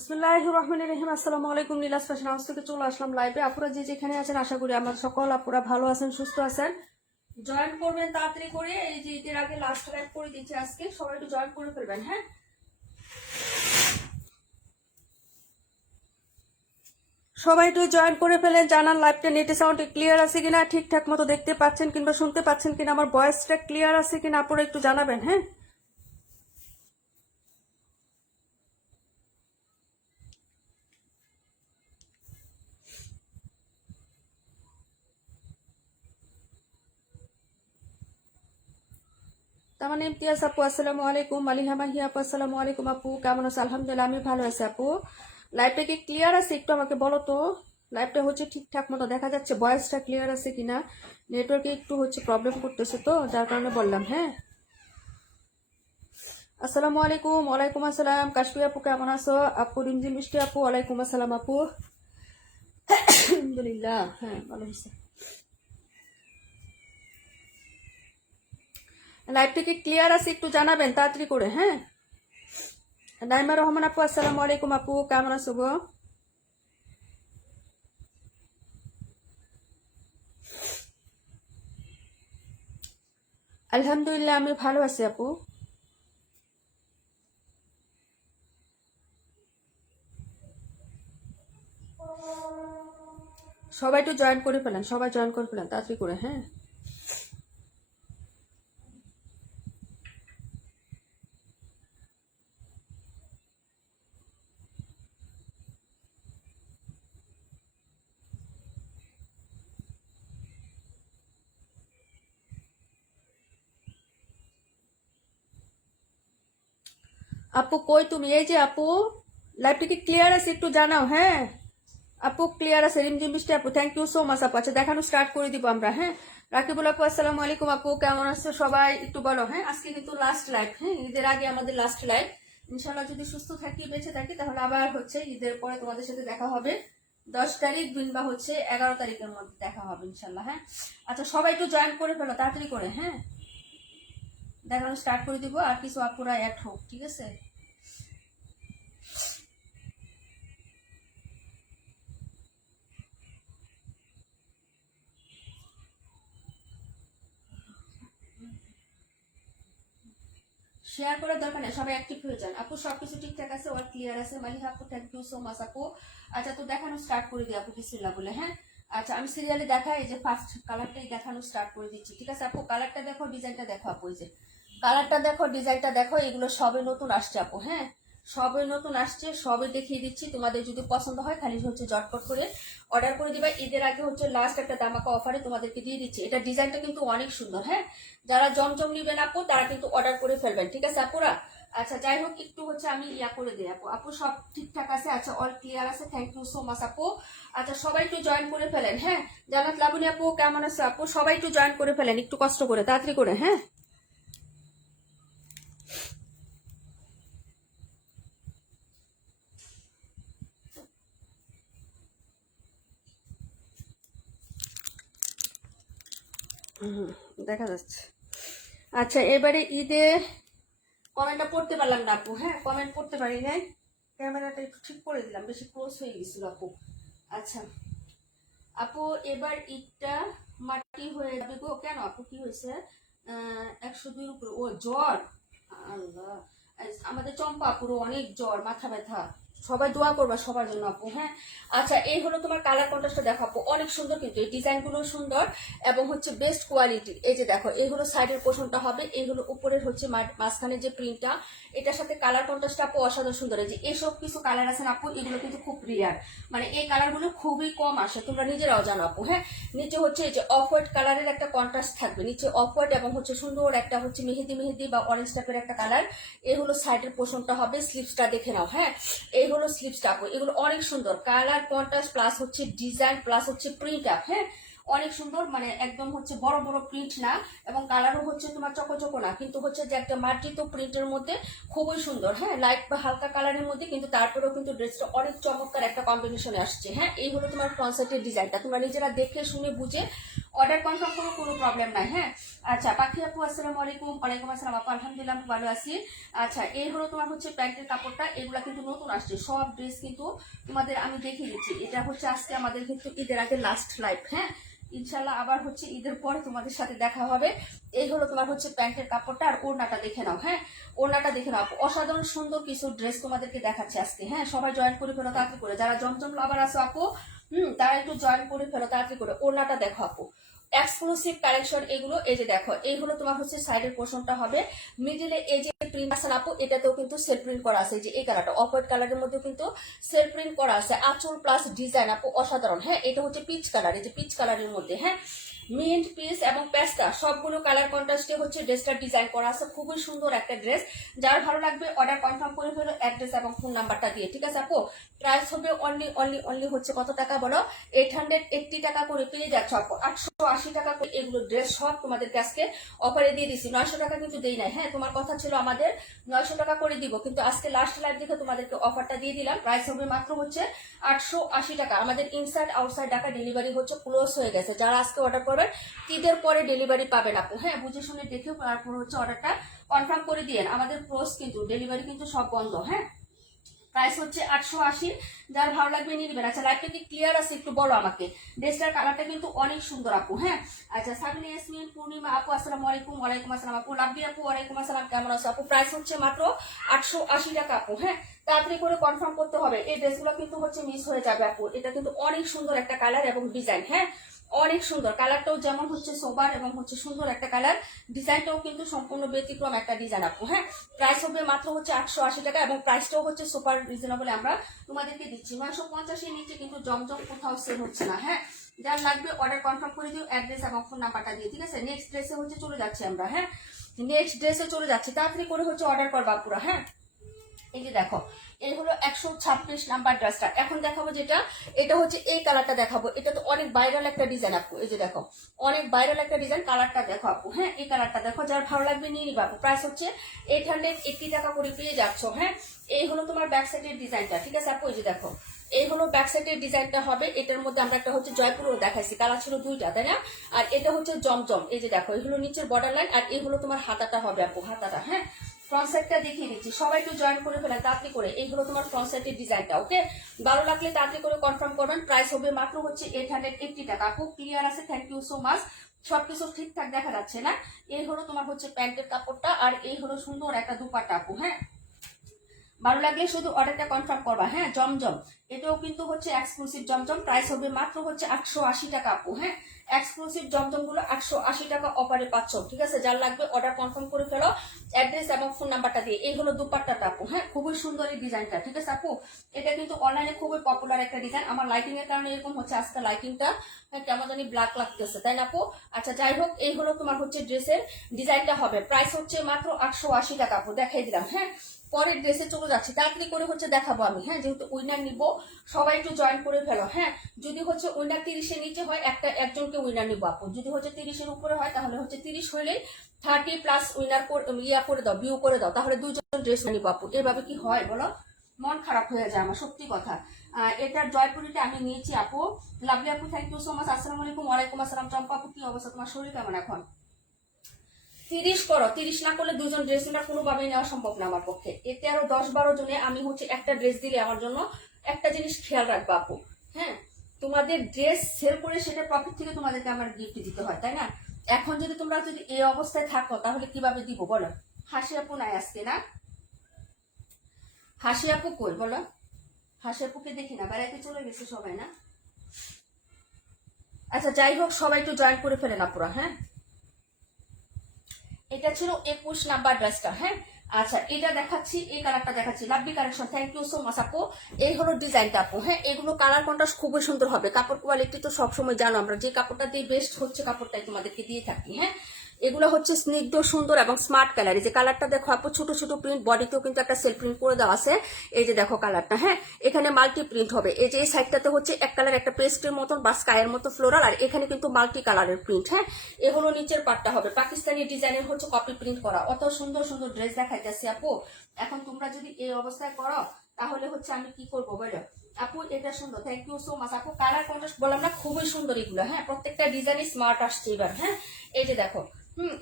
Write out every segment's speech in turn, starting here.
বিসমিল্লাহির রহমানির রহিম। আসসালামু আলাইকুম। নীলাস ফ্যাশন হাউস থেকে চলে আসলাম লাইভে। আপুরা যে যেখানে আছেন আশা করি আমার সকল আপুরা ভালো আছেন, সুস্থ আছেন। জয়েন করবেন তাড়াতাড়ি করে। এই যে ঈদের আগে লাস্ট লাইভ করে দিচ্ছি আজকে, সবাই একটু জয়েন করে ফেলবেন। হ্যাঁ, সবাই একটু জয়েন করে ফেলেন। জানান লাইভটা নেটে সাউন্ড ক্লিয়ার আছে কিনা, ঠিকঠাক মতো দেখতে পাচ্ছেন কিংবা শুনতে পাচ্ছেন কিনা, আমার ভয়েসটা ক্লিয়ার আছে কিনা আপুরা একটু জানাবেন। হ্যাঁ, তার মানে ইমতিয়াজ আপু আসসালামু আলাইকুম। মালিহা মাহিয়া আপু আসসালামু আলাইকুম। আপু কেমন আছে? আলহামদুলিল্লাহ আমি ভালো আছি। আপু লাইভটা কি ক্লিয়ার আছে একটু আমাকে বলো তো। লাইভটা হচ্ছে ঠিকঠাক মতো দেখা যাচ্ছে, ভয়েসটা ক্লিয়ার আছে কিনা। নেটওয়ার্কে একটু হচ্ছে প্রবলেম করতেছে তো, যার কারণে বললাম। হ্যাঁ, আসসালামু আলাইকুম। ওয়ালাইকুম আসসালাম। কাশ্মীর আপু কেমন আছো? আপু রিমঝিম মিষ্টি আপু ওয়ালাইকুম আসসালাম। আপু আলহামদুলিল্লাহ, হ্যাঁ ভালো হয়েছে। লাইভটা কি ক্লিয়ার আছে একটু জানাবেন তাড়াতাড়ি করে। হ্যাঁ, নাইমা রহমান আপু আসসালামু আলাইকুম। আপু কেমন আছো গো? আলহামদুলিল্লাহ আমি ভালো আছি আপু। সবাই একটু জয়েন করে ফেলেন, সবাই জয়েন করে ফেলেন তাড়াতাড়ি করে। হ্যাঁ, আপু কই তুমি? এই যে আপু, লাইভটা কি ক্লিয়ার আছে একটু জানাও। হ্যাঁ আপু ক্লিয়ার আছে। রিমঝিম বৃষ্টি আপু থ্যাংক ইউ সো মাচ আপু। আচ্ছা দেখানো স্টার্ট করে দিব আমরা। হ্যাঁ, রাকিবুল আপু আসসালামু আলাইকুম। আপু কেমন আছো সবাই একটু বলো। হ্যাঁ, আজকে কিন্তু লাস্ট লাইভ। হ্যাঁ, ঈদের আগে আমাদের লাস্ট লাইভ। ইনশাল্লাহ যদি সুস্থ থাকি বেঁচে থাকি তাহলে আবার হচ্ছে ঈদের পরে তোমাদের সাথে দেখা হবে 10 তারিখ কিংবা হচ্ছে 11 তারিখের মধ্যে দেখা হবে ইনশাল্লাহ। হ্যাঁ, আচ্ছা সবাই একটু জয়েন করে ফেলো তাড়াতাড়ি করে। হ্যাঁ, দেখানো স্টার্ট করে দিব আর কিছু আপুরা অ্যাড হোক, ঠিক আছে। শেয়ার করার দরকার নেই, সবাই অ্যাক্টিভ হয়ে যান। আপু সবকিছু ঠিকঠাক আছে, ওয়ার্ড ক্লিয়ার আছে। মালিহা আপু থ্যাংক ইউ সো মাচ আপু। আচ্ছা তো দেখানো স্টার্ট করে দিই আপু বিসমিল্লাহ বলে। হ্যাঁ, আচ্ছা আমি সিরিয়ালে দেখাই। এই যে ফার্স্ট কালারটাই দেখানো স্টার্ট করে দিচ্ছি, ঠিক আছে আপু। কালারটা দেখো, ডিজাইনটা দেখো আপু। এই যে কালারটা দেখো, ডিজাইনটা দেখো, এগুলো সবে নতুন আসছে আপু। হ্যাঁ, সবে নতুন আসছে, সবে দেখিয়ে দিচ্ছি। তোমাদের যদি পছন্দ হয় খালি হচ্ছে জটপট করে অর্ডার করে দিবা। ঈদের আগে হচ্ছে লাস্ট একটা দামাকা অফারে তোমাদেরকে দিয়ে দিচ্ছি। এটা ডিজাইনটা কিন্তু অনেক সুন্দর। হ্যাঁ, যারা জমজম নিবেন আপু তারা কিন্তু অর্ডার করে ফেলবেন, ঠিক আছে আপুরা। আচ্ছা যাই হোক, একটু হচ্ছে আমি ইয়া করে দিই আপু। আপু সব ঠিকঠাক আছে? আচ্ছা অল ক্লিয়ার আছে, থ্যাংক ইউ সো মাচ আপু। আচ্ছা সবাই একটু জয়েন করে ফেলেন। হ্যাঁ, জানাত লাবণী আপু কেমন আছে? আপু সবাই একটু জয়েন করে ফেলেন, একটু কষ্ট করে তাড়াতাড়ি করে। হ্যাঁ, দেখা যাচ্ছে। আচ্ছা এবারে ঈদে কমেন্টটা পড়তে পারলাম না আপু। হ্যাঁ, কমেন্ট পড়তে পারি নাই, ক্যামেরাটা একটু ঠিক করে দিলাম, বেশি ক্লোজ হয়ে গেছিল আপু। আচ্ছা আপু এবার ঈদটা মাটি হয়ে যাবে গো। কেন আপু কি হয়েছে? 102-র উপরে ও জ্বর। আল্লাহ, আমাদের চম্পা পুরো অনেক জ্বর, মাথা ব্যথা। সবাই দোয়া করবা সবার জন্য আপু। হ্যাঁ, আচ্ছা এই হলো তোমার কালার কন্ট্রাস্টটা দেখো আপু, অনেক সুন্দর কিন্তু এই ডিজাইনগুলো সুন্দর এবং হচ্ছে বেস্ট কোয়ালিটির। এই যে দেখো এই হলো সাইডের পোর্শনটা হবে, এই হলো উপরের হচ্ছে মাঝখানে যে প্রিন্টটা, এটার সাথে কালার কন্ট্রাস্টটা আপু অসাধারণ সুন্দর। এই যে এসব কিছু কালার আছে আপু, এগুলো কিন্তু খুব রিয়ার, মানে এই কালারগুলো খুবই কম আসে, তোমরা নিজেরাও জানো আপু। হ্যাঁ, নিচে হচ্ছে এই যে অফ হোয়াইট কালারের একটা কন্ট্রাস্ট থাকবে, নিচে অফ হোয়াইট এবং হচ্ছে সুন্দর একটা হচ্ছে মেহেদি মেহেদি বা অরেঞ্জ টাইপের একটা কালার। এই হলো সাইডের পোর্শনটা হবে, স্লিপসটা দেখে নাও। হ্যাঁ, এই হলো স্লিপসটা আপু, এগুলো অনেক সুন্দর কালার কন্ট্রাস্ট প্লাস হচ্ছে ডিজাইন প্লাস হচ্ছে প্রিন্ট আপ। হ্যাঁ, অনেক সুন্দর, মানে একদম হচ্ছে বড় বড় প্রিন্ট না এবং কালারও হচ্ছে তোমার চকচকো না, কিন্তু হচ্ছে যে একটা মার্জিত প্রিন্টের মধ্যে খুবই সুন্দর। হ্যাঁ, লাইট বা হালকা কালারের মধ্যে, কিন্তু তারপরেও কিন্তু ড্রেসটা অনেক চমৎকার একটা কম্বিনেশনে আসছে। হ্যাঁ, এই হলো তোমার ফ্রন্ট সাইডের ডিজাইনটা, তোমরা নিজেরা দেখে শুনে বুঝে অর্ডার কনফার্ম করো, কোনো প্রবলেম নাই। হ্যাঁ আচ্ছা পাখি আপু আসসালামু আলাইকুম। ওয়ালাইকুম আসসালাম আপু, আলহামদুলিল্লাহ আমি ভালো আছি। আচ্ছা এই হলো তোমার হচ্ছে প্যান্টের কাপড়টা, এগুলা কিন্তু নতুন আসছে সব ড্রেস, কিন্তু তোমাদের আমি দেখিয়ে দিচ্ছি। এটা হচ্ছে আজকে আমাদের কিন্তু ঈদের আগে লাস্ট লাইভ। হ্যাঁ ইনশাল্লাহ আবার হচ্ছে ঈদের পরে তোমাদের সাথে দেখা হবে। এই হলো তোমার হচ্ছে প্যান্টের কাপড়টা, আর ওড়নাটা দেখে নাও। হ্যাঁ ওড়নাটা দেখে নাও, অসাধারণ সুন্দর কিছু ড্রেস তোমাদেরকে দেখাচ্ছে আজকে। হ্যাঁ সবাই জয়েন করে ফেলো তাড়াতাড়ি করে, যারা জমজম আবার আসো আপু তারা একটু জয়েন করে ফেলো তাড়াতাড়ি করে। ওড়নাটা দেখো আপু, এক্সক্লুসিভ কালেকশন এগুলো। এই যে দেখো এই হলো তোমার হচ্ছে সাইডের পোর্শনটা হবে, মিডিলে এই যে প্রিন্ট আছে আপু, এটাতেও কিন্তু সেলফ প্রিন্ট করা আছে। যে এই কালারটা অফ হোয়াইট কালারের মধ্যে কিন্তু সেলফ প্রিন্ট করা আছে, আঁচল প্লাস ডিজাইন আপু অসাধারণ। হ্যাঁ এটা হচ্ছে পিচ কালার, এই যে পিচ কালারের মধ্যে হ্যাঁ মিন্ট পিস এবং পেস্টা সবগুলো কালার কন্ট্রাস্টে হচ্ছে ড্রেসটা ডিজাইন করা আছে, খুবই সুন্দর একটা ড্রেস। যার ভালো লাগবে অর্ডার কনফার্ম করে ফেলো অ্যাড্রেস এবং ফোন নাম্বারটা দিয়ে, ঠিক আছে আপু। প্রাইস হবে অনলি হচ্ছে কত টাকা বলো, 880 টাকা করে পেয়ে যাচ্ছ আপু। 880 টাকা করে এগুলো ড্রেস সব তোমাদেরকে আজকে অফারে দিয়ে দিচ্ছি। 900 টাকা কিন্তু দেই নাই। হ্যাঁ তোমার কথা ছিল আমাদের 900 টাকা করে দিব, কিন্তু আজকে লাস্ট লাইভ দেখে তোমাদেরকে অফারটা দিয়ে দিলাম। প্রাইস হবে মাত্র হচ্ছে 880 টাকা। আমাদের ইনসাইড আউটসাইড ঢাকা ডেলিভারি হচ্ছে ক্লোজ হয়ে গেছে, যারা আজকে অর্ডার করবেন ঈদের পরে ডেলিভারি পাবেন আপু। হ্যাঁ বুঝে শুনে দেখে তারপর হচ্ছে অর্ডারটা কনফার্ম করে দিয়েন, আমাদের ক্লোজ কিন্তু ডেলিভারি কিন্তু সব বন্ধ। হ্যাঁ প্রাইস হচ্ছে 880, যার ভালো লাগবে নিয়ে নেবেন। আচ্ছা লাইভটা কি ক্লিয়ার আছে একটু বলো আমাকে, ড্রেসটার কালারটা কিন্তু অনেক সুন্দর আপু। হ্যাঁ আচ্ছা সাবিনা ইয়াসমিন পূর্ণিমা আপু আসসালামু আলাইকুম। ওয়ালাইকুম আসসালাম আপু। লাভলি আপু ওয়ালাইকুম আসসালাম, কেমন আছো আপু। প্রাইস হচ্ছে মাত্র 880 টাকা আপু। হ্যাঁ তাড়াতাড়ি করে কনফার্ম করতে হবে, এই ড্রেসগুলো কিন্তু হচ্ছে মিস হয়ে যাবে আপু। এটা কিন্তু অনেক সুন্দর একটা কালার এবং ডিজাইন। হ্যাঁ অনেক সুন্দর কালারটাও যেমন হচ্ছে সোবার এবং হচ্ছে সুন্দর একটা কালার, ডিজাইনটাও কিন্তু সম্পূর্ণ ব্যতিক্রম একটা ডিজাইন আপু। হ্যাঁ প্রাইস হবে মাত্র হচ্ছে 880 টাকা এবং প্রাইসটাও হচ্ছে সুপার রিজনেবল আমরা তোমাদেরকে দিচ্ছি। 950 এর নিচে কিন্তু জমজম কোথাও সেল হচ্ছে না। হ্যাঁ যার লাগবে অর্ডার কনফার্ম করে দিও অ্যাড্রেস এবং ফোন নাম্বারটা দিয়ে, ঠিক আছে। নেক্সট ড্রেসে হচ্ছে চলে যাচ্ছি আমরা। হ্যাঁ নেক্সট ড্রেসে চলে যাচ্ছি, তাড়াতাড়ি করে হচ্ছে অর্ডার করবা পুরো। হ্যাঁ এই যে দেখো এই হলো 126 নাম্বার ড্রেসটা। এখন দেখাবো যেটা, এটা হচ্ছে এই কালারটা দেখাবো, এটা তো অনেক ভাইরাল একটা ডিজাইন আপু। এই যে দেখো অনেক ভাইরাল একটা ডিজাইন, কালারটা দেখো আপু। হ্যাঁ এই কালারটা দেখো, যার ভালো লাগবে নিয়ে নিবা আপু। প্রাইস হচ্ছে 880 টাকা করে পেয়ে যাচ্ছ। হ্যাঁ এই হলো তোমার ব্যাক সাইডের ডিজাইনটা, ঠিক আছে আপু। এই যে দেখো এই হলো ব্যাক সাইডের ডিজাইনটা হবে। এটার মধ্যে আমরা একটা হচ্ছে জয়পুরও দেখাইছি, কালার ছিল দুইটা তাই না, আর এটা হচ্ছে জমজম। এই যে দেখো এই হলো নিচের বর্ডার লাইন, আর এই হলো তোমার হাতাটা হবে আপু, হাতাটা। হ্যাঁ ফ্রন্ট সাইডটা দেখিয়ে দিচ্ছি, সবাই একটু জয়েন করে ফেলেন তাড়াতাড়ি করে। এইগুলো তোমার ফ্রন্ট সাইডের ডিজাইনটা। ওকে ভালো লাগলে তাড়াতাড়ি করে কনফার্ম করবেন। প্রাইস হবে মাত্র হচ্ছে 880 টাকা আপু। ক্লিয়ার আছে, থ্যাংক ইউ সো মাচ। সবকিছু ঠিকঠাক দেখা যাচ্ছে না। এই হলো তোমার হচ্ছে প্যান্টের কাপড়টা, আর এই হলো সুন্দর একটা দুপাট্টা আপু। হ্যাঁ ভালো লাগলে শুধু অর্ডারটা কনফার্ম করবা। হ্যাঁ জমজম, এটাও কিন্তু হচ্ছে এক্সক্লুসিভ জমজম। প্রাইস হবে মাত্র হচ্ছে 880 টাকা আপু। হ্যাঁ এক্সক্লুসিভ জমজম গুলো 880 টাকা অফারে পাচ্ছ, ঠিক আছে। যার লাগবে অর্ডার কনফার্ম করে ফেলো অ্যাড্রেস এবং ফোন নাম্বারটা দিয়ে। এই হলো দুপাট্টাটা আপু। হ্যাঁ খুবই সুন্দর এই ডিজাইনটা, ঠিক আছে আপু। এটা কিন্তু অনলাইনে খুবই পপুলার একটা ডিজাইন। আমার লাইটিং এর কারণে এরকম হচ্ছে, আজকে লাইটিংটা কেমন জানি ব্ল্যাক লাগতেছে তাই না আপু। আচ্ছা যাই হোক এই হলো তোমার হচ্ছে ড্রেসের ডিজাইনটা হবে। প্রাইস হচ্ছে মাত্র 880 টাকা আপু, দেখাই দিলাম। হ্যাঁ পরের ড্রেসে চলে যাচ্ছি, তাড়াতাড়ি করে হচ্ছে দেখাবো আমি। হ্যাঁ যেহেতু উইনার নিবো, সবাই একটু জয়েন করে ফেলো। হ্যাঁ যদি হচ্ছে উইনার 30-এর নিচে হয় একজনকে উইনার নিবো আপু। যদি হচ্ছে 30-এর উপরে হয় তাহলে হচ্ছে 30 হইলেই 30 প্লাস উইনার করে দাও, ভিউ করে দাও, তাহলে দুজন ড্রেস নিবো আপু। এভাবে কি হয় বলো, মন খারাপ হয়ে যায় আমার, সত্যি কথা। এটার জয়পুরিটা আমি নিয়েছি আপু। লাভলি আপু থ্যাংক ইউ সো মাচ। আসসালামু আলাইকুম। ওয়ালাইকুম আসসালাম। চম্পা আপু কি অবস্থা, তোমার শরীর কেমন এখন? 30 করো, 30 না করলে দুজন ড্রেস নেওয়া কোনোভাবেই নেওয়া সম্ভব না আমার পক্ষে। এতে আরো 10-12 জনে আমি হচ্ছে একটা ড্রেস দিলে আমার জন্য একটা জিনিস খেয়াল রাখবো আপু। হ্যাঁ তোমাদের ড্রেস সেল করে সেটা প্রফিট থেকে তোমাদেরকে আমার গিফট দিতে হয় তাই না। এখন যদি তোমরা যদি এই অবস্থায় থাকো তাহলে কিভাবে দিব বলো। হাসি আপু নাই আজকে না, হাসি আপু কই বলো, হাসি আপুকে দেখি না, বেড়াইতে চলে গেছে সবাই না। আচ্ছা যাই হোক সবাই একটু জয়েন করে ফেলেন আপুরা। হ্যাঁ এটা ছিল 21 নাম্বার ড্রেসটা। হ্যাঁ আচ্ছা এটা দেখাচ্ছি, এই কালারটা দেখাচ্ছি, lovely collection. Thank you so much আপু। এই হলো ডিজাইনটা আপু। হ্যাঁ এগুলো কালার কন্ট্রাস্ট খুবই সুন্দর হবে। কাপড় কোয়ালিটি তো সবসময় জানো আমরা যে কাপড়টা দিয়ে বেস্ট হচ্ছে কাপড়টাই তোমাদেরকে দিয়ে থাকি। হ্যাঁ এগুলো হচ্ছে স্নিগ্ধ সুন্দর এবং স্মার্ট কালার। এই যে কালারটা দেখো আপু, ছোট ছোট প্রিন্ট, বডিতেও কিন্তু একটা সেলফ প্রিন্ট করে দেওয়া আছে। এই যে দেখো কালারটা। হ্যাঁ এখানে মাল্টি প্রিন্ট হবে। এই যে এই সাইডটাতে হচ্ছে এক কালার একটা পেস্টের মতন বা স্কাইয়ের মতো ফ্লোরাল, আর এখানে কিন্তু মাল্টি কালারের প্রিন্ট। হ্যাঁ এ হলো নিচের পার্টটা হবে পাকিস্তানি ডিজাইনের হচ্ছে কপি প্রিন্ট করা। অত সুন্দর সুন্দর ড্রেস দেখাইতেছি আপু। এখন তোমরা যদি এই অবস্থায় করো তাহলে হচ্ছে আমি কি করবো বলো, আপু এটা সুন্দর, থ্যাংক ইউ সো মাচ আপু। কালার কন্ট্রাস্ট বললাম না, খুবই সুন্দর এগুলো। হ্যাঁ, প্রত্যেকটা ডিজাইনই স্মার্ট আসছে এবার। হ্যাঁ, এই যে দেখো,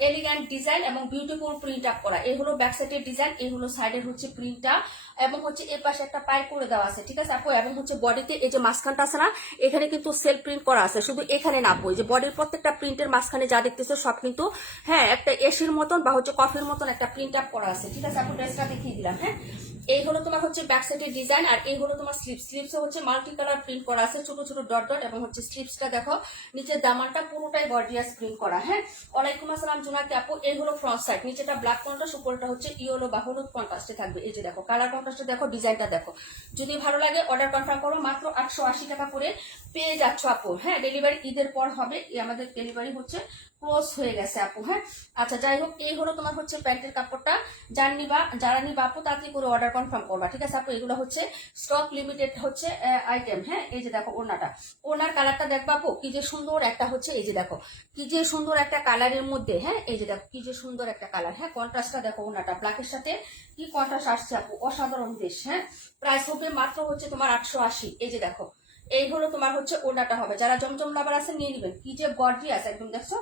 এলিগ্যান্ট ডিজাইন এবং বিউটিফুল প্রিন্ট আপ করা। এই হলো ব্যাক সাইডের ডিজাইন, এই হলো সাইডের হচ্ছে প্রিন্টটা, এবং হচ্ছে এর পাশে একটা পাই করে দেওয়া আছে, ঠিক আছে আপু। এবং হচ্ছে বডিতে এই যে মাঝখানটা আছে না, এখানে কিন্তু সেলফ প্রিন্ট করা আছে, শুধু এখানে না আপু, এই যে বডির প্রত্যেকটা প্রিন্টের মাঝখানে যা দেখতেছে সব কিন্তু হ্যাঁ একটা এসির মতন বা হচ্ছে কফির মতন একটা প্রিন্ট আপ করা আছে, ঠিক আছে আপু। ড্রেসটা দেখিয়ে দিলাম। হ্যাঁ, এই হলো তোমার হচ্ছে ব্যাক সাইডের ডিজাইন, আর এই হলো তোমার স্লিপস। স্লিপসে হচ্ছে মাল্টি কালার প্রিন্ট করা আছে, ছোট ছোট ডট ডট, এবং হচ্ছে স্লিপসটা দেখো, নিচের দামানটা পুরোটাই গর্জিয়াস প্রিন্ট করা। হ্যাঁ, ওয়ালাইকুম আসসালাম জোনাকি আপু। এই হলো ফ্রন্ট সাইড, নিচেটা ব্ল্যাক কন্ট্রাস্ট, উপরটা হচ্ছে ইয়েলো বা হলুদ কন্ট্রাস্টে থাকবে। এই যে দেখো কালার কন্ট্রাস্টে দেখো, ডিজাইনটা দেখো। যদি ভালো লাগে অর্ডার কনফার্ম করো, মাত্র 880 টাকা করে পেয়ে যাচ্ছ আপু। হ্যাঁ, ডেলিভারি ঈদের পর হবে, আমাদের ডেলিভারি হচ্ছে ক্লোজ হয়ে গেছে আপু। হ্যাঁ, আচ্ছা যাই হোক, এই হলো তোমার হচ্ছে প্যান্টের কাপড়টা। যারা নিবা আপু তাড়াতাড়ি করে অর্ডার কনফার্ম করবা, ঠিক আছে আপু। এগুলো হচ্ছে স্টক লিমিটেড হচ্ছে আইটেম। হ্যাঁ, এই যে দেখো ওড়নাটা, ওড়নার কালারটা দেখবা আপু, কি যে সুন্দর একটা হচ্ছে, এই যে দেখো কি যে সুন্দর একটা কালারের মধ্যে। হ্যাঁ, এই যে দেখো কি যে সুন্দর একটা কালার। হ্যাঁ, কন্ট্রাস্টটা দেখো, ওড়নাটা ব্ল্যাকের সাথে কি কন্ট্রাস্ট আসছে আপু, অসাধারণ দেশ। হ্যাঁ, প্রাইস হবে মাত্র হচ্ছে তোমার 880। এই যে দেখো, এই হলো তোমার হচ্ছে ওড়নাটা হবে। যারা জমজম লাভার আছে নিয়ে নিবেন, কি যে গর্জিয়াস একদম, দেখছো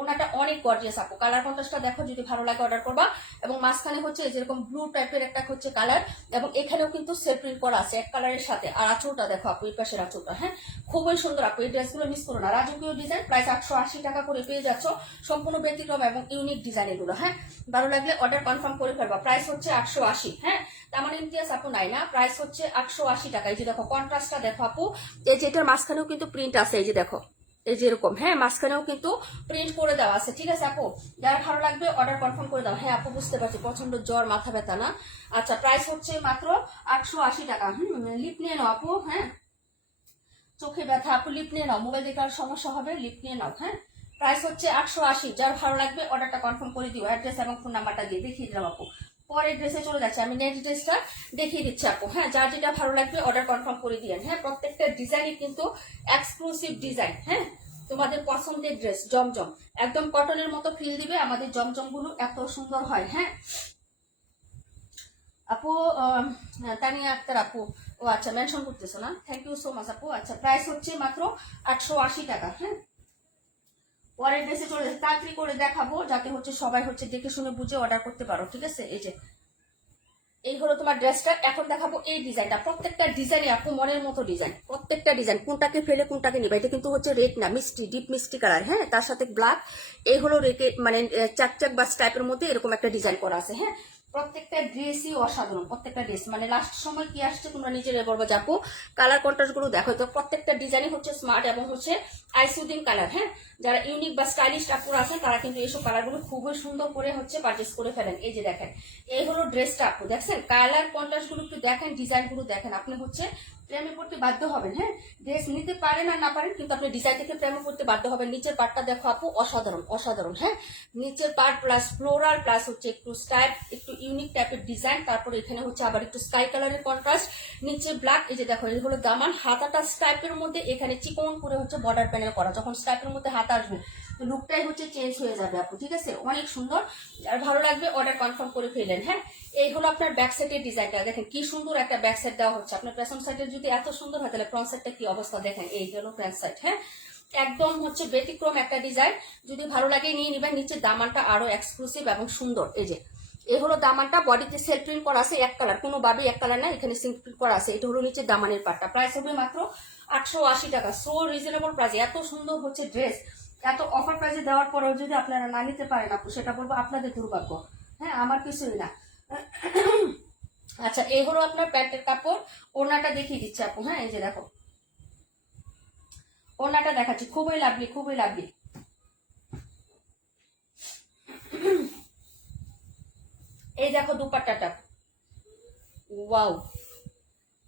ওনাটা অনেক গর্জিয়াস আপু। কালার কন্ট্রাস্টটা দেখো, যদি ভালো লাগে অর্ডার করবা। এবং মাঝখানে হচ্ছে যেরকম ব্লু টাইপের একটা হচ্ছে কালার, এবং এখানেও কিন্তু সেলফ প্রিন্ট করা আছে এক কালারের সাথে। আর আঁচলটা দেখো আপু, এই পাশের আঁচলটা। হ্যাঁ, খুবই সুন্দর আপু, এই ড্রেসগুলো মিস করো না। রাজকীয় ডিজাইন, প্রাইস 880 টাকা করে পেয়ে যাচ্ছ, সম্পূর্ণ ব্যতিক্রম এবং ইউনিক ডিজাইন এগুলো। হ্যাঁ, ভালো লাগলে অর্ডার কনফার্ম করে ফেলবা। প্রাইস হচ্ছে 880। হ্যাঁ, তার মানে ইমতিয়াজ আপু নাই না, প্রাইস হচ্ছে 880 টাকা। এই যে দেখো কন্ট্রাস্টটা দেখো আপু, এই যে এটার মাঝখানেও কিন্তু প্রিন্ট আছে, এই যে দেখো এই যে এরকম। হ্যাঁ, মাঝখানেও কিন্তু প্রিন্ট করে দেওয়া আছে, ঠিক আছে আপু। যারা ভালো লাগবে অর্ডার কনফার্ম করে দাও। হ্যাঁ আপু, বুঝতে পারছি প্রচন্ড জ্বর, মাথা ব্যথা না। আচ্ছা, প্রাইস হচ্ছে মাত্র 880 টাকা। লিপ নিয়ে নাও আপু। হ্যাঁ, চোখে ব্যথা আপু, লিপ নিয়ে নাও, মোবাইল দেখার সমস্যা হবে, লিপ নিয়ে নাও। হ্যাঁ, প্রাইস হচ্ছে 880। যার ভালো লাগবে অর্ডারটা কনফার্ম করে দিও, অ্যাড্রেস এবং ফোন নাম্বারটা দিয়ে দেখিয়ে দিলাম আপু। পরের ড্রেসে চলে যাচ্ছে, আমি নেক্সট ড্রেসটা দেখিয়ে দিচ্ছি আপু। হ্যাঁ, যার যেটা ভালো লাগবে অর্ডার কনফার্ম করে দিয়েন। হ্যাঁ, প্রত্যেকটা ডিজাইনই কিন্তু এক্সক্লুসিভ ডিজাইন। হ্যাঁ, তোমাদের পছন্দের ড্রেস, জমজম একদম কটনের মতো ফিল দিবে, আমাদের জমজম গুলো এত সুন্দর হয়। হ্যাঁ আপু, তানিয়া আক্তার আপু, ও আচ্ছা মেনশন করতেছো না, থ্যাংক ইউ সো মাচ আপু। আচ্ছা, প্রাইস হচ্ছে মাত্র 880 টাকা। হ্যাঁ, পরের ড্রেসে চলে যাচ্ছে, তাড়াতাড়ি করে দেখাবো যাতে হচ্ছে সবাই হচ্ছে দেখে শুনে বুঝে অর্ডার করতে পারো, ঠিক আছে। এই যে এই হলো তোমার ড্রেসটা। এখন দেখাবো এই ডিজাইনটা, প্রত্যেকটা ডিজাইনে আপু মনের মতো ডিজাইন, প্রত্যেকটা ডিজাইন কোনটাকে ফেলে কোনটাকে নিবা। এটা কিন্তু হচ্ছে রেড না, মিষ্টি ডিপ মিষ্টি কালার। হ্যাঁ, তার সাথে ব্ল্যাক, এই হলো রেটে মানে চাকচাক বা টাইপের মধ্যে এরকম একটা ডিজাইন করা আছে। হ্যাঁ, প্রত্যেকটা ড্রেসই অসাধারণ, প্রত্যেকটা ড্রেস মানে লাস্ট সময় কি আসছে তোমরা নিজেরাই বলবো। যাপো কালার কন্ট্রাস্ট গুলো দেখো, তো প্রত্যেকটা ডিজাইনই হচ্ছে স্মার্ট এবং হচ্ছে আইসুদিং কালার। হ্যাঁ, যারা ইউনিক বা স্টাইলিশ কাপড় আছেন তারা কিন্তু এইসব কালার গুলো খুবই সুন্দর করে হচ্ছে পারচেস করে ফেলেন। এই যে দেখেন, এই হলো ড্রেসটা আপু, দেখছেন কালার কন্ট্রাস্ট গুলো একটু দেখেন, ডিজাইন গুলো দেখেন, আপনি হচ্ছে প্রেমে পড়তে বাধ্য হবেন। হ্যাঁ, ড্রেস নিতে পারেন আর না পারেন, কিন্তু আপনি ডিজাইন থেকে প্রেমে পড়তে বাধ্য হবেন। নিচের পার্টটা দেখো আপু, অসাধারণ অসাধারণ। হ্যাঁ, নিচের পার্ট প্লাস ফ্লোরাল প্লাস হচ্ছে একটু স্টাইল, একটু ইউনিক টাইপের ডিজাইন, তারপরে এখানে হচ্ছে আবার একটু স্কাই কালারের কন্ট্রাস্ট, নিচে ব্ল্যাক। এই যে দেখো, এই হলো দামান, হাতাটা স্টাইপের মধ্যে এখানে চিকন করে হচ্ছে বর্ডার প্যানেল করা। যখন স্টাইপের মধ্যে হাতা আসবে তো লুকটাই হচ্ছে চেঞ্জ হয়ে যাবে আপু, ঠিক আছে। অনেক সুন্দর, আর ভালো লাগবে অর্ডার কনফার্ম করে ফেলেন। হ্যাঁ, এই হলো আপনার ব্যাক সাইডের ডিজাইনটা, দেখেন কি সুন্দর একটা ব্যাক সাইড দেওয়া হচ্ছে। আপনার পেছন সাইডের যদি এত সুন্দর হয় তাহলে ফ্রন্ট সাইডটা কি অবস্থা দেখেন। এই হলো ফ্রন্ট সাইড। হ্যাঁ, একদম হচ্ছে ব্যতিক্রম একটা ডিজাইন, যদি ভালো লাগে নিয়ে নিবেন। নিচের দামানটা আরো এক্সক্লুসিভ এবং সুন্দর। এই যে এই হলো দামানটা, বডিতে সেলফ প্রিন্ট করা আছে এক কালার, কোনোভাবেই এক কালার না, এখানে সেলফ প্রিন্ট করা আছে। এটা হলো নিচের দামানের পাটটা, প্রাইস হবে মাত্র 880 টাকা। সো রিজনেবল প্রাইস, এত সুন্দর হচ্ছে ড্রেস এত অফার প্রাইসে দেওয়ার পরেও যদি আপনারা না নিতে পারেন আপু, সেটা বলবো আপনাদের দুর্ভাগ্য। হ্যাঁ, আমার কিছুই না। আচ্ছা, এই হলো আপনার প্যান্টের কাপড়, ওড়নাটা দেখিয়ে দিচ্ছে আপু। হ্যাঁ, এই যে দেখো ওড়নাটা দেখাচ্ছি, খুবই লাভলি খুবই লাভলি। এই দেখো দুপাট্টাটা, ওয়াও,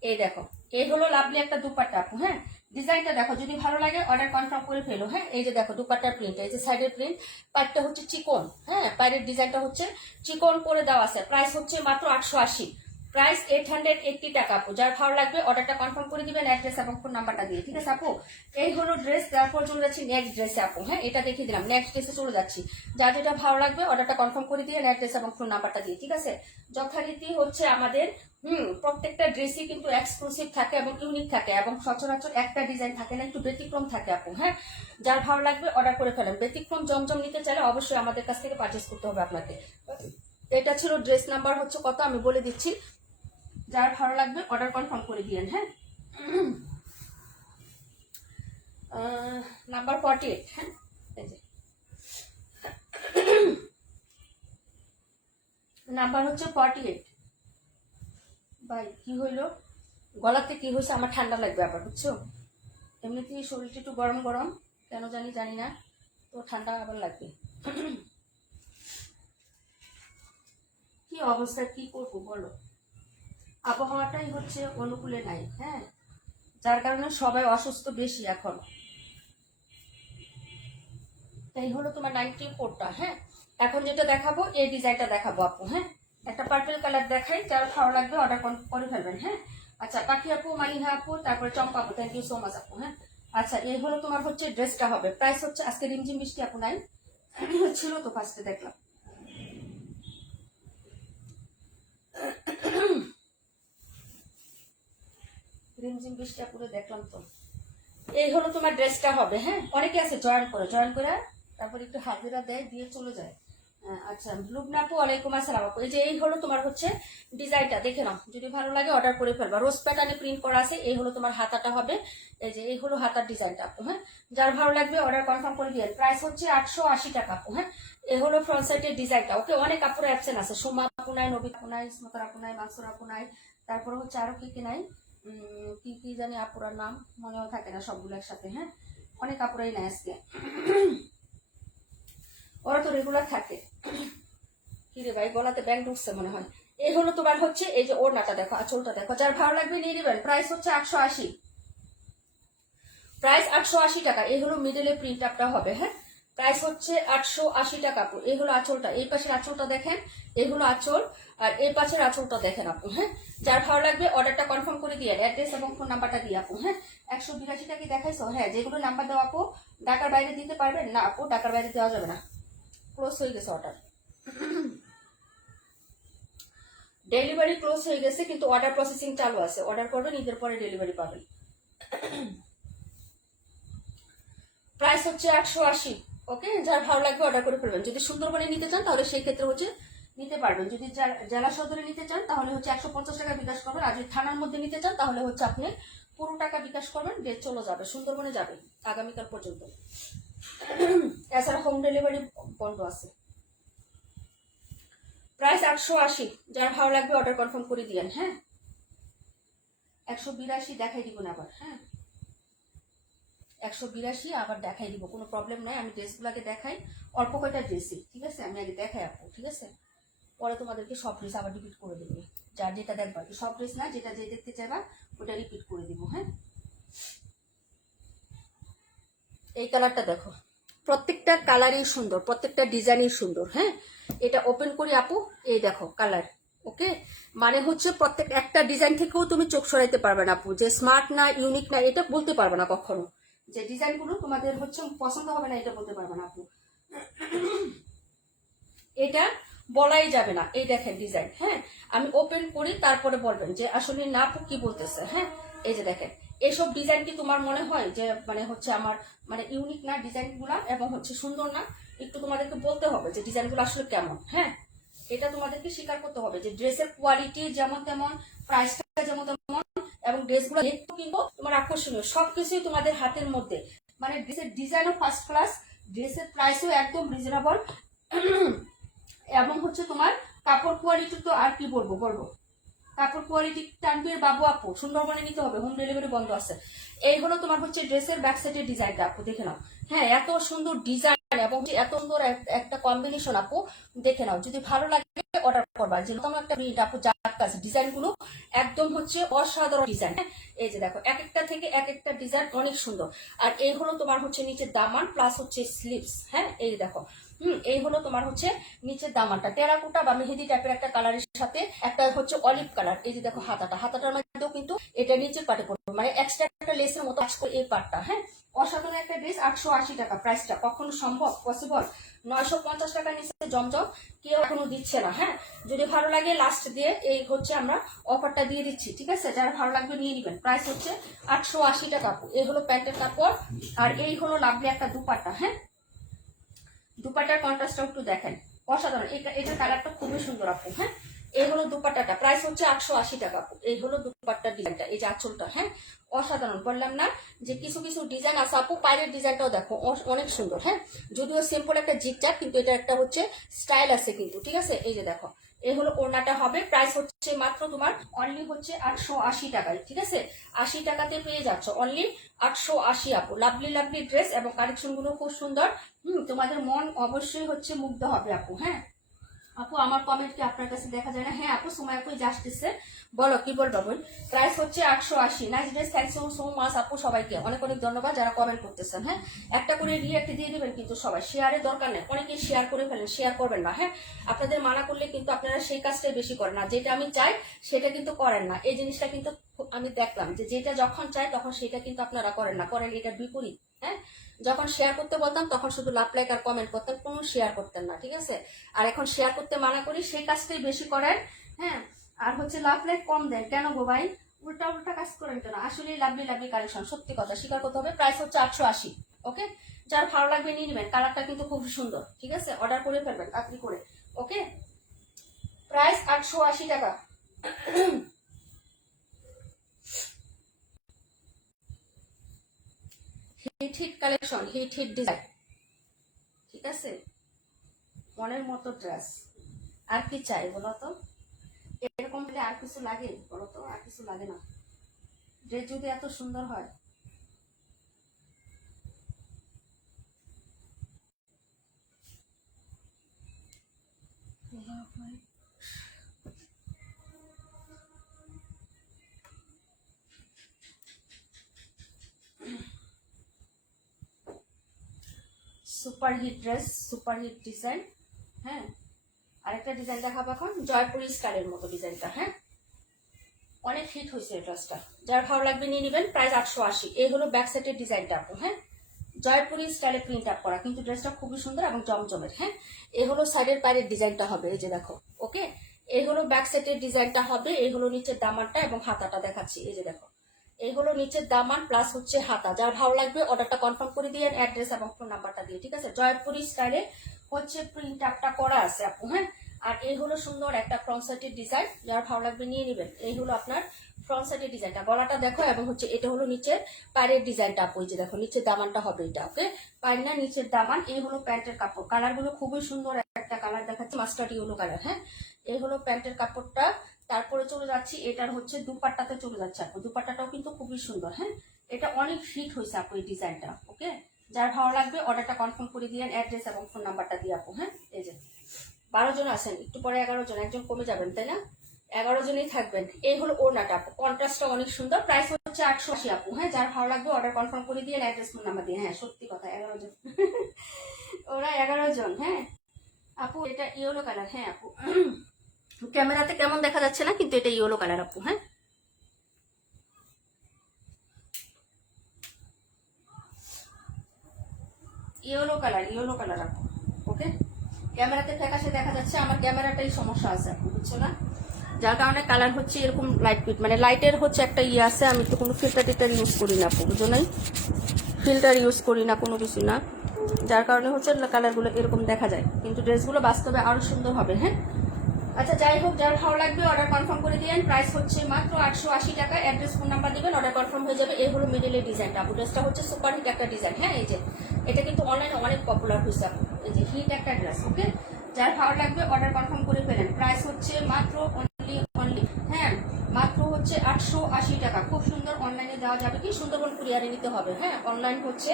এই দেখো এই হলো লাভলি একটা দুপাট্টা আপু। হ্যাঁ, ডিজাইনটা দেখো, যদি ভালো লাগে অর্ডার কনফার্ম করে ফেলো। হ্যাঁ, এই যে দেখো দুপাট্টার প্রিন্ট, এই যে সাইডের প্রিন্ট, পাটটা হচ্ছে চিকন। হ্যাঁ, পায়ের ডিজাইনটা হচ্ছে চিকন করে দেওয়া আছে। প্রাইস হচ্ছে মাত্র 880। প্রাইস 880 টাকা আপু। যার ভালো লাগবে অর্ডারটা কনফার্ম করে দিবেন অ্যাড্রেস এবং ফোন নাম্বারটা দিয়ে, ঠিক আছে আপু? এই হলো ড্রেস। তারপর চলে যাচ্ছি নেক্সট ড্রেসে আপু। হ্যাঁ, এটা দেখিয়ে দিলাম, নেক্সট ড্রেসে চলে যাচ্ছি। যার যেটা ভালো লাগবে অর্ডারটা কনফার্ম করে দিয়ে অ্যাড্রেস এবং ফোন নাম্বারটা দিয়ে, ঠিক আছে? যথারীতি হচ্ছে আমাদের প্রত্যেকটা ড্রেসই কিন্তু এক্সক্লুসিভ থাকে এবং ইউনিক থাকে এবং সচরাচর একটা ডিজাইন থাকে না, একটু ব্যতিক্রম থাকে আপু। হ্যাঁ, যার ভালো লাগবে অর্ডার করে ফেলেন। ব্যতিক্রম জমজম নিতে চাইলে অবশ্যই আমাদের কাছ থেকে পারচেস করতে হবে আপনাকে। এটা ছিল ড্রেস নাম্বার হচ্ছে কত আমি বলে দিচ্ছি, যার ভালো লাগবে অর্ডার কনফার্ম করে দিয়েন। হ্যাঁ, নাম্বার 48। হ্যাঁ, এই যে নাম্বার হচ্ছে 48। ভাই কি হইলো, গলাতে কি হয়েছে? আমার ঠান্ডা লাগবে আবার, বুঝছো? এমনিতেই শরীরটা একটু গরম গরম, কেন জানি না, তো ঠান্ডা আবার লাগবে। কি অবস্থা, কি করবো বলো? আবহাওয়াটাই হচ্ছে অনুকূলে নাই। হ্যাঁ, যার কারণে সবাই অসুস্থ বেশি এখন। এই হলো তোমার 94টা। হ্যাঁ, এখন যেটা দেখাবো এই ডিজাইনটা দেখাবো আপু। হ্যাঁ, একটা পার্পল কালার দেখাই, যার ভালো লাগবে অর্ডার করে ফেলবেন। হ্যাঁ, আচ্ছা পাখি আপু, মালিহা আপু, তারপরে চম্পা আপু, থ্যাংক ইউ সো মাচ আপু। হ্যাঁ, আচ্ছা এই হলো তোমার হচ্ছে ড্রেসটা হবে। প্রাইস হচ্ছে, আজকে রিমঝিম বৃষ্টি আপু নাই, ছিল তো ফার্স্টে দেখলাম। রিমঝিম বৃষ্টি আপুরে দেখলাম তো। এই হলো তোমার ড্রেসটা হবে। হ্যাঁ, অনেকে আছে জয়েন করে তারপর একটু হাজিরা দেয়, দিয়ে চলে যায়। আচ্ছা লুবনা আপু, ওয়ালাইকুম আসসালাম আপু। এই যে এই হলো তোমার হচ্ছে ডিজাইনটা, দেখে নাও, যদি ভালো লাগে অর্ডার করে ফেলবা। রোজ প্যাটার্নে প্রিন্ট করা আছে। এই হলো তোমার হাতাটা হবে, এই যে এই হলো হাতার ডিজাইনটা আপু। হ্যাঁ, যার ভালো লাগবে অর্ডার কনফার্ম করে দিয়ে। প্রাইস হচ্ছে 880 টাকা আপু। হ্যাঁ, এই হলো ফ্রন্ট সাইডের ডিজাইনটা। ওকে, অনেক আপুর অ্যাবসেন্ট আছে, সোমা আপু নাই, নবী আপু নাই, স্মতার আপু নাই, মানসুর আপু নাই, তারপরে হচ্ছে আরো কি কি নাই, কি কি জানি আপুরার নাম মনেও থাকে না সবগুলো একসাথে। হ্যাঁ, অনেক আপুরাই নাই আজকে, ওরা তো রেগুলার থাকে। কিরে ভাই, গলাতে ব্যাং ঢুকছে মনে হয়। এই হলো তোমার হচ্ছে এই যে ওড়নাটা দেখো, আঁচলটা দেখো, যার ভালো লাগবে নিয়ে নেবেন। প্রাইস হচ্ছে 880, প্রাইস 880 টাকা। এই হলো মিডলে প্রিন্ট আপটা হবে। হ্যাঁ, প্রাইস হচ্ছে 880 টাকা আপু। এই হলো আঁচলটা, এই পাশের আঁচলটা দেখেন, এই হলো আঁচল, আর এই পাশের আঁচলটা দেখেন আপু। হ্যাঁ, যার ভালো লাগবে অর্ডারটা কনফার্ম করে দিয়ে অ্যাড্রেস এবং ফোন নাম্বারটা দিয়ে আপু। হ্যাঁ, 182টা কি দেখাইছো? হ্যাঁ, যেগুলো নাম্বার দেওয়া আপু, ঢাকার বাইরে দিতে পারবেন না আপু? ঢাকার বাইরে দেওয়া যাবে না, ক্লোজ হয়ে গেছে অর্ডার। ডেলিভারি ক্লোজ হয়ে গেছে, কিন্তু অর্ডার প্রসেসিং চালু আছে। অর্ডার করবেন, ঈদের পরে ডেলিভারি পাবেন। প্রাইস হচ্ছে 880। ওকে, যার ভালো লাগবে অর্ডার করে ফেলবেন। যদি সুন্দরবনে নিতে চান তাহলে সেই ক্ষেত্রে হচ্ছে নিতে পারবেন। যদি জেলা সদরে নিতে চান তাহলে হচ্ছে 150 টাকা বিকাশ করবেন। আর যদি থানার মধ্যে নিতে চান তাহলে হচ্ছে আপনি পুরো টাকা বিকাশ করবেন, ডেট চলে যাবে, সুন্দরবনে যাবে আগামীকাল পর্যন্ত। এছাড়া হোম ডেলিভারি বন্ধ আছে। প্রাইস 880, যার ভালো লাগবে অর্ডার কনফার্ম করে দিয়েন। হ্যাঁ, 182 দেখাই দিব না আবার। হ্যাঁ, 182 আবার দেখাই দিব, কোনো প্রবলেম নাই। আমি ড্রেসগুলোকে দেখাই, অল্প কয়টা ড্রেসই, ঠিক আছে? আমি আগে দেখাই আপু, ঠিক আছে? পরে তোমাদেরকে সব ড্রেস আবার রিপিট করে দেবো। যার যেটা দেখবা, সব ড্রেস না, যেটা যে দেখতে চাইবা ওটা রিপিট করে দিব। হ্যাঁ, এই কালারটা দেখো, প্রত্যেকটা কালারই সুন্দর, প্রত্যেকটা ডিজাইনই সুন্দর। হ্যাঁ, এটা ওপেন করি আপু, এই দেখো কালার। ওকে, মানে হচ্ছে প্রত্যেক একটা ডিজাইন থেকেও তুমি চোখ সরাইতে পারবে না আপু, যে স্মার্ট না, ইউনিক না, এটা বলতে পারবে না কখনো। যে ডিজাইনগুলো তোমাদের হচ্ছে পছন্দ হবে না, এটা বলতে পারবে না আপু। এটা বলাই যাবে না। এই দেখেন ডিজাইন। হ্যাঁ, আমি ওপেন করি, তারপরে বলবেন যে আসলে না আপু কি বলতেছে। হ্যাঁ, এই যে দেখেন, এইসব ডিজাইন কি তোমার মনে হয় যে মানে হচ্ছে আমার মানে ইউনিক না ডিজাইনগুলা এবং হচ্ছে সুন্দর না? একটু তোমাদেরকে বলতে হবে যে ডিজাইনগুলো আসলে কেমন। হ্যাঁ, এটা তোমাদেরকে স্বীকার করতে হবে যে ড্রেসের কোয়ালিটি যেমন তেমন, প্রাইসটা যেমন তেমন, এবং ড্রেসগুলো দেখতে কিন্তু তোমার আকর্ষণীয়, সবকিছুই তোমাদের হাতের মধ্যে। মানে ড্রেসের ডিজাইনও ফার্স্ট ক্লাস, ড্রেসের প্রাইসও একদম রিজনেবল, এবং হচ্ছে তোমার কাপড় কোয়ালিটি তো আর কি বলবো, কাপড় কোয়ালিটি টানবির বাবু আপু, সুন্দরবনে নিতে হবে, হোম ডেলিভারি বন্ধ আছে। এই হলো তোমার হচ্ছে ড্রেসের ব্যাক সাইডের ডিজাইনটা আপু, দেখে নাও। হ্যাঁ, এত সুন্দর ডিজাইন এবং এত সুন্দর একটা কম্বিনেশন আপু, দেখে নাও। যদি ভালো লাগে অর্ডার করবা। যে তোমার একটা প্রিন্ট আপু, যার কাছে ডিজাইন গুলো একদম হচ্ছে অসাধারণ ডিজাইন। এই যে দেখো, এক একটা থেকে এক একটা ডিজাইন অনেক সুন্দর। আর এই হলো তোমার হচ্ছে নিচে দামান প্লাস হচ্ছে স্লিভস। হ্যাঁ, এই দেখো, এই হলো তোমার হচ্ছে নিচের দামানটা টেরাকোটা বা মেহেদি টাইপের একটা কালারের সাথে একটা হচ্ছে অলিভ কালার। এই যে দেখো হাতাটার মধ্যেও কিন্তু এটা নিচের পাটে পড়বে, মানে এক্সট্রা একটা লেসের মতো কাজ করে এই পাটটা। হ্যাঁ, অসাধারণ একটা ড্রেস। 880 টাকা প্রাইসটা। কখনো সম্ভব? পসিবল? 950 টাকার নিচে জমজম কেউ এখনো দিচ্ছে না। হ্যাঁ, যদি ভালো লাগে লাস্ট দিয়ে এই হচ্ছে আমরা অফারটা দিয়ে দিচ্ছি, ঠিক আছে? যারা ভালো লাগবে নিয়ে নিবেন। প্রাইস হচ্ছে 880 টাকা। এই হলো প্যান্টের কাপড়, আর এই হলো লাভলি একটা দুপাট্টা। হ্যাঁ, দুপাট্টার কন্ট্রাস্টটা একটু দেখেন, অসাধারণ। এটার কালারটা খুবই সুন্দর আপু। হ্যাঁ, এই হলো দুপাট্টাটা, প্রাইস হচ্ছে 880 টাকা আপু। এই হলো দুপাট্টার ডিজাইনটা, এই যে আঁচলটা। হ্যাঁ, অসাধারণ। বললাম না যে কিছু কিছু ডিজাইন আছে আপু, পায়ের ডিজাইনটাও দেখো অনেক সুন্দর। হ্যাঁ, যদিও সিম্পল একটা জিগজ্যাগ, কিন্তু এটা একটা হচ্ছে স্টাইল আছে কিন্তু, ঠিক আছে? এই যে দেখো, এই হলো ওড়নাটা হবে। প্রাইস হচ্ছে মাত্র তোমার অনলি হচ্ছে 880 টাকায়, ঠিক আছে? 80 টাকাতে পেয়ে যাচ্ছ অনলি 880 আপু। লাভলি লাভলি ড্রেস এবং কালেকশন গুলো খুব সুন্দর। তোমাদের মন অবশ্যই হচ্ছে মুগ্ধ হবে আপু। হ্যাঁ আপু, আমার কমেন্ট কি আপনার কাছে দেখা যায় না? হ্যাঁ আপু, সময় আপু আসতেছে, বলো কি বলবো বল। প্রাইস হচ্ছে 880। Nice dress, thanks so much আপু। সবাইকে অনেক অনেক ধন্যবাদ যারা কমেন্ট করতেছেন। হ্যাঁ, একটা করে রিঅ্যাক্ট দিয়ে দিবেন কিন্তু সবাই, শেয়ারের দরকার নেই। অনেকে শেয়ার করে ফেলেন, শেয়ার করবেন না। হ্যাঁ, আপনাদের মানা করলে কিন্তু আপনারা সেই কাজটাই বেশি করেন না, যেটা আমি চাই সেটা কিন্তু করেন না। এই জিনিসটা কিন্তু আমি দেখলাম যে যেটা যখন চাই তখন সেটা কিন্তু আপনারা করেন না, করেন এটা বিপরীত। হ্যাঁ, যখন শেয়ার করতে বলতাম তখন শুধু লাভ লাইক আর কমেন্ট করতেন, কোনো শেয়ার করতেন না, ঠিক আছে? আর এখন শেয়ার করতে মানা করি, সেই কাজটাই বেশি করেন। হ্যাঁ, আর হচ্ছে লাভ লাইক কম দেন কেন গো ভাই? উল্টা উল্টা কাজ করেন কেন? আসলেই লাভলি লাভলি কালেকশন, সত্যি কথা স্বীকার করতে হবে। প্রাইস হচ্ছে 880। ওকে, যার ভালো লাগবে নিয়ে নেবেন। কালারটা কিন্তু খুব সুন্দর, ঠিক আছে? অর্ডার করে ফেলবেন আপনি করে। ওকে, প্রাইস 880 টাকা। Hit hit collection, hit hit design, ঠিক আছে? মনের মতো ড্রেস। আর কি চাই বলো তো? এরকম হলে আর কিছু লাগে বলো তো? আর কিছু লাগে না। ড্রেস যদি এত সুন্দর হয়। Super hit dress, super hit design. হ্যাঁ, আরেকটা ডিজাইন দেখাবো এখন, জয়পুরি স্টাইলের মতো ডিজাইনটা। হ্যাঁ, অনেক হিট হয়েছে এই ড্রেসটা, যার ভালো লাগবে নিয়ে নেবেন। প্রাইস 880। এই হলো ব্যাক সাইডের ডিজাইনটা আপু। হ্যাঁ, জয়পুরি স্টাইলে প্রিন্ট আপ করা, কিন্তু ড্রেসটা খুবই সুন্দর এবং জমজমের। হ্যাঁ, এই হলো সাইডের পায়ের ডিজাইনটা হবে, এই যে দেখো। ওকে, এই হলো ব্যাক সাইডের ডিজাইনটা হবে। এই হলো নিচের দামানটা এবং হাতাটা দেখাচ্ছি, এই যে দেখো। এই হলো নিচের দামান প্লাস হচ্ছে হাতা। যার ভালো লাগবে অর্ডারটা কনফার্ম করে দিয়ে অ্যাড্রেস এবং ফোন নাম্বারটা দিয়ে, ঠিক আছে? জয়পুরি স্টাইলে হচ্ছে প্রিন্ট আপটা করা আছে আপু। হ্যাঁ, আর এই হলো সুন্দর একটা ফ্রন্ট সাইডের ডিজাইন, যার ভালো লাগবে নিয়ে নেবেন। এই হলো আপনার ফ্রন্ট সাইডের ডিজাইনটা, গলাটা দেখো, এবং হচ্ছে এটা হলো নিচের পায়ের ডিজাইনটা আপু। এই যে দেখো, নিচের দামানটা হবে এটা। ওকে, পায়ের না নিচের দামান। এই হলো প্যান্টের কাপড়। কালার গুলো খুবই সুন্দর, একটা কালার দেখাচ্ছি মাস্টার্ড ইয়েলো কালার। হ্যাঁ, এই হলো প্যান্টের কাপড়টা। তারপরে চলে যাচ্ছি, এটার হচ্ছে দুপাট্টাতে চলে যাচ্ছে আপু। দুপাট্টাটাও কিন্তু খুবই সুন্দর। হ্যাঁ, এটা অনেক হিট হয়েছে আপু এই ডিজাইনটা। ওকে, যার ভালো লাগবে অর্ডারটা কনফার্ম করে দিয়ে অ্যাড্রেস এবং ফোন নাম্বারটা দিয়ে আপু। হ্যাঁ, এই যে 12 জন আছেন, একটু পরে 11 জন, একজন কমে যাবেন, তাই না? 11 জনই থাকবেন। এই হলো ওড়নাটা আপু, কন্ট্রাস্টটা অনেক সুন্দর। প্রাইস হচ্ছে 880 আপু। হ্যাঁ, যার ভালো লাগবে অর্ডার কনফার্ম করে দিয়ে অ্যাড্রেস ফোন নাম্বার দিয়ে। হ্যাঁ, সত্যি কথা, 11 জন। ওরা 11 জন। হ্যাঁ আপু, এটা ইয়েলো কালার। হ্যাঁ আপু, ক্যামেরাতে কেমন দেখা যাচ্ছে না, কিন্তু এটা ইয়েলো কালার আপু। হ্যাঁ, ইয়েলো কালার, ইয়েলো কালার আপু। ওকে, ক্যামেরাতে ফ্যাকাশে দেখা যাচ্ছে, আমার ক্যামেরাটাই সমস্যা আছে আপু, বুঝছো না? যার কারণে কালার হচ্ছে এরকম লাইট পিট, মানে লাইটের হচ্ছে একটা ইয়ে আছে। আমি তো কোনো ফিল্টার টিল্টার ইউজ করি না আপু, বুঝো নাই? ফিল্টার ইউজ করি না, কোনো কিছু না, যার কারণে হচ্ছে কালারগুলো এরকম দেখা যায়, কিন্তু ড্রেসগুলো বাস্তবে আরো সুন্দর হবে। হ্যাঁ, আচ্ছা যাই হোক, যার ভালো লাগবে অর্ডার কনফার্ম করে দিবেন। প্রাইস হচ্ছে মাত্র 880 টাকা। অ্যাড্রেস ফোন নাম্বার দিবেন, অর্ডার কনফার্ম হয়ে যাবে। এই হলো মিডলের ডিজাইনটা আপু। ড্রেসটা হচ্ছে সুপার হিট একটা ডিজাইন। হ্যাঁ, এই যে এটা কিন্তু অনলাইনে অনেক পপুলার হয়েছে আপু। এই যে হিট একটা ড্রেস। ওকে, যার ভালো লাগবে অর্ডার কনফার্ম করে ফেলেন। প্রাইস হচ্ছে মাত্র অনলি হ্যাঁ মাত্র হচ্ছে 880 টাকা। খুব সুন্দর, অনলাইনে দেওয়া যাবে কি, সুন্দরবন কুরিয়ারে নিতে হবে। হ্যাঁ, অনলাইন হচ্ছে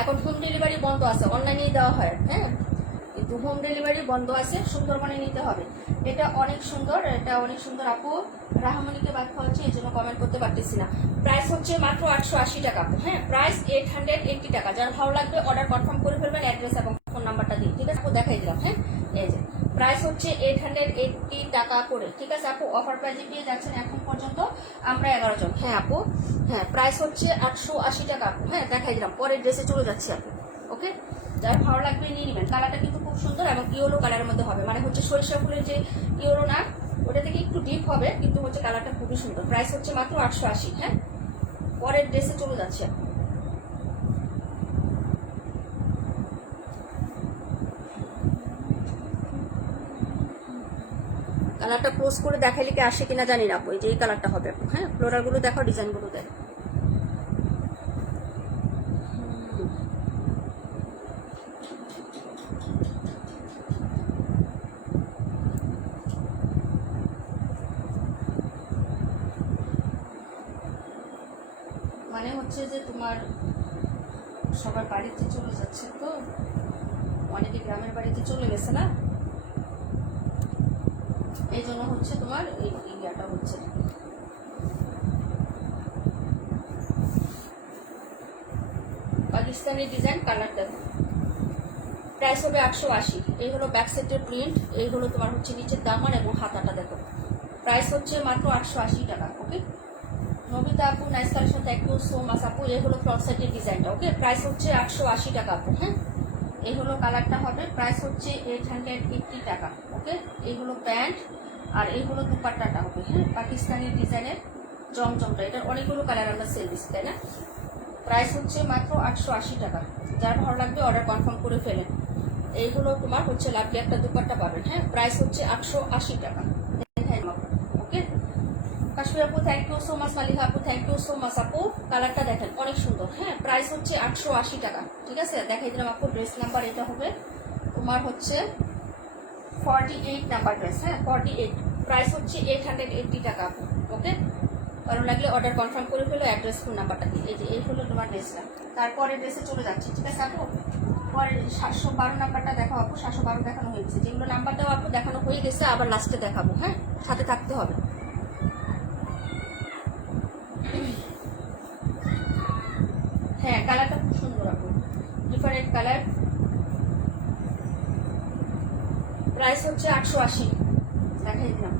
এখন হোম ডেলিভারি বন্ধ আছে, অনলাইনেই দেওয়া হয়। হ্যাঁ, কিন্তু হোম ডেলিভারি বন্ধ আছে, সুন্দরবনে নিতে হবে। এটা অনেক সুন্দর, এটা অনেক সুন্দর আপু। রাহামণিকে বাদ হচ্ছে, এই জন্য কমেন্ট করতে পারতেছি না। প্রাইস হচ্ছে মাত্র 880 টাকা আপু। হ্যাঁ, প্রাইস 880 টাকা। যার ভালো লাগবে অর্ডার কনফার্ম করে ফেলবেন অ্যাড্রেস এবং ফোন নাম্বারটা দিন, ঠিক আছে আপু? দেখাই প্রাইস হচ্ছে 880 টাকা করে, ঠিক আছে আপু। অফার প্রাইসে পেয়ে যাচ্ছেন এখন পর্যন্ত আমরা 11 জন। হ্যাঁ আপু, হ্যাঁ প্রাইস হচ্ছে 880 টাকা আপু। হ্যাঁ দেখাই দিলাম, পরের ড্রেসে চলে যাচ্ছি আপু। ওকে, যার ভালো লাগবে নিয়ে নেবেন। কালারটা কিন্তু খুব সুন্দর এবং ইয়েলো কালারের মধ্যে হবে, মানে হচ্ছে সরিষা ফুলের যে ইয়েলো না, ওটা থেকে একটু ডিপ হবে, কিন্তু হচ্ছে কালারটা খুবই সুন্দর। প্রাইস হচ্ছে মাত্র 880। হ্যাঁ, পরের ড্রেসে চলে যাচ্ছে আপু। কালারটা ক্লোজ করে দেখাইলে কি আসে কিনা জানি না আপু, এই যে এই কালারটা হবে আপু। হ্যাঁ, ফ্লোরালগুলো দেখো, ডিজাইনগুলো দেখো। মানে হচ্ছে যে তোমার সবার বাড়িতে চলে যাচ্ছে, তো অনেকে গ্রামের বাড়িতে চলে গেছে না, এই জন্য হচ্ছে তোমার এই ইয়াটা হচ্ছে। পাকিস্তানি ডিজাইন, কালারটা প্রাইস হবে 880। এই হলো ব্যাক সাইডের প্রিন্ট, এই হলো তোমার হচ্ছে নিচের দামান এবং হাতাটা দেখো। প্রাইস হচ্ছে মাত্র 880 টাকা। ওকে, নবিতা আপু nice collection, thank you so much আপু। এই হলো ফ্রন্ট সাইডের ডিজাইনটা। ওকে, প্রাইস হচ্ছে 880 টাকা আপু। হ্যাঁ, এই হলো কালারটা হবে, প্রাইস হচ্ছে 880 টাকা। ওকে, এই হলো প্যান্ট আর এই হলো দুপাট্টাটা হবে। হ্যাঁ, পাকিস্তানি ডিজাইনের জমজমটা, এটার অনেকগুলো কালার আমরা সেল দিচ্ছি, তাই না। প্রাইস হচ্ছে মাত্র 880 টাকা। যার ভালো লাগবে অর্ডার কনফার্ম করে ফেলেন। এই হলো তোমার হচ্ছে লাগবে একটা দুপাট্টা পাবেন। হ্যাঁ, প্রাইস হচ্ছে 880 টাকা। ওকে, কাশ্মীর আপু থ্যাংক ইউ সো মাচ, মালিকা আপু থ্যাংক ইউ সো মাচ আপু। কালারটা দেখেন অনেক সুন্দর। হ্যাঁ, প্রাইস হচ্ছে 880 টাকা। ঠিক আছে, দেখাই দিলাম আপু। ড্রেস নাম্বার এটা হবে তোমার হচ্ছে 48 নাম্বার ড্রেস। হ্যাঁ, 48। প্রাইস হচ্ছে 880 টাকা আপু। ওকে, ভালো লাগলে অর্ডার কনফার্ম করে ফেলো, অ্যাড্রেস ফোন নাম্বারটা দিয়ে। এই যে এই হলো তোমার ড্রেসটা, তারপরে ড্রেসে চলে যাচ্ছে। ঠিক আছে আপু, পরে 712 নাম্বারটা দেখো আপু। 712 দেখানো হয়ে গেছে, যেগুলো নাম্বার দেওয়া আপু দেখানো হয়ে গেছে, আবার লাস্টে দেখাবো। হ্যাঁ, সাথে থাকতে হবে। হ্যাঁ, কালারটা খুব সুন্দর আপু, ডিফারেন্ট কালার। প্রাইস হচ্ছে 880, দেখাই দিলাম।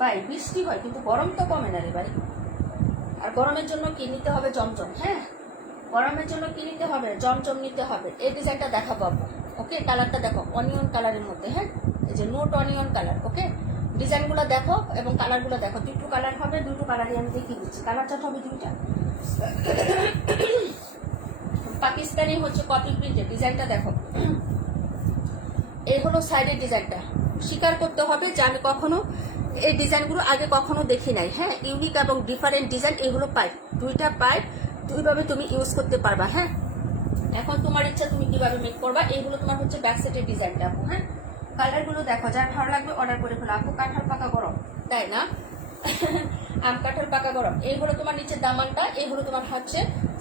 ভাই বৃষ্টি হয় কিন্তু গরম তো কমে না রে ভাই। আর গরমের জন্য কি নিতে হবে? জমজম। হ্যাঁ, গরমের জন্য কি নিতে হবে? জমজম নিতে হবে। এই ডিজাইনটা দেখাবো আপু। ওকে, কালারটা দেখো অনিয়ন কালারের মধ্যে। হ্যাঁ, এই যে নোট অনিয়ন কালার। ওকে, ডিজাইনগুলো দেখো এবং কালারগুলো দেখো। দুটো কালার হবে, দুটো কালারই আমি দেখিয়ে দিচ্ছি। কালার চার্ট হবে দুইটা। পাকিস্তানি হচ্ছে কপি প্রিন্টের ডিজাইনটা দেখো। এই হলো সাইডের ডিজাইনটা। স্বীকার করতে হবে যে আমি কখনো এই ডিজাইনগুলো আগে কখনো দেখি নাই। হ্যাঁ, ইউনিক এবং ডিফারেন্ট ডিজাইন। এগুলো পাইপ, দুইটা পাইপ দুইভাবে তুমি ইউজ করতে পারবা। হ্যাঁ, এখন তোমার ইচ্ছা তুমি কিভাবে মেক করবা। এইগুলো তোমার হচ্ছে ব্যাক সাইডের ডিজাইনটা আপু। হ্যাঁ, কালারগুলো দেখো, যার ভালো লাগবে অর্ডার করে ফেলো আপু। কাঁঠাল পাকা গরম, তাই না? আম কাঁঠাল পাকা গরম। এই হলো তোমার নিচের দামানটা, এই হলো তোমার হচ্ছে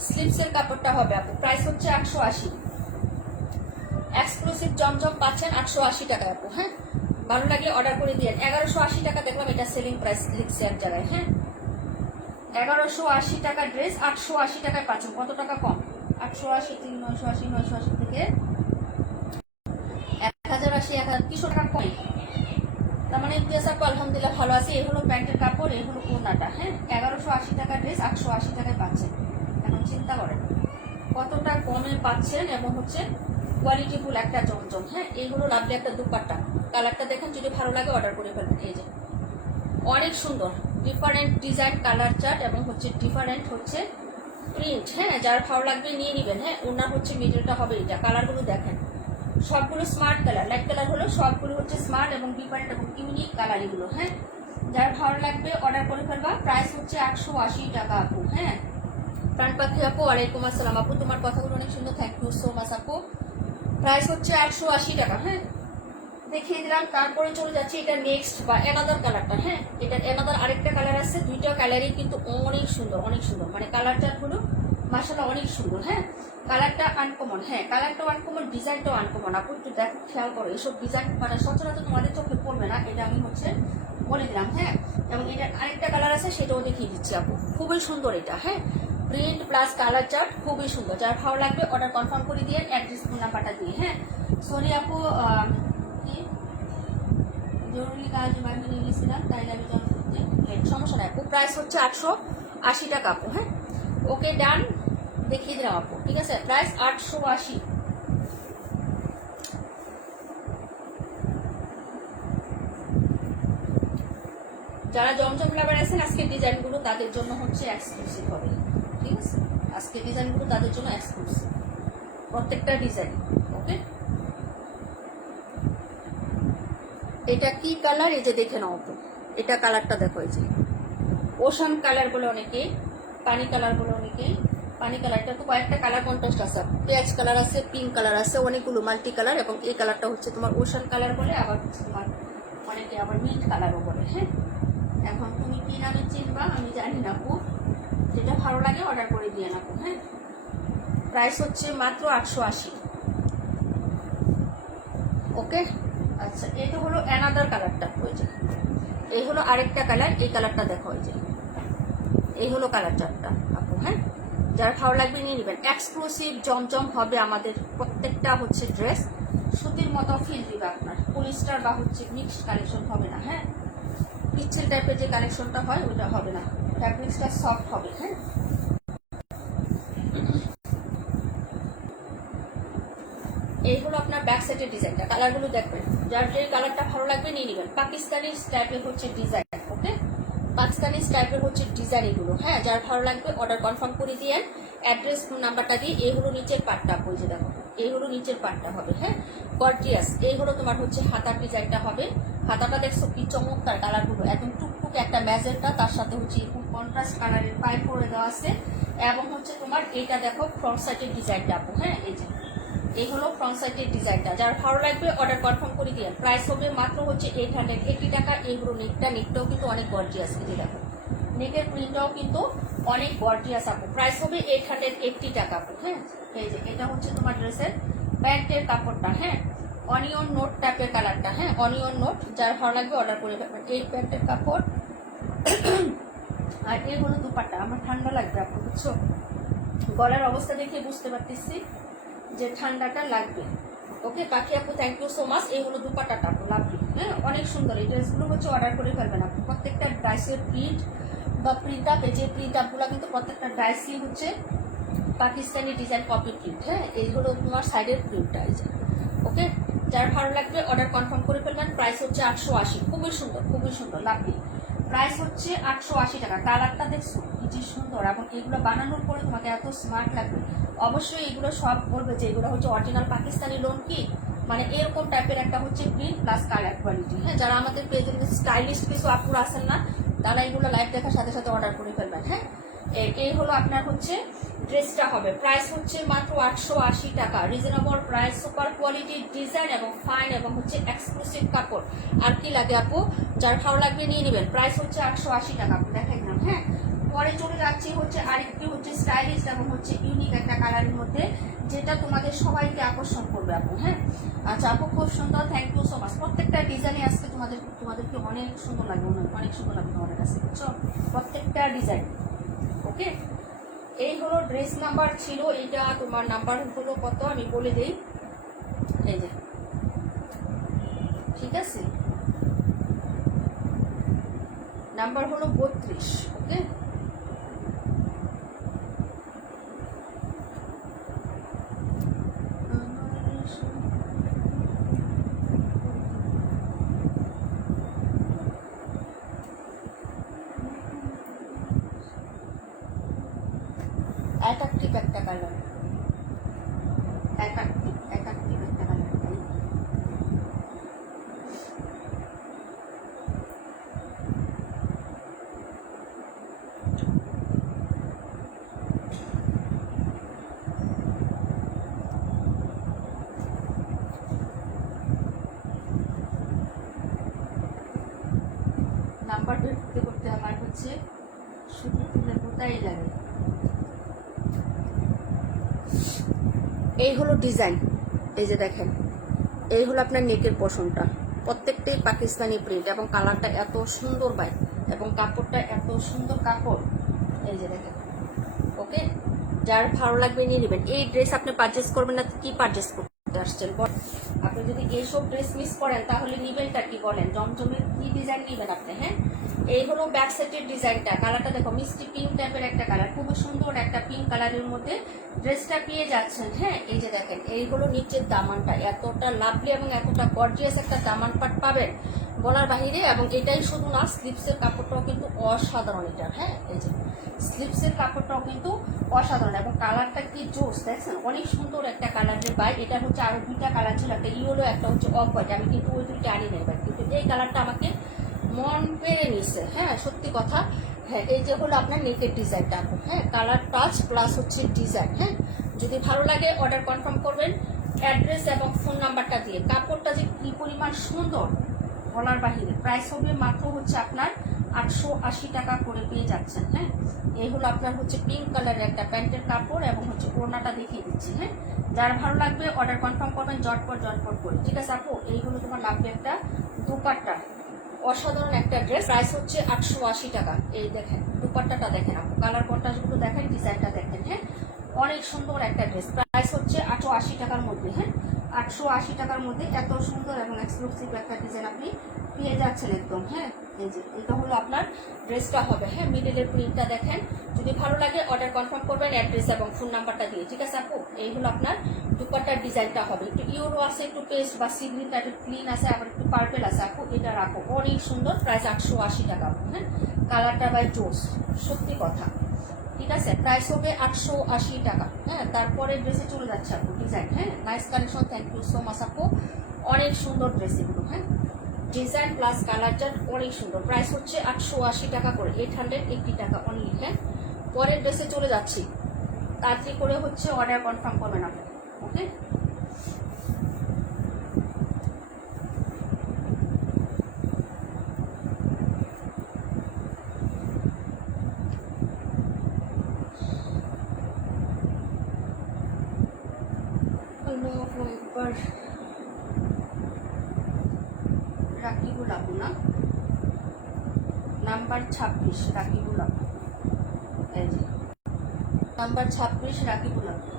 স্লিপসের কাপড়টা হবে আপু। প্রাইস হচ্ছে 880। এক্সক্লুসিভ জমজম পাচ্ছেন 880 টাকা আপু। হ্যাঁ, ভালো লাগলে অর্ডার করে দিয়ে। 1180 টাকা দেখলাম, এটা সেলিং প্রাইস লিখছে এক জায়গায়। হ্যাঁ, 1180 টাকা ড্রেস 880 টাকায় পাচ্ছেন। কত টাকা কম? 880, 980, 980 থেকে 1080, 1300 টাকা কম। তার মানে আপু আলহামদুলিল্লাহ ভালো আছে। এই হলো প্যান্টের কাপড়, এই হলো ওড়নাটা। হ্যাঁ, 1180 টাকা ড্রেস 880 টাকায় পাচ্ছেন। এখন চিন্তা করেন কতটা কমে পাচ্ছেন এবং হচ্ছে কোয়ালিটিফুল একটা জমজম। হ্যাঁ, এইগুলো লাভলি একটা দুপাট্টা। কালারটা দেখেন, যদি ভালো লাগে অর্ডার করে ফেলবেন। এই যে অনেক সুন্দর ডিফারেন্ট ডিজাইন, কালার চার্ট এবং হচ্ছে ডিফারেন্ট হচ্ছে প্রিন্ট। হ্যাঁ, যার ভালো লাগবে নিয়ে নেবেন। হ্যাঁ, ওনার হচ্ছে মিডলটা হবে এটা। কালারগুলো দেখেন সবগুলো স্মার্ট কালার, লাইট কালার হলো সবগুলো হচ্ছে স্মার্ট এবং ডিফারেন্ট এবং ইউনিক কালার এগুলো। হ্যাঁ, যার ভালো লাগবে অর্ডার করে ফেলবা। প্রাইস হচ্ছে 880 টাকা আপু। হ্যাঁ, প্রাণ পাখি আপু ওয়ালাইকুম আসসালাম আপু, তোমার কথাগুলো অনেক সুন্দর, থ্যাংক ইউ সো মাচ আপু। প্রাইস হচ্ছে 880 টাকা। হ্যাঁ, দেখিয়ে দিলাম। তারপরে চলে যাচ্ছে এটা নেক্সট বা এনাদার কালারটা। হ্যাঁ, এটা এনাদার আরেকটা কালার আছে। দুইটা কালারই কিন্তু অনেক সুন্দর, অনেক সুন্দর। মানে কালার চার্টগুলো মাশাআল্লাহ অনেক সুন্দর। হ্যাঁ, কালারটা আনকমন। হ্যাঁ, কালারটাও আনকমন, ডিজাইনটাও আনকমন আপু। একটু দেখো, খেয়াল করো। এসব ডিজাইন মানে সচরাচর তোমাদের চোখে পড়বে না, এটা আমি হচ্ছে বলে দিলাম। হ্যাঁ, এবং এটা আরেকটা কালার আছে, সেটাও দেখিয়ে দিচ্ছি আপু। খুবই সুন্দর এটা। হ্যাঁ, প্রিন্ট প্লাস কালার চার্ট, খুবই সুন্দর। যার ভালো লাগবে অর্ডার কনফার্ম করে দিয়ে অ্যাড্রেস ফোন নাম্বারটা দিয়ে। হ্যাঁ সরি আপু, কি জরুরি কাজ বাড়ি নিয়ে গেছিলাম, তাই আমি সমস্যা নাই আপু। প্রাইস হচ্ছে 880 টাকা আপু। হ্যাঁ ওকে ডান, দেখিয়ে দিলাম আপু, ঠিক আছে। প্রাইস 880। যারা জমজম লাভার আছেন আজকে ডিজাইনগুলো তাদের জন্য হচ্ছে এক্সক্লুসিভ হবে, ঠিক আছে। আজকে ডিজাইনগুলো তাদের জন্য এক্সক্লুসিভ, প্রত্যেকটা ডিজাইন। ওকে এটা কি কালার, এই যে দেখে নাও তো, এটা কালারটা দেখো, এই যে ওশান কালার বলে অনেকে, পানি কালার বলে অনেকে। পানি কালারটা তো কয়েকটা কালার কন্ট্রাস্ট আছে, পেঁয়াজ কালার আছে, পিঙ্ক কালার আছে, অনেকগুলো মাল্টি কালার। এবং এই কালারটা হচ্ছে তোমার ওশান কালার বলে, আবার হচ্ছে তোমার অনেকে আবার মিন্ট কালারও বলে। হ্যাঁ এখন তুমি কি নামে চিনবা আমি জানি না আপু, যেটা ভালো লাগে অর্ডার করে দিয়ে না আপু। হ্যাঁ প্রাইস হচ্ছে মাত্র 880। ওকে আচ্ছা, এটা হলো অ্যানাদার কালারটা, ওই যে এই হলো আরেকটা কালার, এই কালারটা দেখো, ওই যে এই হলো কালার চারটা আপু। হ্যাঁ যার ভালো লাগবে নিয়ে নেবেন। এক্সক্লুসিভ জমজম হবে আমাদের প্রত্যেকটা হচ্ছে ড্রেস, সুতির মতো ফিল দিবে আপনার, পলিস্টার বা হচ্ছে মিক্সড কালেকশন হবে না। হ্যাঁ পিচ্ছিল টাইপের যে কালেকশনটা হয় ওটা হবে না, ফ্যাব্রিক্সটা সফট হবে। হ্যাঁ এই হলো আপনার ব্যাক সাইডের ডিজাইনটা, কালারগুলো দেখবেন, যার যে কালারটা ভালো লাগবে নিয়ে নেবেন। পাকিস্তানি টাইপের হচ্ছে ডিজাইন। ওকে পাকিস্তানি টাইপের হচ্ছে ডিজাইন এগুলো। হ্যাঁ যার ভালো লাগবে অর্ডার কনফার্ম করে দিয়ে অ্যাড্রেস নাম্বারটা দিয়ে। এই হলো নিচের পাটটা, ওই যে দেখো এই হলো নিচের পাটটা হবে। হ্যাঁ গর্জিয়াস। এই হলো তোমার হচ্ছে হাতার ডিজাইনটা হবে। হাতাটা দেখছো কি চমৎকার, কালারগুলো একদম টুকটুকে একটা ম্যাজেন্টা, তার সাথে হচ্ছে এরকম কন্ট্রাস্ট কালারের পাইপ করে দেওয়া আছে। এবং হচ্ছে তোমার এইটা দেখো ফ্রন্ট সাইডের ডিজাইনটা আপু। হ্যাঁ এই যে এই হলো ফ্রন্ট সাইডের ডিজাইনটা, যার ভালো লাগবে অর্ডার কনফার্ম করে দিয়ে। প্রাইস হবে মাত্র হচ্ছে 880 টাকা। এইগুলো নেকটাও কিন্তু অনেক গর্জিয়াস, এই দেখো নেকের প্রিন্টটাও কিন্তু অনেক গর্জিয়াস আপু। প্রাইস হবে 880 টাকা আপু। হ্যাঁ এই যে এটা হচ্ছে তোমার ড্রেসের প্যান্টের কাপড়টা। হ্যাঁ অনিয়ন নোট টাইপের কালারটা। হ্যাঁ অনিয়ন নোট, যার ভালো লাগবে অর্ডার করে ফেলবেন। এই প্যান্টের কাপড় আর এই হলো দুপাট্টা। আমার ঠান্ডা লাগবে আপু, বুঝছো, গলার অবস্থা দেখে বুঝতে পারতেছি যে ঠান্ডাটা লাগবে। ওকে পাখি আপু থ্যাংক ইউ সো মাচ। এই হলো দুপাট্টাটা আপু, লাভলি। হ্যাঁ অনেক সুন্দর। এই ড্রেসগুলো হচ্ছে অর্ডার করে ফেলবেন আপু। প্রত্যেকটা ড্রেসের প্রিন্ট বা প্রিন্ট আপ, এই যে প্রিন্ট আপগুলো কিন্তু প্রত্যেকটা ড্রেসই হচ্ছে পাকিস্তানি ডিজাইন কপি প্রিন্ট। হ্যাঁ এই হলো তোমার সাইডের প্রিন্টটা, এই যে। ওকে যার ভালো লাগবে অর্ডার কনফার্ম করে ফেলবেন। প্রাইস হচ্ছে 880। খুবই সুন্দর, খুবই সুন্দর, লাভলি। প্রাইস হচ্ছে 880 টাকা। কালারটা দেখছো কি যে সুন্দর, এবং এগুলো বানানোর পরে তোমাকে এত স্মার্ট লাগবে। অবশ্যই এগুলো সব বলবে যে এগুলো হচ্ছে অরিজিনাল পাকিস্তানি লোন, কি মানে এরকম টাইপের একটা হচ্ছে প্রিন্ট প্লাস কালার কোয়ালিটি। হ্যাঁ যারা আমাদের পেজের স্টাইলিশ কিছু আপুরা আছেন না, তারা এগুলো লাইভ দেখার সাথে সাথে অর্ডার করে ফেলবেন। হ্যাঁ এই হলো আপনার হচ্ছে ড্রেসটা হবে। প্রাইস হচ্ছে মাত্র 880 টাকা। রিজনেবল প্রাইস, সুপার কোয়ালিটির ডিজাইন এবং ফাইন এবং হচ্ছে এক্সক্লুসিভ কাপড়। আর কি লাগে আপু, যার ভালো লাগবে নিয়ে নেবেন। প্রাইস হচ্ছে 880 টাকা আপু, দেখাই না। হ্যাঁ পরে চলে যাচ্ছি হচ্ছে আরেকটি হচ্ছে স্টাইলিশ এবং হচ্ছে ইউনিক একটা কালারের মধ্যে, যেটা তোমাদের সবাইকে আকর্ষণ করবে আপু। হ্যাঁ আচ্ছা আপু খুব সুন্দর, থ্যাংক ইউ সো মাচ। প্রত্যেকটা ডিজাইনে আজকে তোমাদেরকে অনেক সুন্দর লাগবে, অনেক সুন্দর লাগবে তোমাদের কাছে, বুঝছো, প্রত্যেকটা ডিজাইন। ওকে এই হলো ড্রেস নাম্বার ছিল, এইটা তোমার নাম্বার হলো কত আমি বলে দেই, এই যে, ঠিক আছে, নাম্বার হলো 32। ওকে অ্যাট্রাকটিভ একটা কালার, অ্যাট্রাকটিভ একটা কালার। নাম্বার বের করতে করতে আমার হচ্ছে শুধু তুলে কোথায় লাগে। এই হলো ডিজাইন, এই যে দেখেন, এই হলো আপনার নেকের পোর্শনটা, প্রত্যেকটাই পাকিস্তানি প্রিন্ট এবং কালারটা এত সুন্দর ভাই, এবং কাপড়টা এত সুন্দর কাপড়, এই যে দেখেন। ওকে, যার ভালো লাগবে নিয়ে নেবেন। এই ড্রেস আপনি পারচেস করবেন না, কি পারচেস করতে আসছেন? আপনি যদি এইসব ড্রেস মিস করেন তাহলে নিবেনটা কি বলেন? জমজমের কি ডিজাইন নেবেন আপনি? হ্যাঁ, এই হলো ব্যাক সাইডের ডিজাইনটা। কালারটা দেখো, মিষ্টি পিঙ্ক টাইপের একটা কালার, খুব সুন্দর একটা পিঙ্ক কালারের মধ্যে ড্রেসটা পেয়ে যাচ্ছেন। হ্যাঁ, এই যে দেখেন, এই হলো নিচের দামানটা, এতটা লাভলি এবং এতটা গর্জিয়াস একটা দামান পাট পাবেন বলার বাহিরে। এবং এটাই শুধু না, স্লিপসের কাপড়টাও কিন্তু অসাধারণ এটা। হ্যাঁ, এই যে স্লিপসের কাপড়টাও কিন্তু অসাধারণ, এবং কালারটা কি জোস দেখছেন, অনেক সুন্দর একটা কালারের বাই। এটা হচ্ছে আরো দুইটা কালার ছিল, একটা ইয়েলো, একটা হচ্ছে অফ হোয়াইট। আমি কিন্তু ওই দুইটা আনি নাই বাই, কিন্তু এই কালারটা আমাকে মন পেড়ে নিছে। হ্যাঁ, সত্যি কথা। হ্যাঁ, এই যে হলো আপনার নেকের ডিজাইনটা। হ্যাঁ, কালার টাচ প্লাস হচ্ছে ডিজাইন। হ্যাঁ, যদি ভালো লাগে অর্ডার কনফার্ম করবেন অ্যাড্রেস এবং ফোন নাম্বারটা দিয়ে। কাপড়টা যে কি পরিমাণ সুন্দর বলার বাহিরে। প্রাইস হবে মাত্র হচ্ছে আপনার 880 টাকা করে পেয়ে যাচ্ছেন। হ্যাঁ, এই হলো আপনার হচ্ছে পিঙ্ক কালারের একটা প্যান্টের কাপড়, এবং হচ্ছে ওড়নাটা দেখিয়ে দিচ্ছি। হ্যাঁ, যার ভালো লাগবে অর্ডার কনফার্ম করবেন জটপট করে। ঠিক আছে আপু, এই হলো তোমার লাগবে একটা দুপাট্টা, অসাধারণ একটা ড্রেস। প্রাইস হচ্ছে 880 টাকা। এই দেখেন দুপাট্টাটা দেখেন আপু, কালার কন্ট্রাস্টগুলো দেখেন, ডিজাইনটা দেখেন। হ্যাঁ, অনেক সুন্দর একটা ড্রেস। প্রাইস হচ্ছে 880 টাকার মধ্যে। হ্যাঁ, 880 টাকার মধ্যে এত সুন্দর এবং এক্সক্লুসিভ একটা ডিজাইন আপনি পেয়ে যাচ্ছেন একদম। হ্যাঁ, এই যে এটা হলো আপনার ড্রেসটা হবে। হ্যাঁ, মিডলের প্রিন্টটা দেখেন। যদি ভালো লাগে অর্ডার কনফার্ম করবেন অ্যাড্রেস এবং ফোন নাম্বারটা দিয়ে। ঠিক আছে আপু, এই হলো আপনার দুপাট্টার ডিজাইনটা হবে। একটু ইউরো আছে, একটু পেস্ট বা সি গ্রিন টাইপের ক্লিন আছে, আবার একটু পার্পেল আছে আপু। এটা রাখো, অনেক সুন্দর। প্রাইস 880 টাকা। হ্যাঁ, কালারটা বাই জোস, সত্যি কথা। ঠিক আছে, প্রাইস হবে 880 টাকা। হ্যাঁ, তারপরে ড্রেসে চলে যাচ্ছে আপু ডিজাইন। হ্যাঁ, nice collection, thank you so much আপু, অনেক সুন্দর ড্রেস এগুলো। হ্যাঁ, ডিজাইন প্লাস কালারটা অনেক সুন্দর। প্রাইস হচ্ছে 880 টাকা করে, 880 টাকা অনলি। হ্যাঁ, পরের ড্রেসে চলে যাচ্ছি, তাড়াতাড়ি করে হচ্ছে অর্ডার কনফার্ম করবেন আপনি। ওকে, রাকিবুল আপু না, নাম্বার 26 রাকিবুল আপু। এই যে নাম্বার 26 রাকিবুল আপু।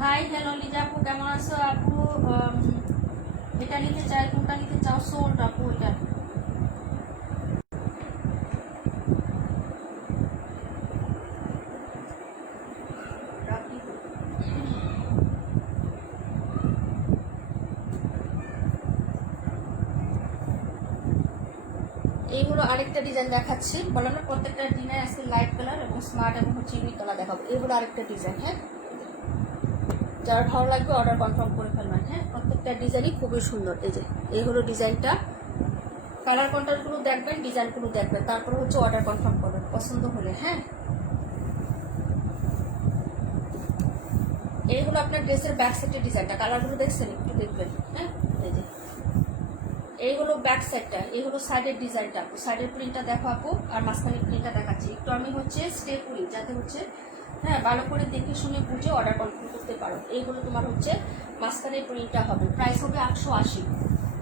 হাই, হ্যালো লিজা আপু, কেমন আছো আপু? এটা নিতে চাই, কোনটা নিতে চাও? সোল্ড আপু, এটা এইগুলো আরেকটা ডিজাইন দেখাচ্ছি। বললাম না প্রত্যেকটা ডিজাইন আছে লাইট কালার এবং স্মার্ট এবং হচ্ছে ইউনিক কালার দেখাবো। এগুলো আরেকটা ডিজাইন। হ্যাঁ, যার ভালো লাগবে অর্ডার কনফার্ম করে ফেলবেন। হ্যাঁ, প্রত্যেকটা ডিজাইনই খুবই সুন্দর। এই যে এই হলো ডিজাইনটা, কালার কন্ট্রাস্টগুলো দেখবেন, ডিজাইনগুলো দেখবেন, তারপরে হচ্ছে অর্ডার কনফার্ম করবেন পছন্দ হলে। হ্যাঁ, এইগুলো আপনার ড্রেসের ব্যাক সাইডের ডিজাইনটা, কালারগুলো দেখছেন, একটু দেখবেন। হ্যাঁ, এই যে এই হলো ব্যাক সাইডটা, এই হলো সাইডের ডিজাইনটা। সাইডের প্রিন্টটা দেখো আপু, আর মাঝখানের প্রিন্টটা দেখাচ্ছি। একটু আমি হচ্ছে স্টেপ করি যাতে হচ্ছে হ্যাঁ ভালো করে দেখে শুনে বুঝে অর্ডার কনফার্ম করতে পারো। এইগুলো তোমার হচ্ছে মাঝখানের প্রিন্টটা হবে। প্রাইস হবে 880।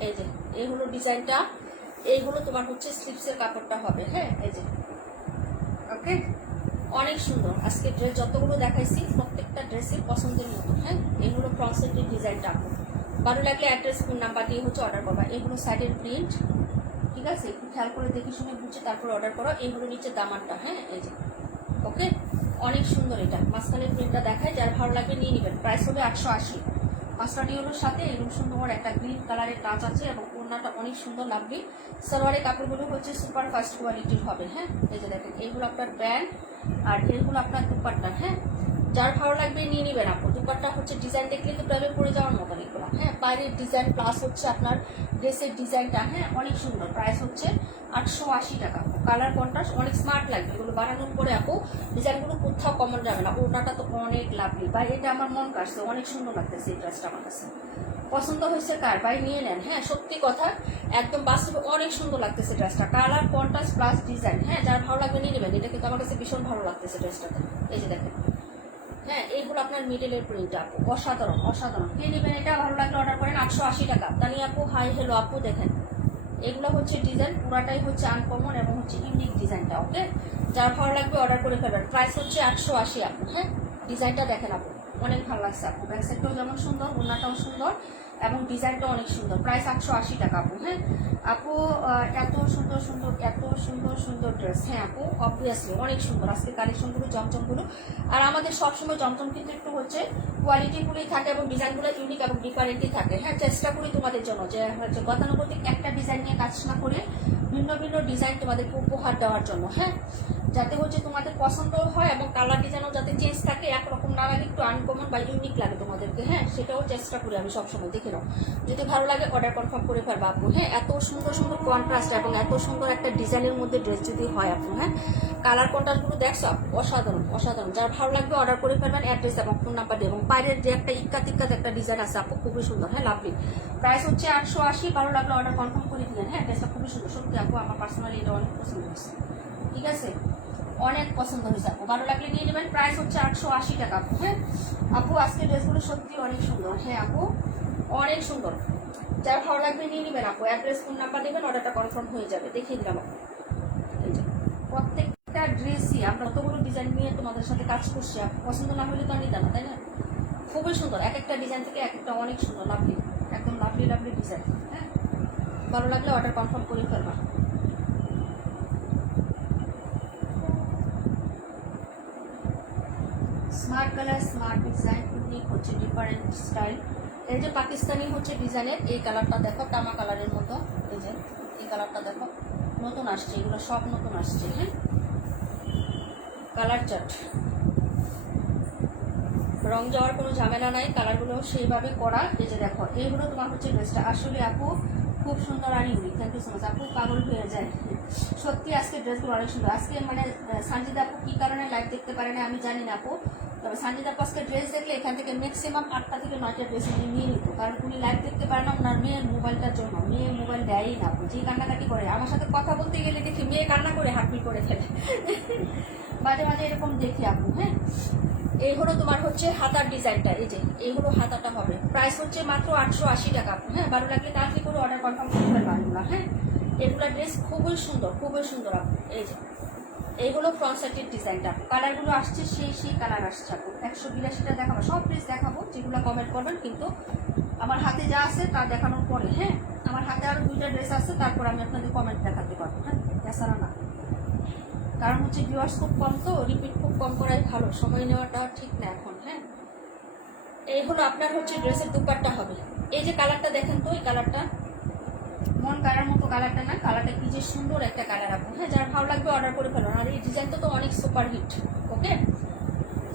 এই যে এই হলো ডিজাইনটা, এইগুলো তোমার হচ্ছে স্লিপসের কাপড়টা হবে। হ্যাঁ, এই যে ওকে, অনেক সুন্দর। আজকে ড্রেস যতগুলো দেখাইছি প্রত্যেকটা ড্রেসের পছন্দের মতো। হ্যাঁ, এইগুলো ফ্রন্ট সাইডের ডিজাইনটা আপু, ভালো লাগলে অ্যাড্রেস ফোন নাম্বার দিয়ে হচ্ছে অর্ডার করবা। এগুলো সাইডের প্রিন্ট। ঠিক আছে, একটু খেয়াল করে দেখে শুনে বুঝে তারপর অর্ডার করো। এইগুলো নিচে দামানটা। হ্যাঁ, এই যে ওকে, অনেক সুন্দর। এটা মাঝখানের প্রিন্টটা দেখায়, যার ভালো লাগবে নিয়ে নেবেন। প্রাইস হবে 880। মাস্টারডিওর সাথে এরকম সুন্দর একটা গ্রিন কালারের টাচ আছে, এবং ওড়নাটা অনেক সুন্দর লাগবে। সালোয়ারের কাপড়গুলো হচ্ছে সুপার ফাস্ট কোয়ালিটির হবে। হ্যাঁ, এই যে দেখেন এইগুলো আপনার ব্র্যান্ড, আর এইগুলো আপনার দুপাট্টা। হ্যাঁ, যার ভালো লাগবে নিয়ে নেবেন আপু। দুপাট্টা হচ্ছে ডিজাইন দেখলে তো প্রাইভেট পরে যাওয়ার মতন এগুলো। হ্যাঁ, বাইরের ডিজাইন প্লাস হচ্ছে আপনার ড্রেসের ডিজাইনটা। হ্যাঁ, অনেক সুন্দর। প্রাইস হচ্ছে 880 টাকা। কালার কন্ট্রাস্ট অনেক স্মার্ট লাগবে এগুলো বানানোর পরে আপু। ডিজাইনগুলো কোথাও কমন যাবে না। ওড়নাটা তো অনেক লাভলি ভাই, এটা আমার মন কাটছে, অনেক সুন্দর লাগতেছে এই ড্রেসটা আমার কাছে। পছন্দ হয়েছে কার ভাই নিয়ে নেন। হ্যাঁ, সত্যি কথা, একদম বাস্তবে অনেক সুন্দর লাগতেছে ড্রেসটা, কালার কন্ট্রাস্ট প্লাস ডিজাইন। হ্যাঁ, যার ভালো লাগবে নিয়ে নেবেন। এটা কিন্তু আমার কাছে ভীষণ ভালো লাগতেছে ড্রেসটাতে। এই যে দেখেন হ্যাঁ, এইগুলো আপনার মিডলের প্রিন্ট আপু, অসাধারণ অসাধারণ। কে নেবেন এটা? ভালো লাগলে অর্ডার করেন। 880 টাকা। তানি আপু হাই হ্যালো আপু, দেখেন এগুলো হচ্ছে ডিজাইন, পুরাটাই হচ্ছে আনকমন এবং হচ্ছে ইউনিক ডিজাইনটা। ওকে, যার ভালো লাগবে অর্ডার করে ফেলবেন। প্রাইস হচ্ছে 880 আপু। হ্যাঁ, ডিজাইনটা দেখেন আপু, অনেক ভালো লাগছে আপু। ব্যাক সাইডটাও যেমন সুন্দর, ওড়নাটাও সুন্দর এবং ডিজাইনটাও অনেক সুন্দর। প্রাইস 880 টাকা আপু। হ্যাঁ আপু, এত সুন্দর সুন্দর, এত সুন্দর সুন্দর ড্রেস। হ্যাঁ আপু, অবভিয়াসলি অনেক সুন্দর আজকে কালেকশনগুলো, জমজমগুলো। আর আমাদের সবসময় জমজম কিন্তু একটু হচ্ছে কোয়ালিটিগুলোই থাকে এবং ডিজাইনগুলো ইউনিক এবং ডিফারেন্টই থাকে। হ্যাঁ, চেষ্টা করি তোমাদের জন্য যে হচ্ছে গতানুগতিক একটা ডিজাইন নিয়ে কাজ না করে ভিন্ন ভিন্ন ডিজাইন তোমাদেরকে উপহার দেওয়ার জন্য। হ্যাঁ, যাতে হচ্ছে তোমাদের পছন্দ হয় এবং কালার ডিজাইনও যাতে চেঞ্জ থাকে, একরকম না লাগে, একটু আনকমন বা ইউনিক লাগে তোমাদেরকে। হ্যাঁ, সেটাও চেষ্টা করি আমি সবসময়। দেখে নাও, যদি ভালো লাগে অর্ডার কনফার্ম করে ফেলবা আপু। হ্যাঁ, এত সুন্দর সুন্দর কন্ট্রাস্ট এবং এত সুন্দর একটা ডিজাইনের মধ্যে ড্রেস যদি হয় আপু, হ্যাঁ কালার কন্ট্রাস্টগুলো দেখছো আপু, অসাধারণ অসাধারণ। যার ভালো লাগবে অর্ডার করে ফেলবেন, অ্যাড্রেস এবং ফোন নাম্বার দিয়ে। এবং বাইরের যে একটা ইক্কাত ইক্কাত একটা ডিজাইন আছে আপু, খুবই সুন্দর। হ্যাঁ, লাভলি। প্রাইস হচ্ছে 880। ভালো লাগলে অর্ডার কনফার্ম করে দিলেন। হ্যাঁ, ড্রেসটা খুবই সুন্দর সত্যি আপু, আমার পার্সোনালি এটা অনেক পছন্দ হয়েছে। ঠিক আছে, অনেক পছন্দ হয়েছে আপু, ভালো লাগলে নিয়ে নেবেন। প্রাইস হচ্ছে 880 টাকা আপু। হ্যাঁ আপু, আজকে ড্রেসগুলো সত্যি অনেক সুন্দর। হ্যাঁ আপু, অনেক সুন্দর। যার ভালো লাগবে নিয়ে নেবেন আপু, অ্যাড্রেস ফোন নাম্বার দেবেন, অর্ডারটা কনফার্ম হয়ে যাবে। দেখিয়ে দিলাম আপু, প্রত্যেকটা ড্রেসই আমরা কতগুলো ডিজাইন নিয়ে তোমাদের সাথে কাজ করছি আপু, পছন্দ না হলে তো আর নিতাম না, তাই না? খুবই সুন্দর, এক একটা ডিজাইন থেকে এক একটা অনেক সুন্দর, লাভলি, একদম লাভলি লাভলি ডিজাইন। হ্যাঁ, ভালো লাগলে অর্ডার কনফার্ম করে ফেলবা। Smart colour, smart design, unique হচ্ছে ডিফারেন্ট স্টাইল। এই যে পাকিস্তানি হচ্ছে ডিজাইনের এই কালারটা দেখো, তামা কালারের মতো। এই যে এই কালারটা দেখো, নতুন আসছে, এগুলো সব নতুন আসছে। হ্যাঁ, কালার চার্ট, রং যাওয়ার কোনো ঝামেলা নাই, কালারগুলো সেইভাবে করা। এই যে দেখো, এইগুলো তোমার হচ্ছে ড্রেসটা আসলে আপু খুব সুন্দর আর unique. Thank you so much আপু, পাগল হয়ে যায় সত্যি। আজকে ড্রেসগুলো অনেক সুন্দর। আজকে মানে সানজিদা আপু কী কারণে লাইভ দেখতে পারে না আমি জানি না আপু, তবে সানজিদা আপু আজকে ড্রেস দেখলে এখান থেকে ম্যাক্সিমাম 8টা থেকে 9টা ড্রেস উনি নিয়ে নিত, কারণ উনি লাইভ দেখতে পারে না ওনার মেয়ের মোবাইলটার জন্য। মেয়ে মোবাইল দেয়ই না আপু, যে কান্নাকাটি করে। আমার সাথে কথা বলতে গেলে দেখি মেয়ে কান্না করে হাঁটপিট করে ফেলে মাঝে মাঝে এরকম দেখি আপু। হ্যাঁ, এই হলো তোমার হচ্ছে হাতার ডিজাইনটা। এই যে এই হলো হাতাটা হবে। প্রাইস হচ্ছে মাত্র 880 টাকা। হ্যাঁ, ভালো লাগলে তাড়াতাড়ি করে অর্ডার কনফার্ম করে ফেলবা এগুলো। হ্যাঁ, এগুলো ড্রেস খুবই সুন্দর, খুবই সুন্দর আপু। এই যে এই হলো ফ্রন্ট সাইডের ডিজাইনটা। কালারগুলো আসছে সেই কালার আসছে আপু। 182টা দেখাবো, সব ড্রেস দেখাবো যেগুলো কমেন্ট করবেন, কিন্তু আমার হাতে যা আছে তা দেখানোর পরে। হ্যাঁ, আমার হাতে আরও 2টা ড্রেস আছে, তারপর আমি আপনাদের কমেন্ট দেখাতে পারবো। হ্যাঁ, এছাড়া না, কারণ হচ্ছে ভিউয়ার্স খুব কম, তো রিপিট খুব কম করাই ভালো, সময় নেওয়াটা ঠিক না এখন। হ্যাঁ, এই হলো আপনার হচ্ছে ড্রেসের দুপাট্টা হবে। এই যে কালারটা দেখেন তো, এই কালারটা মন কালার মতো কালারটা না, কালারটা কি যে সুন্দর একটা কালার আপু। হ্যাঁ, যার ভালো লাগবে অর্ডার করে ফেলো। আর এই ডিজাইনটা তো অনেক সুপার হিট। ওকে,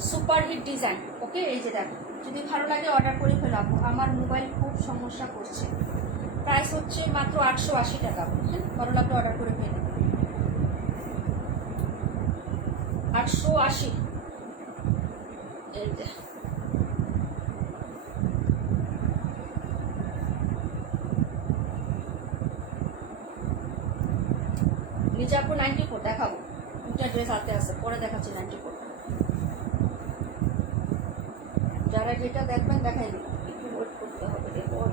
সুপার হিট ডিজাইন। ওকে, এই যে দেখো, যদি ভালো লাগে অর্ডার করে ফেলো আপু। আমার মোবাইল খুব সমস্যা করছে। প্রাইস হচ্ছে মাত্র 880 টাকা আপু। হ্যাঁ, ভালো লাগলে অর্ডার করে ফেলো। 880। এই যে নিচে আপু 94 দেখাবো, 2টা ড্রেস হাতে আছে, পরে দেখাচ্ছি 94। যারা যেটা দেখবেন দেখাই দিন, একটু ওয়েট করতে হবে। এরপর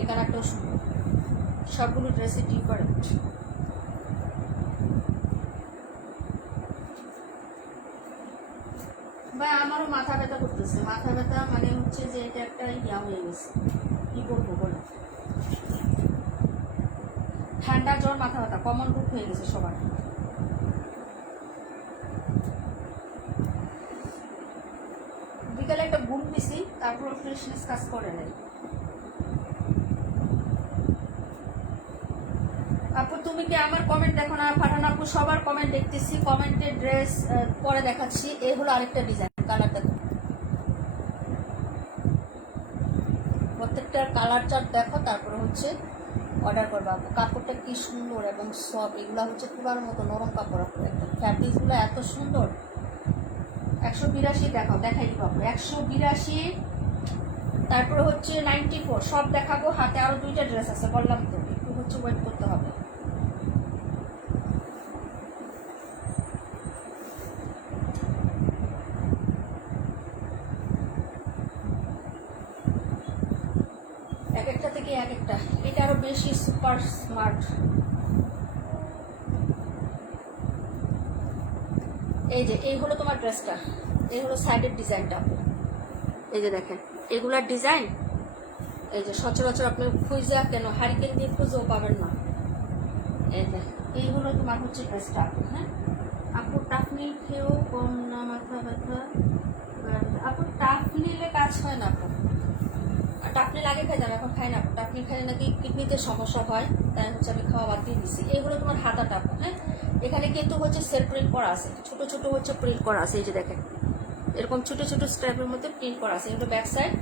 এই কালারটাও সুন্দর, সবগুলো ড্রেসে ডিফারেন্ট। ভাই আমারও মাথা ব্যথা করতেছে, মাথা ব্যথা মানে হচ্ছে যে এটা একটা ইয়া হয়ে গেছে, কি করবো বলো। ঠান্ডা জ্বর মাথা ব্যথা কমন রূপ হয়ে গেছে সবার। বিকালে একটা ঘুম দিছি, তারপর ফ্রেশনেস কাজ করে নাই। আপু তুমি কি আমার কমেন্ট দেখো না? ফারহান আপু সবার কমেন্ট দেখতেছি, কমেন্টের ড্রেস পরে দেখাচ্ছি। এই হলো আরেকটা ডিজাইন, কালার দেখো, প্রত্যেকটার কালার চার্ট দেখো, তারপরে হচ্ছে অর্ডার করবা আপু। কাপড়টা কি সুন্দর এবং সফট, এগুলো হচ্ছে পুরার মতো নরম কাপড় আপু। একদম ফ্যাব্রিক্সগুলো এত সুন্দর। 182 দেখাও, দেখাই দিব আপু। 182, তারপরে হচ্ছে 94, সব দেখাবো। হাতে আরো 2টা ড্রেস আছে, বললাম তো একটু হচ্ছে ওয়েট করতে হবে। একে এক একটা, এটা আরো বেশি সুপার স্মার্ট। এই যে এই হলো তোমার ড্রেসটা, এই হলো সাইডের ডিজাইনটা। এই যে দেখেন এগুলার ডিজাইন, এই যে সচরাচর আপনি খুঁজে কেন হারিকেন দিয়ে খুঁজেও পাবেন না। এই যে এই হলো তোমার হচ্ছে ড্রেসটা। হ্যাঁ আপু টাফ নিল খেয়েও কম না মাথা ব্যথা? আপু টাফ নিলে কাজ হয় না আপু, টাফনি লাগে খাইতাম, এখন খাই না। টাফনি খাইলে নাকি কিডনিতে সমস্যা হয়, তাই হচ্ছে আমি খাওয়া বাদ দিয়ে দিচ্ছি। এইগুলো তোমার হাতা টাপ। হ্যাঁ এখানে কিন্তু হচ্ছে সেলফ প্রিন্ট করা আছে, ছোট ছোট হচ্ছে প্রিন্ট করা আছে। এই যে দেখেন এরকম ছোট ছোট স্ট্র্যাপের মধ্যে প্রিন্ট করা আছে। এগুলো ব্যাক সাইড।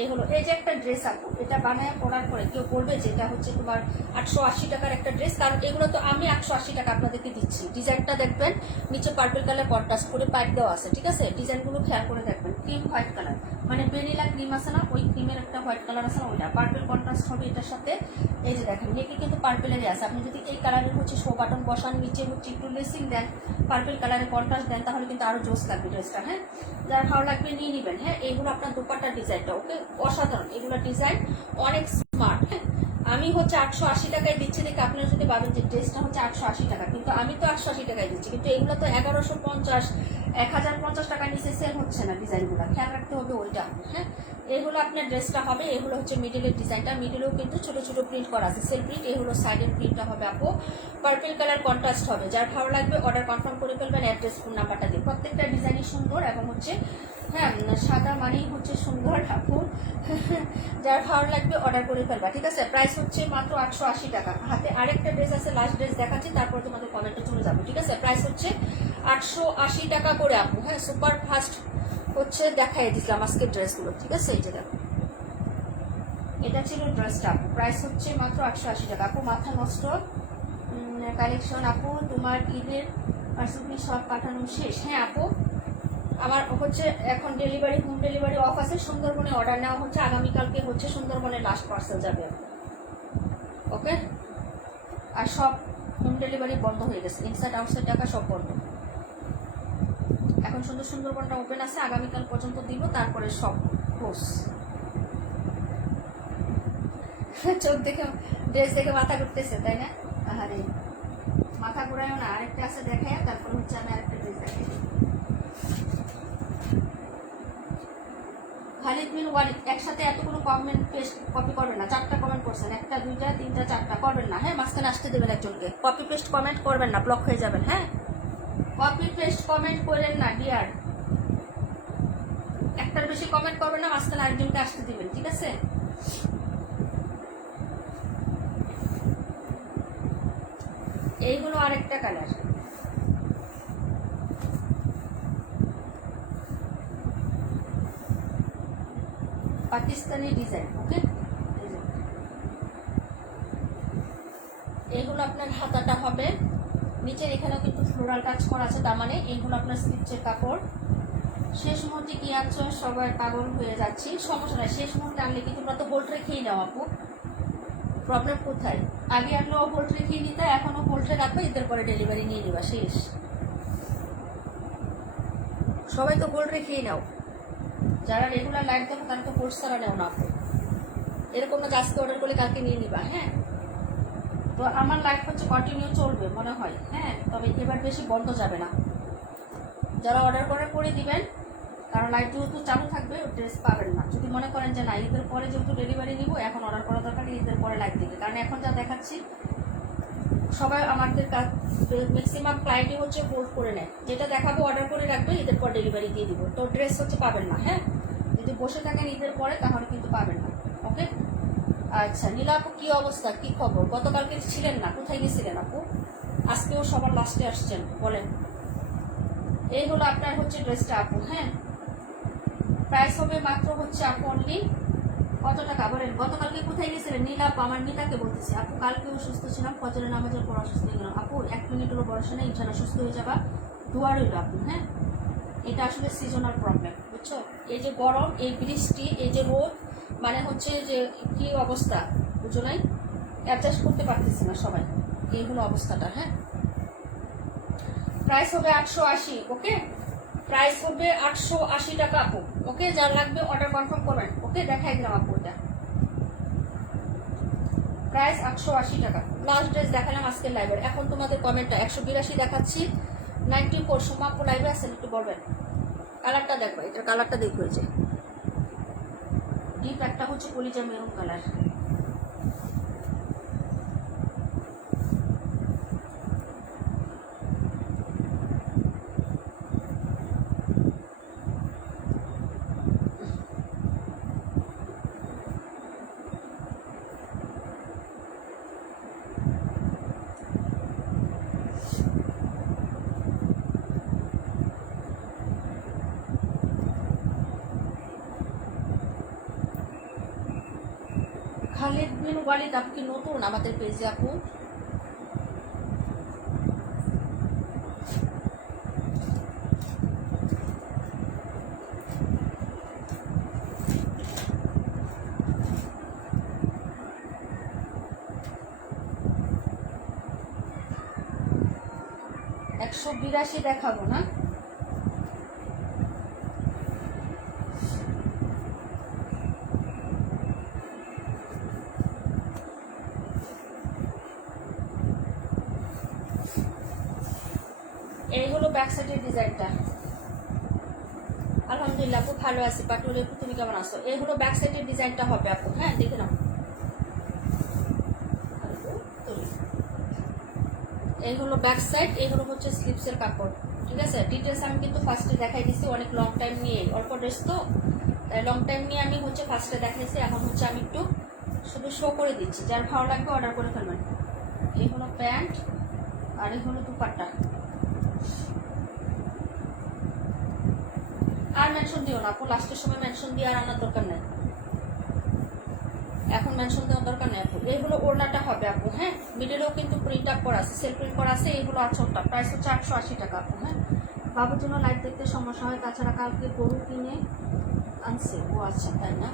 এই হলো এই যে একটা ড্রেস আপু, এটা বানায় পড়ার পরে কেউ বলবে যে এটা হচ্ছে তোমার 880 টাকার একটা ড্রেস, কারণ এগুলো তো আমি 880 টাকা আপনাদেরকে দিচ্ছি। ডিজাইনটা দেখবেন, নিচে পার্পল কালার কন্ট্রাস্ট করে পাইপ দেওয়া আছে, ঠিক আছে? ডিজাইনগুলো খেয়াল করে দেখবেন। ক্রিম হোয়াইট কালার, মানে ভ্যানিলা ক্রিম আছে না, ওই ক্রিমের একটা হোয়াইট কালার আছে না, ওইটা পার্পল কন্ট্রাস্ট হবে এটার সাথে। এই যে দেখেন নেকে কিন্তু পার্পেলেরই আছে। আপনি যদি এই কালারের হচ্ছে শো বাটন বসান, নিচে হচ্ছে একটু লেসিং দেন, পার্পল কালারের কন্ট্রাস্ট দেন, তাহলে কিন্তু আরো জোস লাগবে ড্রেসটা। হ্যাঁ যার ভালো লাগবে নিয়ে নেবেন। হ্যাঁ এইগুলো আপনার দুপাট্টার ডিজাইনটা ওকে অসাধারণ, এগুলো ডিজাইন অনেক স্মার্ট। হ্যাঁ আমি হচ্ছে 880 টাকায় দিচ্ছি, দেখে আপনারা যদি ভাবেন যে ড্রেসটা হচ্ছে 880 টাকা, কিন্তু আমি তো 880 টাকায় দিচ্ছি, কিন্তু এগুলো তো 1150 1050 টাকার নিচে সেল হচ্ছে না। ডিজাইনগুলো খেয়াল রাখতে হবে ওইটা। হ্যাঁ এইগুলো আপনার ড্রেসটা হবে। এই হলো হচ্ছে মিডিলের ডিজাইনটা, মিডিলেও কিন্তু ছোট ছোট প্রিন্ট করা আছে, সেল প্রিন্ট। এই হলো সাইডের প্রিন্টটা হবে আপু, পার্পল কালার কন্ট্রাস্ট হবে। যার ভালো লাগবে অর্ডার কনফার্ম করে ফেলবেন অ্যাড্রেস ফোন নাম্বারটা দিয়ে। প্রত্যেকটা ডিজাইনই সুন্দর এবং হচ্ছে হ্যাঁ সাদা মানেই হচ্ছে সুন্দর আপু। যার ভালো লাগবে অর্ডার করে ফেলবা, ঠিক আছে? প্রাইস হচ্ছে মাত্র 880 টাকা। হাতে আরেকটা ড্রেস আছে, লাস্ট ড্রেস দেখাচ্ছি, তারপর তোমাদের কমেন্টে চলে যাবো, ঠিক আছে? প্রাইস হচ্ছে 880 টাকা করে আপু। হ্যাঁ সুপার ফাস্ট হচ্ছে দেখাই দিলাম আজকে ড্রেসগুলো, ঠিক আছে? এই যে দেখো এটা ছিল ড্রেসটা আপু, প্রাইস হচ্ছে মাত্র 880 টাকা। আপু মাথা নষ্ট কালেকশন আপু, তোমার ঈদের পার্সেন্ট সব পাঠানো শেষ? হ্যাঁ আপু আমার হচ্ছে এখন ডেলিভারি, হোম ডেলিভারি অফ আছে। সুন্দরবনে অর্ডার নেওয়া হচ্ছে, আগামীকালকে হচ্ছে সুন্দরবনে লাস্ট পার্সেল যাবে ওকে। আর সব হোম ডেলিভারি বন্ধ হয়ে গেছে, ইনসাইড আউটসাইড টাকা সব বন্ধ। এখন সুন্দরবনটা ওপেন আছে, আগামীকাল পর্যন্ত দিব, তারপরে সব ক্লোজ। চোখ দেখে ড্রেস দেখে মাথা ঘুরতেছে তাই না? আরে মাথা ঘুরাইও না, আরেকটা আছে দেখায়, তারপর হচ্ছে আমি আরেকটা ড্রেস দেখাই। খালিদ বিন ওয়ালিদ একসাথে এতগুলো কমেন্ট পেস্ট কপি করবেন না। 4টা কমেন্ট করছেন, 1টা 2টা 3টা 4টা করবেন না। হ্যাঁ মাঝখানে আসতে দেবেন একজনকে। কপি পেস্ট কমেন্ট করবেন না, ব্লক হয়ে যাবেন। হ্যাঁ কপি পেস্ট কমেন্ট করেন না ডিয়ার, একটার বেশি কমেন্ট করবেন না, মাঝখানে আরেকজনকে আসতে দিবেন, ঠিক আছে? এইগুলো আরেকটা কালার, পাকিস্তানি ডিজাইন ওকে। এইগুলো আপনার হাতাটা হবে, নিচের এখানেও কিন্তু ফ্লোরাল কাজ করা আছে, তার মানে এইগুলো আপনার স্লিপচের কাপড়। শেষ মুহূর্তে কি আছো সবাই পাগল হয়ে যাচ্ছি, সমস্যা নাই, শেষ মুহূর্তে আনলে কি তোমরা তো হোল্ড রেখেই নাও আপু, প্রবলেম কোথায়? আগে আনলেও হোল্ড রেখেই নিতে, এখনও হোল্ডে রাখবে, ঈদের পরে ডেলিভারি নিয়ে নেবা, শেষ। সবাই তো হোল্ড রেখেই নাও, যারা রেগুলার লাইভ দেখো তারা তো হোল্ড ছাড়া নেও না আপু। এরকম না আজকে অর্ডার করলে কালকে নিয়ে নিবা। হ্যাঁ তো আমার লাইভ হচ্ছে কন্টিনিউ চলবে মনে হয়। হ্যাঁ তবে এবার বেশি বন্ধ যাবে না, যারা অর্ডার করে দিবেন, কারণ লাইভ যেহেতু চালু থাকবে ড্রেস পাবেন না। যদি মনে করেন যে না ঈদের পরে যেহেতু ডেলিভারি নিব, এখন অর্ডার করা দরকার, ঈদের পরে লাইভ দিবে। কারণ এখন যা দেখাচ্ছি সবাই আমাদের ম্যাক্সিমাম ক্লায়েন্টই হচ্ছে হোল্ড করে নেয়, যেটা দেখাবো অর্ডার করে রাখবে, ঈদের পর ডেলিভারি দিয়ে দিব। তো ড্রেস হচ্ছে পাবেন না। হ্যাঁ যদি বসে থাকেন ঈদের পরে তাহলে কিন্তু পাবেন না ওকে। আচ্ছা নীলা আপু কি অবস্থা, কি খবর? গতকালকে ছিলেন না, কোথায় গেছিলেন আপু? আজকেও সবার লাস্টে আসছেন বলেন। এই হলো আপনার হচ্ছে ড্রেসটা আপু। হ্যাঁ প্রাইস হবে মাত্র হচ্ছে আপু অনলি কত টাকা বলেন? গতকালকে কোথায় গেছিলেন নীলা আপু? আমার মিতাকে বলতেছি আপু, কালকেও সুস্থ ছিলাম, ফজরের নামাজের পর অসুস্থ হয়ে গেলাম আপু। 1 মিনিট হলো বয়স নেই, ইনশাল্লাহ সুস্থ হয়ে যাবা, দোয়া রইল আপু। হ্যাঁ এটা আসলে সিজনাল প্রবলেম বুঝছো, এই যে গরম, এই বৃষ্টি, এই যে রোদ, মানে হচ্ছে যে কি অবস্থা বুঝো নাই, অ্যাডজাস্ট করতে পারতেছি না সবাই, এইগুলো অবস্থাটা। হ্যাঁ প্রাইস হবে 880 ওকে, প্রাইস হবে 880 টাকা আপু ওকে। যার লাগবে অর্ডার কনফার্ম করবেন ওকে। দেখাই দিলাম আপু, এটা প্রাইস 880 টাকা। লাস্ট ড্রেস দেখালাম আজকের লাইভের। এখন তোমাদের কমেন্টটা 182 দেখাচ্ছি। 94 সোমাপু লাইভে আছেন, একটু বলবেন কালারটা দেখো, এটার কালারটা দেখো, এই যে ডিপ একটা হচ্ছে কলিজা মেরুন কালার। খালিদ বিন ওয়ালিদ, আপনি কি নতুন আমাদের পেজে আপু? $182 দেখাবো না? এই হলো ব্যাক সাইডের ডিজাইনটা। আলহামদুলিল্লাহ আপু ভালো আছি। পাটুলে তুমি কেমন আছো? এই হলো ব্যাক সাইডের ডিজাইনটা হবে আপু, হ্যাঁ দেখে নাও। এই হলো ব্যাক সাইড, এই হলো হচ্ছে স্লিপসের কাপড়, ঠিক আছে। ডিটেলস আমি কিন্তু ফার্স্টে দেখাই দিচ্ছি, অনেক লং টাইম নিয়ে, অল্প ড্রেস তো লং টাইম নিয়ে আমি হচ্ছে ফার্স্টে দেখাইছি। এখন হচ্ছে আমি একটু শুধু শো করে দিচ্ছি, যার ভালো লাগবে অর্ডার করে ফেলবেন। এই হলো প্যান্ট আর এই হলো দুপাট্টা। আর মেনশন দিও না আপু, লাস্টের সময় মেনশন দিয়ে আর আনার দরকার নেই, এখন মেনশন দেওয়ার দরকার নেই আপু। এই হলো ওড়নাটা হবে আপু, হ্যাঁ মিডলেও কিন্তু প্রিন্ট আপ করা আছে, সেল প্রিন্ট করা আছে। এই হলো আঁচলটা, প্রাইস হচ্ছে 880 টাকা আপু, হ্যাঁ। বাবুর জন্য লাইট দেখতে সমস্যা হয়, তাছাড়া কালকে গরু কিনে আনছে। ও আচ্ছা তাই না।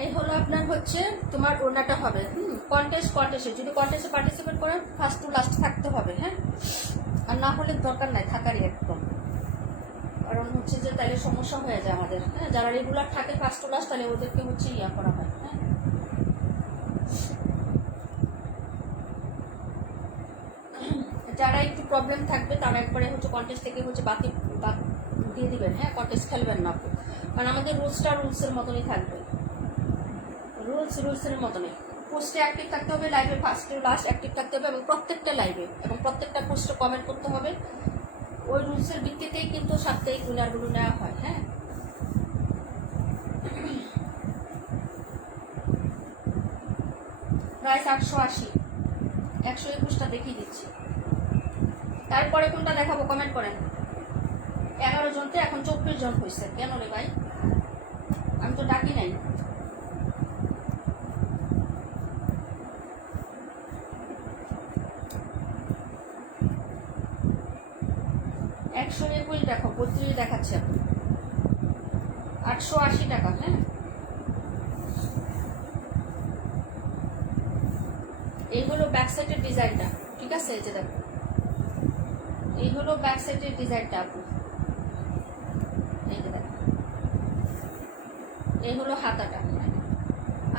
এই হলো আপনার হচ্ছে তোমার ওড়নাটা হবে। কন্টেস্টে যদি কন্টেস্টে পার্টিসিপেট করেন ফার্স্ট টু লাস্ট থাকতে হবে, হ্যাঁ। আর না হলে দরকার নাই থাকারই একদম, কারণ হচ্ছে যে তাহলে সমস্যা হয়ে যায় আমাদের, হ্যাঁ। যারা রেগুলার থাকে ফার্স্ট টু লাস্ট, তাহলে ওদেরকে হচ্ছে ইয়া করা হয়, হ্যাঁ। যারা একটু প্রবলেম থাকবে তারা একবারে হচ্ছে কন্টেস্ট থেকে হচ্ছে বাদ দিয়ে দিবেন, হ্যাঁ। কন্টেস্ট খেলবেন না আপু, কারণ আমাদের রুলসটা রুলসের মতনই থাকবে, রুলসের মতনই। পোস্টে অ্যাক্টিভ থাকতে হবে, লাইভে ফার্স্ট টু লাস্ট অ্যাক্টিভ থাকতে হবে, এবং প্রত্যেকটা লাইভে এবং প্রত্যেকটা পোস্টে কমেন্ট করতে হবে। ওই রুলসের ভিত্তিতেই কিন্তু সাপ্তাহিক উইনারগুলো নেওয়া হয়, হ্যাঁ। প্রাইস 880, 121টা দেখিয়ে দিচ্ছি। তারপরে কোনটা দেখাবো কমেন্ট করেন। 11 জনতে এখন 24 জন হয়েছে, কেন রে ভাই? আমি তো ডাকি নাই। দেখো 32 দেখাচ্ছে, 880 টাকা, হ্যাঁ। এই হলো ব্যাক সাইডের ডিজাইনটা, ঠিক আছে। এই যে দেখো, এই হলো ব্যাক সাইডের ডিজাইনটা আপু, এই যে দেখো। এই হলো হাতাটা।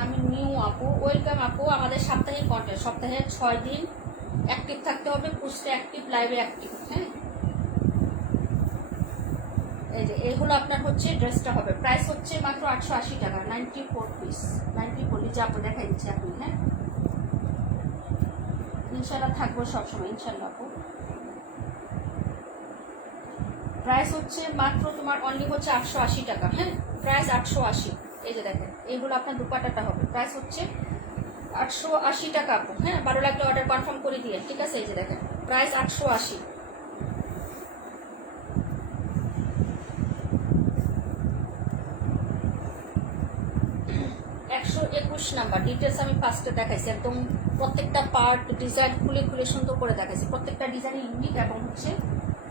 আমি নিউ আপু, ওয়েলকাম আপু। আমাদের সাপ্তাহিক কন্টেন্ট, সপ্তাহে 6 দিন অ্যাক্টিভ থাকতে হবে, পোস্টে অ্যাক্টিভ, লাইভে অ্যাক্টিভ, হ্যাঁ। এই যে এই হলো আপনার হচ্ছে ড্রেসটা হবে, প্রাইস হচ্ছে মাত্র 880 টাকা, 94 পিস, 94 নিচে আপু দেখাই দিচ্ছি আপনি, হ্যাঁ। ইনশাল্লাহ থাকবো সবসময়, ইনশাল্লাহ আপু। প্রাইস হচ্ছে মাত্র তোমার অনলি হচ্ছে 880 টাকা, হ্যাঁ। প্রাইস 880। এই যে দেখেন, এইগুলো আপনার দুপাটাটা হবে, প্রাইস হচ্ছে 880 টাকা আপু, হ্যাঁ। ভালো লাগলে অর্ডার কনফার্ম করে দিয়ে, ঠিক আছে। এই যে দেখেন, প্রাইস 880। 121 নাম্বার। ডিটেলস আমি ফার্স্টে দেখাইছি, একদম প্রত্যেকটা পার্ট ডিজাইন খুলে খুলে সুন্দর করে দেখাইছি। প্রত্যেকটা ডিজাইন ইউনিক এবং হচ্ছে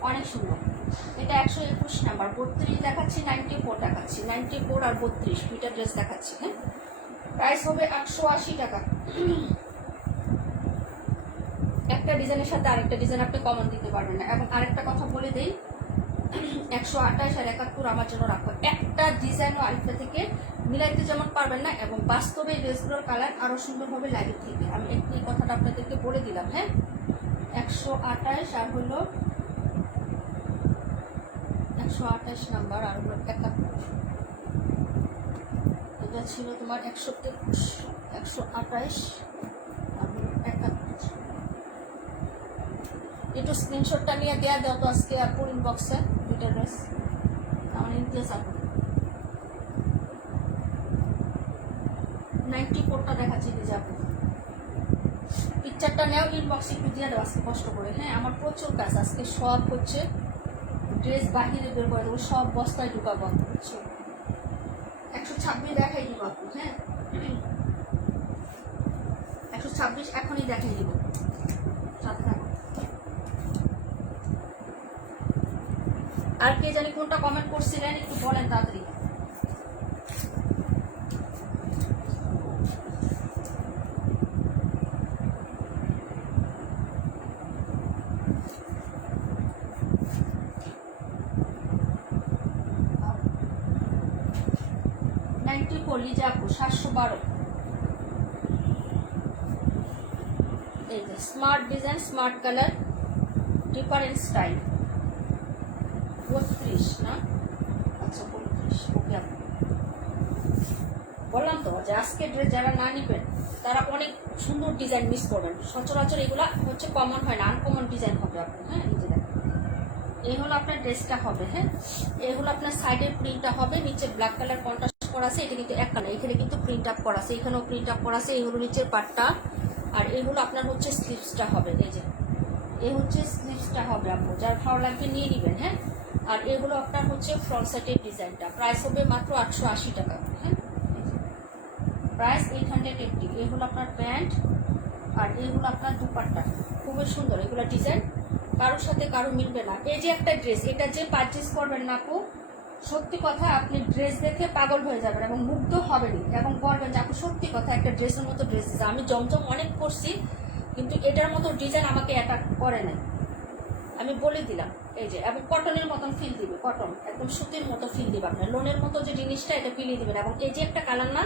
অনেক সুন্দর। এটা 121 নাম্বার। 32 দেখাচ্ছি, 94 দেখাচ্ছি, 94 আর 32 দুইটা ড্রেস দেখাচ্ছি, হ্যাঁ। প্রাইস হবে 880 টাকা। একটা ডিজাইনের সাথে আরেকটা ডিজাইন আপনি কমন দিতে পারবেন না। এবং আরেকটা কথা বলে দেই, 128 আর 71 আমার জন্য রাখো। একটা ডিজাইন আরেকটা থেকে মিলাইতে যেমন পারবেন না, এবং বাস্তবে ড্রেসগুলোর কালার আরো সুন্দরভাবে লাগে থেকে আমি এই কথাটা আপনাদেরকে বলে দিলাম। হ্যাঁ, 128 আর হলো 128 নাম্বার আর হলো 71। এটা ছিল তোমার 123, 128 আর হলো 71। একটু স্ক্রিনশটটা নিয়ে দেওয়া দাও তো আজকে আপুর ইনবক্সে দুইটা ড্রেস আমার ইনকেস আপু। 94টা দেখাচ্ছি যে আপু পিকচারটা নেও, ইনবক্সে একটু দিয়ে দাও আজকে কষ্ট করে। হ্যাঁ, আমার প্রচুর কাজ আজকে, সব হচ্ছে ড্রেস বাহিরে বের করে দেবো, সব বস্তায় ঢুকাবো বুঝছো। 126 দেখাই দিব আপু। হ্যাঁ, 126 এখনই দেখাই দিব, সাথে থাকো। আর কে জানি কোনটা কমেন্ট করছিলেন একটু বলেন তাড়াতাড়ি। লিজা আপু 712। এই যে smart design, smart colour, different style. 32 না, আচ্ছা 32। ওকে আপু, বললাম তো যে আজকে ড্রেস যারা না নিবেন তারা অনেক সুন্দর ডিজাইন মিস করবেন। সচরাচর এগুলা হচ্ছে কমন হয় না, আনকমন ডিজাইন হবে আপু। হ্যাঁ, এই যে দেখেন, এই হলো আপনার ড্রেসটা হবে। হ্যাঁ, এই হলো আপনার সাইডের প্রিন্টটা হবে, নিচে ব্ল্যাক কালার কন্ট্রাস্ট করা আছে। এটা কিন্তু এক কালার, এখানে কিন্তু প্রিন্ট আপ করা আছে, এখানেও প্রিন্ট আপ করা আছে। এই হলো নিচের পাটটা, আর এই হলো আপনার হচ্ছে স্লিভসটা হবে। এই যে এই হচ্ছে স্লিভসটা হবে আপু, যার ভালো লাগবে নিয়ে নেবেন। হ্যাঁ, আর এগুলো আপনার হচ্ছে ফ্রন্ট সাইডের ডিজাইনটা, প্রাইস হবে মাত্র 880 টাকা। হ্যাঁ, প্রাইস 880। এই হলো আপনার প্যান্ট, আর এই হলো আপনার দুপাট্টা। খুবই সুন্দর এগুলো ডিজাইন, কারোর সাথে কারো মিলবে না। এই যে একটা ড্রেস, এটা যে পারচেস করবেন না আপু, সত্যি কথা আপনি ড্রেস দেখে পাগল হয়ে যাবেন এবং মুগ্ধ হবেন, এবং বলবেন যে আপু সত্যি কথা একটা ড্রেসের মতো ড্রেস দিচ্ছে। আমি জমজম অনেক করছি, কিন্তু এটার মতো ডিজাইন আমাকে অ্যাটাক করে নাই, আমি বলে দিলাম। এই যে, এবং কটনের মতন ফিল দিবে, কটন একদম সুতির মতো ফিল দিবে, আপনার লোনের মতো যে জিনিসটা এটা ফিলিয়ে দিবেন। এবং এই যে একটা কালার না,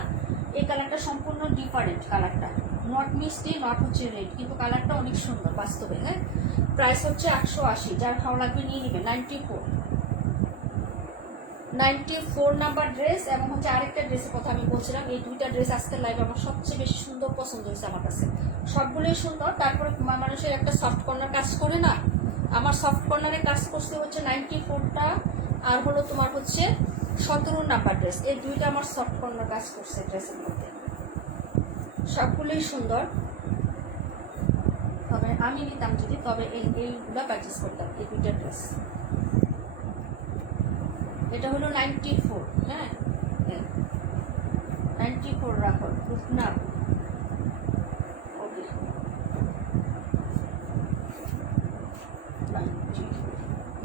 এই কালারটা সম্পূর্ণ ডিফারেন্ট কালারটা, নট মিষ্টি, নট হচ্ছে রেড, কিন্তু কালারটা অনেক সুন্দর বাস্তবে। হ্যাঁ, প্রাইস হচ্ছে 880, যার ভালো লাগবে নিয়ে নেবেন। 94 নাম্বার ড্রেস। এবং হচ্ছে আরেকটা ড্রেসের কথা আমি বলছিলাম, এই দুইটা ড্রেস আজকের লাইভে আমার সবচেয়ে বেশি সুন্দর পছন্দ হয়েছে আমার কাছে, সবগুলোই সুন্দর। তারপরে মানুষের একটা সফট কর্নার কাজ করে না, আমার সফট কর্নারে কাজ করতে হচ্ছে 94টা, আর হলো তোমার হচ্ছে 17 নাম্বার ড্রেস। এই দুইটা আমার সফট কর্নার কাজ করছে ড্রেসের মধ্যে, সবগুলোই সুন্দর। তবে আমি নিতাম যদি, তবে এইগুলা পারচেস করতাম, এই দুইটা ড্রেস। এটা হলো 94। হ্যাঁ, 94 রাখো না। ওকে,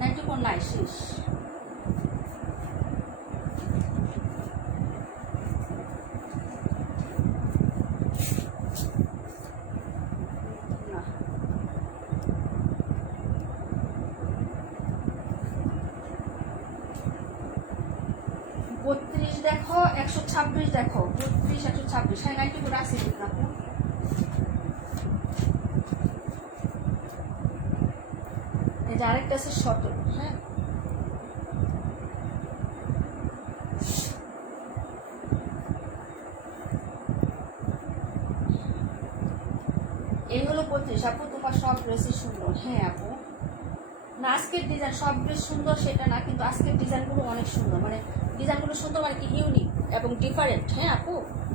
94 নাই, শেষ। দেখো 126 দেখো, 32 126। হ্যাঁ, 94 রাখছি না। এই যে আরেকটা আছে 17। হ্যাঁ, এই হলো 35। আপু তোমার সব ড্রেসই সুন্দর। হ্যাঁ আপু, না আজকের ডিজাইন সব ড্রেস সুন্দর সেটা না, কিন্তু আজকের ডিজাইনগুলো অনেক সুন্দর, মানে ডিজাইনগুলো সুন্দর মানে কি ইউনিক এবং ডিফারেন্ট। হ্যাঁ আপু,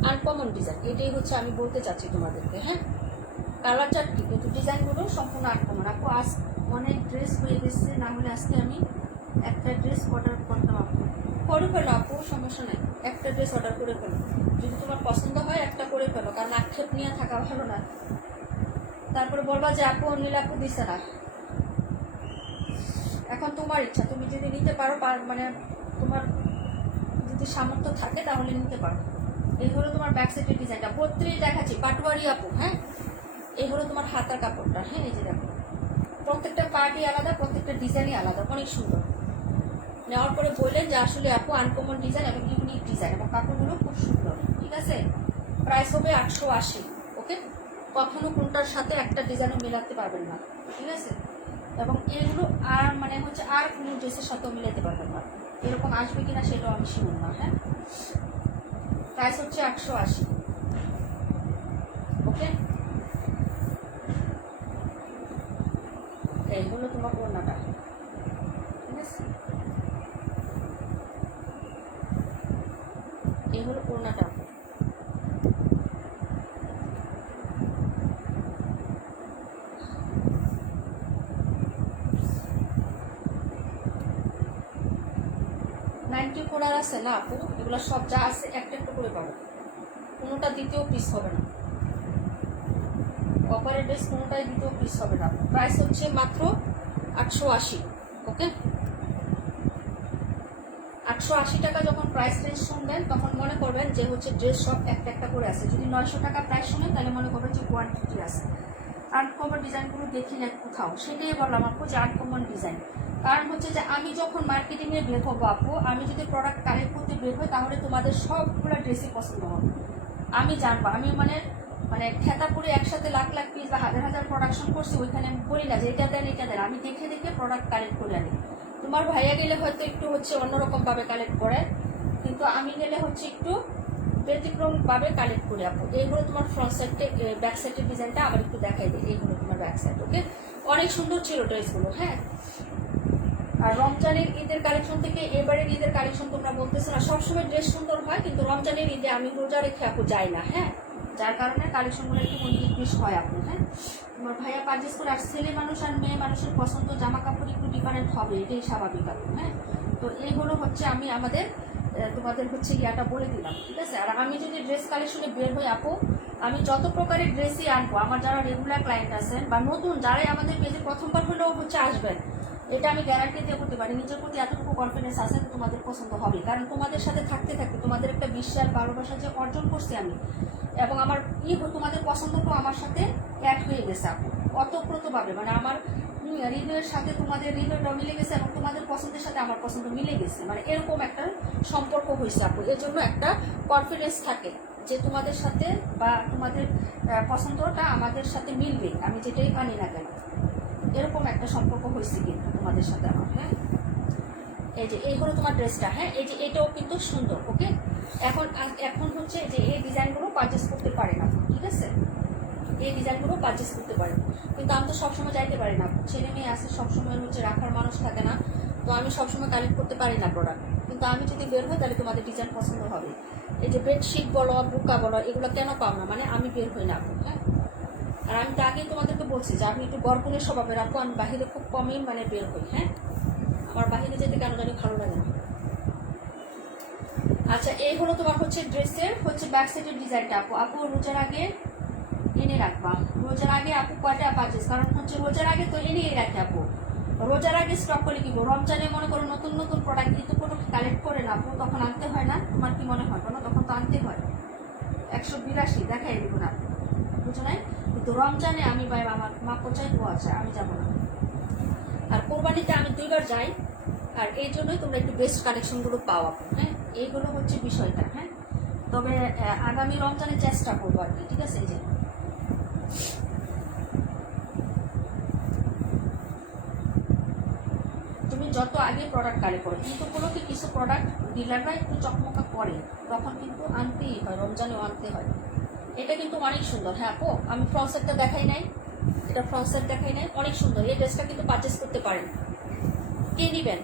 আনকমন ডিজাইন, এটাই হচ্ছে আমি বলতে চাচ্ছি তোমাদেরকে। হ্যাঁ, কালার চারটি, কিন্তু ডিজাইনগুলো সম্পূর্ণ আনকমন। আপু আজ অনেক ড্রেস হয়ে গেছে, না হলে আজকে আমি একটা ড্রেস অর্ডার করতাম। আপু করে ফেলো আপু, সমস্যা নেই, একটা ড্রেস অর্ডার করে ফেলো, যদি তোমার পছন্দ হয় একটা করে ফেলো, কারণ আক্ষেপ নিয়ে থাকা ভালো না। তারপরে বলবা যে আপু নীল আপু দিছে না। এখন তোমার ইচ্ছা, তুমি যদি নিতে পারো, মানে তোমার যদি সামর্থ্য থাকে তাহলে নিতে পারো। এই হলো তোমার ব্যাক সাইডের ডিজাইনটা। 32 দেখাচ্ছি, পাটওয়ারি আপু। হ্যাঁ, এই হলো তোমার হাতার কাপড়টা। হ্যাঁ, এই যে দেখো, প্রত্যেকটা পার্টই আলাদা, প্রত্যেকটা ডিজাইনই আলাদা, অনেক সুন্দর। নেওয়ার পরে বললেন যে আসলে আপু আনকমন ডিজাইন এবং ইউনিক ডিজাইন এবং কাপড়গুলো খুব সুন্দর, ঠিক আছে। প্রাইস হবে 880, ওকে। কখনো কোনটার সাথে একটা ডিজাইনও মেলাতে পারবেন না, ঠিক আছে। এবং এগুলো আর মানে হচ্ছে আর কোনো ড্রেসের সাথেও মিলাতে পারবেন না, এরকম আসবে কিনা সেটাও আমি শিওর না, হ্যাঁ। প্রাইস হচ্ছে 880, ওকে। এই হলো তোমার ওড়নাটা, ঠিক আছে। এই হলো ওড়নাটা। নাইনটি কোনার আছে না আপু, এগুলো সব যা আছে একটা একটা করে পাবো, কোনোটা দ্বিতীয় পিস হবে না। কপারের ড্রেস কোনোটাই দ্বিতীয় পিস হবে না। প্রাইস হচ্ছে মাত্র 880, ওকে। 880 টাকা যখন প্রাইস রেঞ্জ শুনবেন তখন মনে করবেন যে হচ্ছে ড্রেস সব একটা একটা করে আছে। যদি 900 টাকা প্রাইস শুনেন তাহলে মনে করবেন যে কোয়ান্টিটি আছে। আনকমন ডিজাইনগুলো দেখি না কোথাও, সেটাই বললাম আপু যে আনকমন ডিজাইন। কারণ হচ্ছে যে আমি যখন মার্কেটিংয়ে বের হবো আপু, আমি যদি প্রোডাক্ট কালেক্ট করতে বের হই তাহলে তোমাদের সবগুলো ড্রেসই পছন্দ হবে। আমি জানবো, আমি মানে মানে খেতা করে একসাথে লাখ লাখ পিস বা হাজার হাজার প্রোডাকশন করছি, ওইখানে আমি বলি না যে এটা দেন এটা দেন, আমি দেখে দেখে প্রোডাক্ট কালেক্ট করে আনি। তোমার ভাইয়া গেলে হয়তো একটু হচ্ছে অন্যরকম ভাবে কালেক্ট করে, কিন্তু আমি গেলে হচ্ছে একটু ব্যতিক্রম ভাবে কালেক্ট করে আপু। এইগুলো তোমার ফ্রন্ট সাইডে ব্যাক সাইডের ডিজাইনটা আবার একটু দেখাই দিই। এইগুলো তোমার ব্যাক সাইড, ওকে। অনেক সুন্দর ছিল ড্রেসগুলো, হ্যাঁ। আর রমজানের ঈদের কালেকশন থেকে এবারের ঈদের কালেকশন তোমরা বলতেছো না, সবসময় ড্রেস সুন্দর হয়, কিন্তু রমজানের ঈদে আমি রোজা রেখে আপু যাই না, হ্যাঁ। যার কারণে কালেকশনগুলো একটু নির্দিষ্ট হয় আপু, হ্যাঁ। তোমার ভাইয়া পারচেস করে, আর ছেলে মানুষ আর মেয়ে মানুষের পছন্দ জামা কাপড় একটু ডিফারেন্ট হবে, এটাই স্বাভাবিক আপু, হ্যাঁ। তো এইগুলো হচ্ছে আমি আমাদের তোমাদের হচ্ছে ইয়াটা বলে দিলাম, ঠিক আছে। আর আমি যদি ড্রেস কালেকশনে বের হই আপু, আমি যত প্রকারের ড্রেসই আনবো, আমার যারা রেগুলার ক্লায়েন্ট আছেন বা নতুন যারাই আমাদের পেজে প্রথমবার হলেও হচ্ছে আসবেন, এটা আমি গ্যারান্টি দিয়ে করতে পারি। নিজের প্রতি এতটুকু কনফিডেন্স আছে যে তোমাদের পছন্দ হবে, কারণ তোমাদের সাথে থাকতে থাকতে তোমাদের একটা বিশ্বাস ভালোবাসা যে অর্জন করছি আমি, এবং আমার তোমাদের পছন্দটাও আমার সাথে অ্যাড হয়ে গেছে আপু অতপ্রতভাবে। মানে আমার হৃদয়ের সাথে তোমাদের হৃদয়টা মিলে গেছে এবং তোমাদের পছন্দের সাথে আমার পছন্দ মিলে গেছে, মানে এরকম একটা সম্পর্ক হয়েছে আপু। এর জন্য একটা কনফিডেন্স থাকে যে তোমাদের সাথে বা তোমাদের পছন্দটা আমাদের সাথে মিলবে, আমি যেটাই আনি না কেন, এরকম একটা সম্পর্ক হয়েছে কিন্তু তোমাদের সাথে আমার, হ্যাঁ। এই যে এই হলো তোমার ড্রেসটা, হ্যাঁ। এই যে এটাও কিন্তু সুন্দর, ওকে। এখন এখন হচ্ছে যে এই ডিজাইনগুলো পারচেস করতে পারে না, ঠিক আছে। এই ডিজাইনগুলো পারচেস করতে পারে, কিন্তু আমি তো সবসময় যাইতে পারি না, ছেলে মেয়ে আছে, সবসময় হচ্ছে রাখার মানুষ থাকে না, তো আমি সবসময় কালেক্ট করতে পারি না প্রোডাক্ট। কিন্তু আমি যদি বের হই তাহলে তোমাদের ডিজাইন পছন্দ হবে। এই যে বেডশিট বলো, বুকা বলো, এগুলো কেন পাও না, মানে আমি বের হই না আপু, হ্যাঁ। আর আমি তো আগেই তোমাদেরকে বলছি যে আমি একটু গর্বনের স্বভাবের আপু, আমি বাহিরে খুব কমই মানে বের হই, হ্যাঁ। আমার বাহিরে যেতে কেন জানি ভালো লাগে না। আচ্ছা, এই হলো তোমার হচ্ছে ড্রেসের হচ্ছে ব্যাক সাইডের ডিজাইনটা আপু। আপু রোজার আগে এনে রাখবা, রোজার আগে আপু কয়টা পারচেস, কারণ হচ্ছে রোজার আগে তো এনেই রাখে আপু। রোজার আগে স্টক করে কি রমজানে মনে করো নতুন নতুন প্রোডাক্ট কিন্তু কোনো কালেক্ট করে না আপু, তখন আনতে হয় না? তোমার কি মনে হয় বলো? তখন তো আনতে হয়। 182 দেখাই দিব না, বুঝো নাই? কিন্তু রমজানে আমি ভাই আমার মা কোচাই দোয়া আছে, আমি যাবো না। আর কোরবানিতে আমি 2বার যাই, আর এই জন্যই তোমরা একটু বেস্ট কালেকশনগুলো পাওয়া, হ্যাঁ। এইগুলো হচ্ছে বিষয়টা, হ্যাঁ। তবে আগামী রমজানে চেষ্টা করবো আর কি, ঠিক আছে। এই যে তুমি যত আগে প্রোডাক্ট কালেক্ট করো, কিন্তু উপলক্ষে কিছু প্রোডাক্ট ডিলাররা একটু চকমকা করে, তখন কিন্তু আনতেই হয়, রমজানেও আনতে হয়। এটা কিন্তু অনেক সুন্দর, হ্যাঁ আপু। আমি ফ্রন্ট সাইডটা দেখাই নাই, এটা ফ্রন্ট সাইড দেখাই নাই, অনেক সুন্দর। এই ড্রেসটা কিন্তু পারচেস করতে পারেন, কে নিবেন?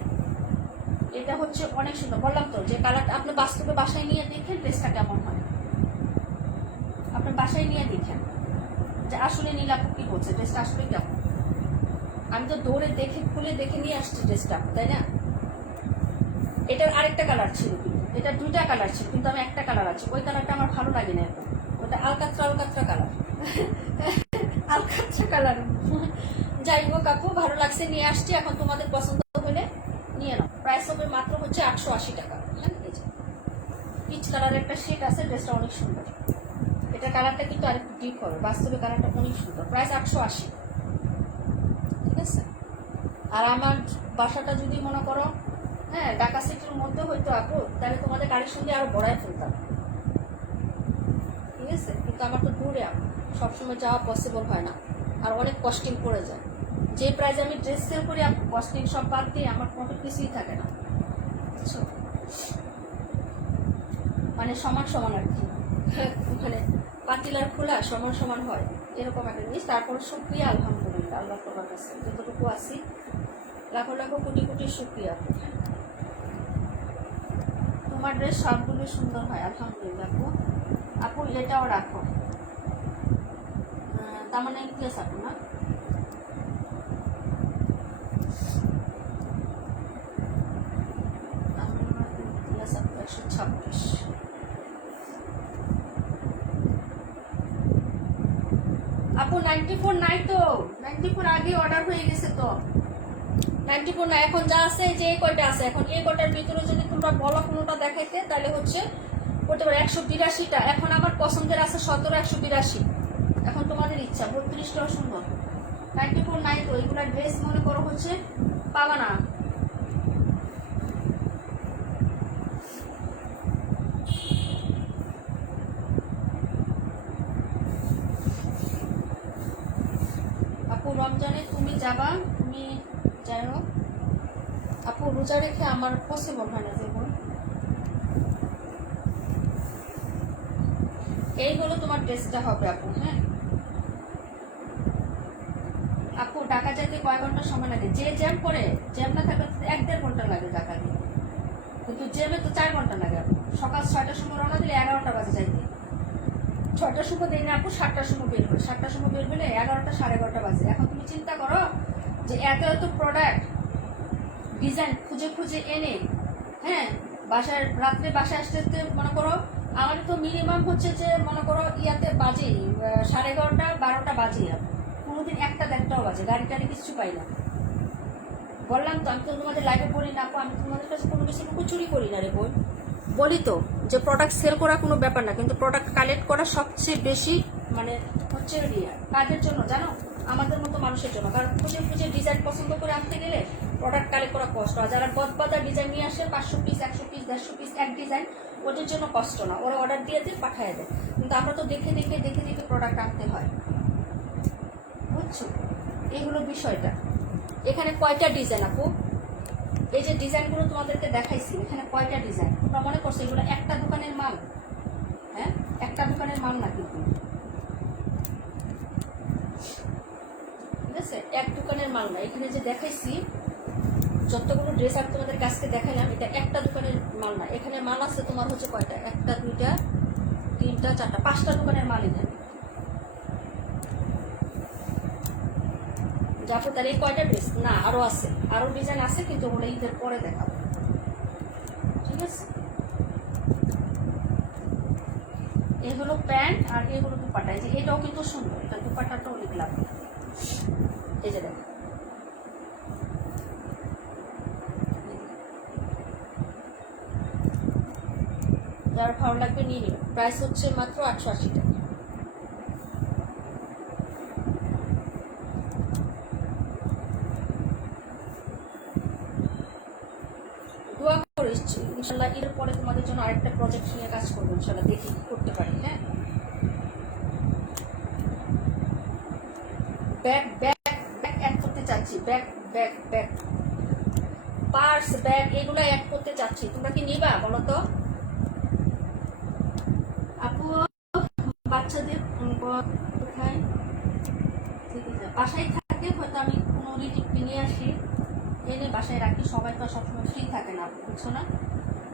এটা হচ্ছে অনেক সুন্দর, বললাম তো যে কালারটা আপনি বাস্তবে বাসায় নিয়ে দেখেন ড্রেসটা কেমন হয়, আপনার বাসায় নিয়ে দেখেন যে আসলে নীলাপু কি বলছে, ড্রেসটা আসলে কেমন। আমি তো দৌড়ে দেখে খুলে দেখে নিয়ে আসছি ড্রেসটা, তাই না। এটার আরেকটা কালার ছিল, কিন্তু এটা 2টা কালার ছিল, কিন্তু আমি একটা কালার আছে, ওই কালারটা আমার ভালো লাগে না এখন, ওটা আলকাত্রা কালার আলকাত্রা কালার। যাই হোক আপু, ভালো লাগছে নিয়ে আসছি, এখন তোমাদের পছন্দ হলে নিয়ে নাও। প্রাইস হবে মাত্র হচ্ছে 880 টাকা, হ্যাঁ। এই যে পিচ কালারের একটা শেড আছে, ড্রেসটা অনেক সুন্দর। এটা কালারটা কিন্তু আরেকটু ডিপ হবে, বাস্তবে কালারটা অনেক সুন্দর। প্রাইস 880, ঠিক আছে। আর আমার বাসাটা যদি মনে করো হ্যাঁ ঢাকা সিটির মধ্যে হয়তো আপু, তাহলে তোমাদের গাড়ির সঙ্গে আরো বড়ায় ফেলতাম, ঠিক আছে? কিন্তু আমার তো দূরে আপু, সবসময় যাওয়া পসিবল হয় না, আর অনেক কস্টিং পড়ে যায়। যে প্রাইজে আমি ড্রেস সেল করি আপু, কস্টিং সব বাদ দিয়ে আমার প্রফিট কিছুই থাকে না, বুঝছো? মানে সমান সমান আর কি, ওখানে পাতিলার খোলা সমান সমান হয়, এরকম একটা জিনিস। তারপর শুক্রিয়া আলহামদুলিল্লাহ আল্লাহ তোমার কাছে যতটুকু আসি, লাখো লাখো কোটি কোটি শুক্রিয়া। তোমার ড্রেস সবগুলো সুন্দর হয় আলহামদুলিল্লাহ আপু। আপু এটাও রাখো, তার মানে নেকলেস আপু না? নেকলেস আপু 126। আপু 94 নাই তো, 94 আগে অর্ডার হয়ে গেছে তো। 94 না, এখন যা আছে যে এই কয়টা আছে, এখন এই কয়টার ভিতরে যদি তোমরা বলো কোনোটা দেখাইতে, তাহলে হচ্ছে করতে পারো 182টা। এখন আমার পছন্দের আছে 17, 182। এখন তোমাদের ইচ্ছা, 32টাও সুন্দর। 94 নাই তো, এগুলা ড্রেস মনে করো হচ্ছে পাবা না। আপু রমজানে তুমি যাবা, তুমি যাই হোক আপু, রোজা রেখে আমার পসিবল হয় না যেমন। এই হলো তোমার ড্রেসটা হবে আপু। হ্যাঁ আপু, ঢাকা যাইতে কয় ঘন্টা সময় লাগে? যে জ্যাম করে, জ্যাম না থাকলে 1-1.5 ঘন্টা লাগে ঢাকা দিয়ে, কিন্তু জ্যামে তো 4 ঘন্টা লাগে আপু। সকাল 6টার সময় রওনা দিলে 11টা বাজে যাইতে, 6টার সময় দিই না আপু, 7টার সময় বের হয়, 7টার সময় বের হলে 11টা 11:30 বাজে। এখন তুমি চিন্তা করো যে এত এত প্রোডাক্ট ডিজাইন খুঁজে খুঁজে এনে, হ্যাঁ বাসায় রাত্রে বাসায় আসতে আসতে মনে করো আমার তো মিনিমাম হচ্ছে যে মনে করো ইয়াতে বাজে 11:30 12টা বাজে, কোনোদিন 1টা-1:30টাও বাজে, গাড়ি টাড়ি কিছু পাই না। বললাম তো আমি তো তোমাদের লাইভে বলি না আপু, আমি তোমাদের কাছে কোনো কিছু চুরি করি না রে বই। বলি তো যে প্রোডাক্ট সেল করা কোনো ব্যাপার না, কিন্তু প্রোডাক্ট কালেক্ট করা সবচেয়ে বেশি মানে হচ্ছে কাদের জন্য জানো? আমাদের মতো মানুষের জন্য। কারণ খুঁজে খুঁজে ডিজাইন পছন্দ করে আনতে গেলে প্রোডাক্ট কালেক্ট করা কষ্ট। আর যারা গদবাদা ডিজাইন নিয়ে আসে 500 পিস 100 পিস 150 পিস এক ডিজাইন, ওদের জন্য কষ্ট না, ওরা অর্ডার দিয়ে দিয়ে পাঠিয়ে দেয়। কিন্তু আমরা তো দেখে দেখে দেখে দেখে প্রোডাক্ট আনতে হয়, বুঝছো? এইগুলো বিষয়টা। এখানে কয়টা ডিজাইন আপু? এই যে ডিজাইনগুলো তোমাদেরকে দেখাইছি, এখানে কয়টা ডিজাইন? তোমরা মনে করছো এগুলো একটা দোকানের মাল? হ্যাঁ একটা দোকানের মাল না কিন্তু, ঠিক আছে? এক দোকানের মাল না। এখানে যে দেখাইছি যতগুলো ড্রেস আমি তোমাদের কাছকে দেখাইলাম, এটা একটা দোকানের মাল না। এখানে মাল আছে তোমার হচ্ছে কয়টা? 1টা 2টা 3টা 4টা 5টা দোকানের মাল এখানে। যাবো তাহলে এই কয়টা ড্রেস না, আরো আছে, আরো ডিজাইন আছে, কিন্তু ওগুলো ঈদের পরে দেখাবো, ঠিক আছে? এই হলো প্যান্ট আর এই হলো দুপাটা। এই যে এটাও কিন্তু সুন্দর, এটা দুপাটাটাও লিখলাম, এই যে দেখো। যার ভালো লাগবে নিয়ে নিন। প্রাইস হচ্ছে মাত্র 880 টাকা। দোয়া করিস ইনশাল্লাহ এর পরে তোমাদের জন্য আরেকটা প্রজেক্ট নিয়ে কাজ করবো ইনশাল্লাহ, দেখি করতে পারি। হ্যাঁ ব্যাগ ব্যাগ ব্যাগ অ্যাড করতে চাচ্ছি, bag bag bag purse bag এগুলো অ্যাড করতে চাচ্ছি। তোমরা কি নিবা বলো তো আপু? বাচ্চাদের কোথায় বাসায় থাকে, হয়তো আমি কোনো রিলেটিভ নিয়ে আসি, এনে বাসায় রাখি। সবাই তো সবসময় ফ্রি থাকে না, বুঝছো না?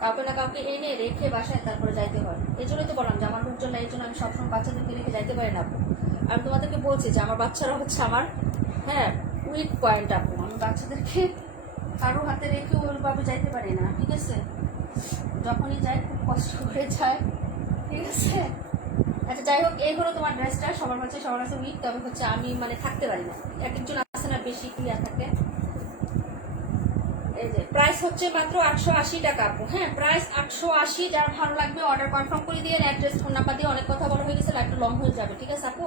কাউকে না কাউকে এনে রেখে বাসায় তারপরে যাইতে হয়। এই জন্যই তো বললাম যে আমার লোকজন না, এই জন্য আমি সবসময় বাচ্চাদেরকে রেখে যাইতে পারি না। আমি তোমাদেরকে বলছি যে আমার বাচ্চারা হচ্ছে আমার হ্যাঁ উইক পয়েন্ট আপু। আমি বাচ্চাদেরকে কারো হাতে রেখে ওইভাবে যাইতে পারি না, ঠিক আছে? যখনই যাই খুব কষ্ট করে যায়, ঠিক আছে? আচ্ছা যাই হোক, এই হলো তোমার ড্রেসটা। সবার কাছে উইক, তবে হচ্ছে আমি মানে থাকতে পারি না। এক একজন আছে না বেশি ক্লিয়ার থাকে। এই যে প্রাইস হচ্ছে মাত্র 880 টাকা আপু। হ্যাঁ প্রাইস 880। যার ভালো লাগবে অর্ডার কনফার্ম করে দিয়ে অ্যাড্রেস ফোন নাম্বার দিয়ে। অনেক কথা বলা হয়ে গেছে, একটু লং হয়ে যাবে, ঠিক আছে আপু?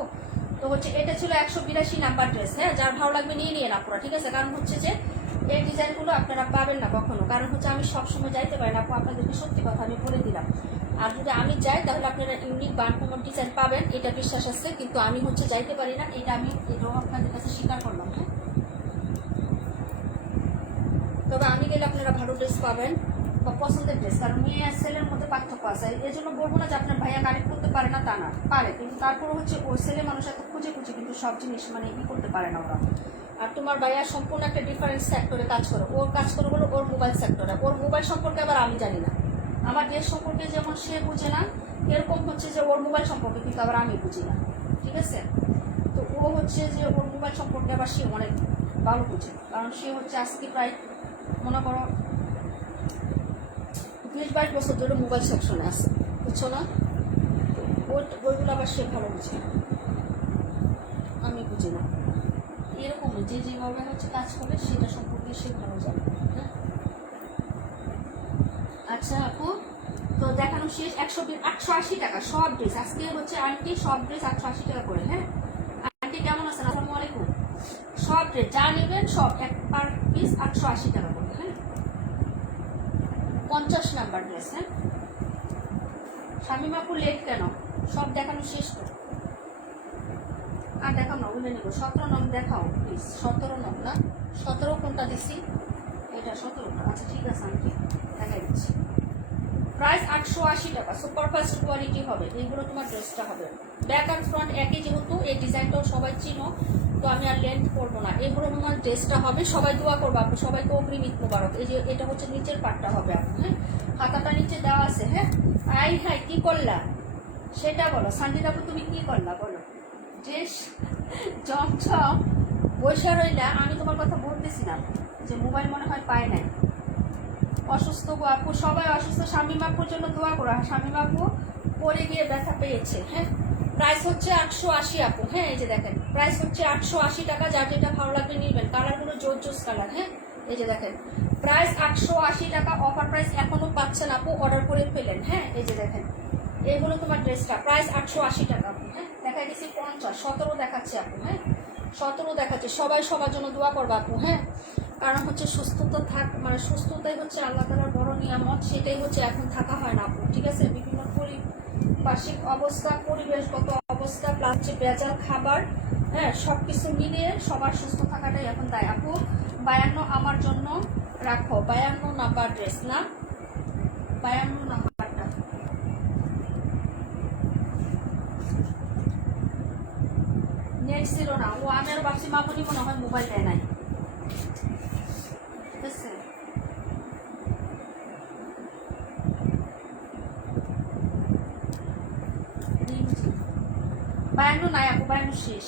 তো হচ্ছে এটা ছিল 182 নাম্বার ড্রেস। হ্যাঁ যার ভালো লাগবে নিয়ে নিয়ে আপুরা, ঠিক আছে? কারণ হচ্ছে যে এই ডিজাইনগুলো আপনারা পাবেন না কখনো, কারণ হচ্ছে আমি সবসময় যাইতে পারি না আপু, আপনাদেরকে সত্যি কথা আমি বলে দিলাম। আর যদি আমি যাই তাহলে আপনারা ইউনিক বা আনকমন ডিজাইন পাবেন, এটা বিশ্বাস আছে, কিন্তু আমি হচ্ছে যাইতে পারি না, এটা আমি এটাও আপনাদের কাছে স্বীকার করলাম। হ্যাঁ, তবে আমি গেলে আপনারা ভালো ড্রেস পাবেন বা পছন্দের ড্রেস, কারণ মেয়ে আর ছেলের মধ্যে পার্থক্য আছে। এই জন্য বলবো না যে আপনার ভাইয়া কালেক্ট করতে পারে না, তা না, পারে, কিন্তু তারপরে হচ্ছে ওর ছেলে মানুষ এত খুঁজে খুঁজে কিন্তু সব জিনিস মানে ই করতে পারে না ওরা। আর তোমার ভাইয়া সম্পূর্ণ একটা ডিফারেন্ট সেক্টরে কাজ করে, ওর কাজ করে হলো ওর মোবাইল সেক্টরে, ওর মোবাইল সম্পর্কে আবার আমি জানি না। আমার ড্রেস সম্পর্কে যেমন সে বুঝে না, এরকম হচ্ছে যে ওর মোবাইল সম্পর্কে কিন্তু আবার আমি বুঝি না, ঠিক আছে? তো ও হচ্ছে যে ওর মোবাইল সম্পর্কে আবার সে অনেক ভালো বুঝে, কারণ সে হচ্ছে আজকে প্রায় মনে করো 20-22 বছর ধরে মোবাইল সেকশনে আছে, বুঝছো না? ওইগুলো আবার সে ভালো বুঝে, আমি বুঝি না। এরকম যে যেভাবে হচ্ছে কাজ করে সেটা সম্পর্কে সে ভালো জানে। হ্যাঁ, আচ্ছা আপু, তো দেখানো শেষ। 880 টাকা সব ড্রেস আজকে হচ্ছে আন্টি, সব ড্রেস 880 টাকা করে। হ্যাঁ আন্টি কেমন আছেন? আসসালামু আলাইকুম। সব ড্রেস যা নেবেন সব এক পার পিস 880 টাকা করে। হ্যাঁ, 50 নাম্বার ড্রেস। হ্যাঁ, শামিমা আপু লেট কেন? সব দেখানো শেষ তো, আর দেখাও না, উঠে নেবো। 17 নং দেখাও প্লিজ। 17 নং না, 17 কোনটা দিছি? এটা 17টা। আচ্ছা ঠিক আছে, আমি দেখাই দিচ্ছি। প্রাইস 880 টাকা, সুপার ফাস্ট কোয়ালিটি হবে এইগুলো, তোমার ড্রেসটা হবে। ব্যাক অ্যান্ড ফ্রন্ট একই, যেহেতু এই ডিজাইনটাও সবাই চিনো, তো আমি আর লেন্থ করবো না। এগুলো তোমার ড্রেসটা হবে, সবাই দোয়া করবো আপনি, সবাইকে অগ্রিম ঈদ মোবারক। এই যে এটা হচ্ছে নিচের পাটটা হবে আপনি। হ্যাঁ, হাতাটা নিচে দেওয়া আছে। হ্যাঁ, আই হাই কি করলা সেটা বলো। সানজিদা আপু তুমি কি করলা বলো? ড্রেস চমচম বৈশা রইলা, আমি তোমার কথা বলতেছি না যে মোবাইল মনে হয় পায় নাই। অসুস্থ গো আপু, সবাই অসুস্থ। শামিম আপুর জন্য দোয়া করো। শামিম আপু পরে গিয়ে ব্যথা পেয়েছে। হ্যাঁ, প্রাইস হচ্ছে 880 আপু। হ্যাঁ, এই যে দেখেন প্রাইস হচ্ছে 880 টাকা, যার যেটা ভালো লাগবে নিবেন। কালারগুলো জোর জোস কালার। হ্যাঁ, এই যে দেখেন প্রাইস 880 টাকা, অফার প্রাইস এখনো পাচ্ছেন আপু, অর্ডার করে ফেলেন। হ্যাঁ, এই যে দেখেন এইগুলো তোমার ড্রেসটা, প্রাইস 880 টাকা আপু। হ্যাঁ, দেখাই গেছি 50, 17 দেখাচ্ছে আপু। হ্যাঁ, 17 দেখাচ্ছে। সবাই সবার জন্য দোয়া করবে আপু। হ্যাঁ, কারণ হচ্ছে সুস্থতা মানে সুস্থতাই হচ্ছে আল্লাহ তাআলার বড় নিয়ামত, সেটাই হচ্ছে এখন থাকা হয় না আপু, ঠিক আছে? বিভিন্ন পারিপার্শ্বিক অবস্থা, পরিবেশগত অবস্থা, প্লাস যে ভেজাল খাবার, হ্যাঁ, সব কিছু মিলিয়ে সবার সুস্থ থাকাটাই এখন দায় আপু। 52 আমার জন্য রাখো, 52 নাম্বার ড্রেস না, 52 নাম্বারটা। নেট ছিল না ও, আমি আর ভাবছি মামুনি মনে হয় মোবাইল দেয় নাই, ঠিক আছে? বায়ান্ন নাই আপু, বায়ান্ন শেষ।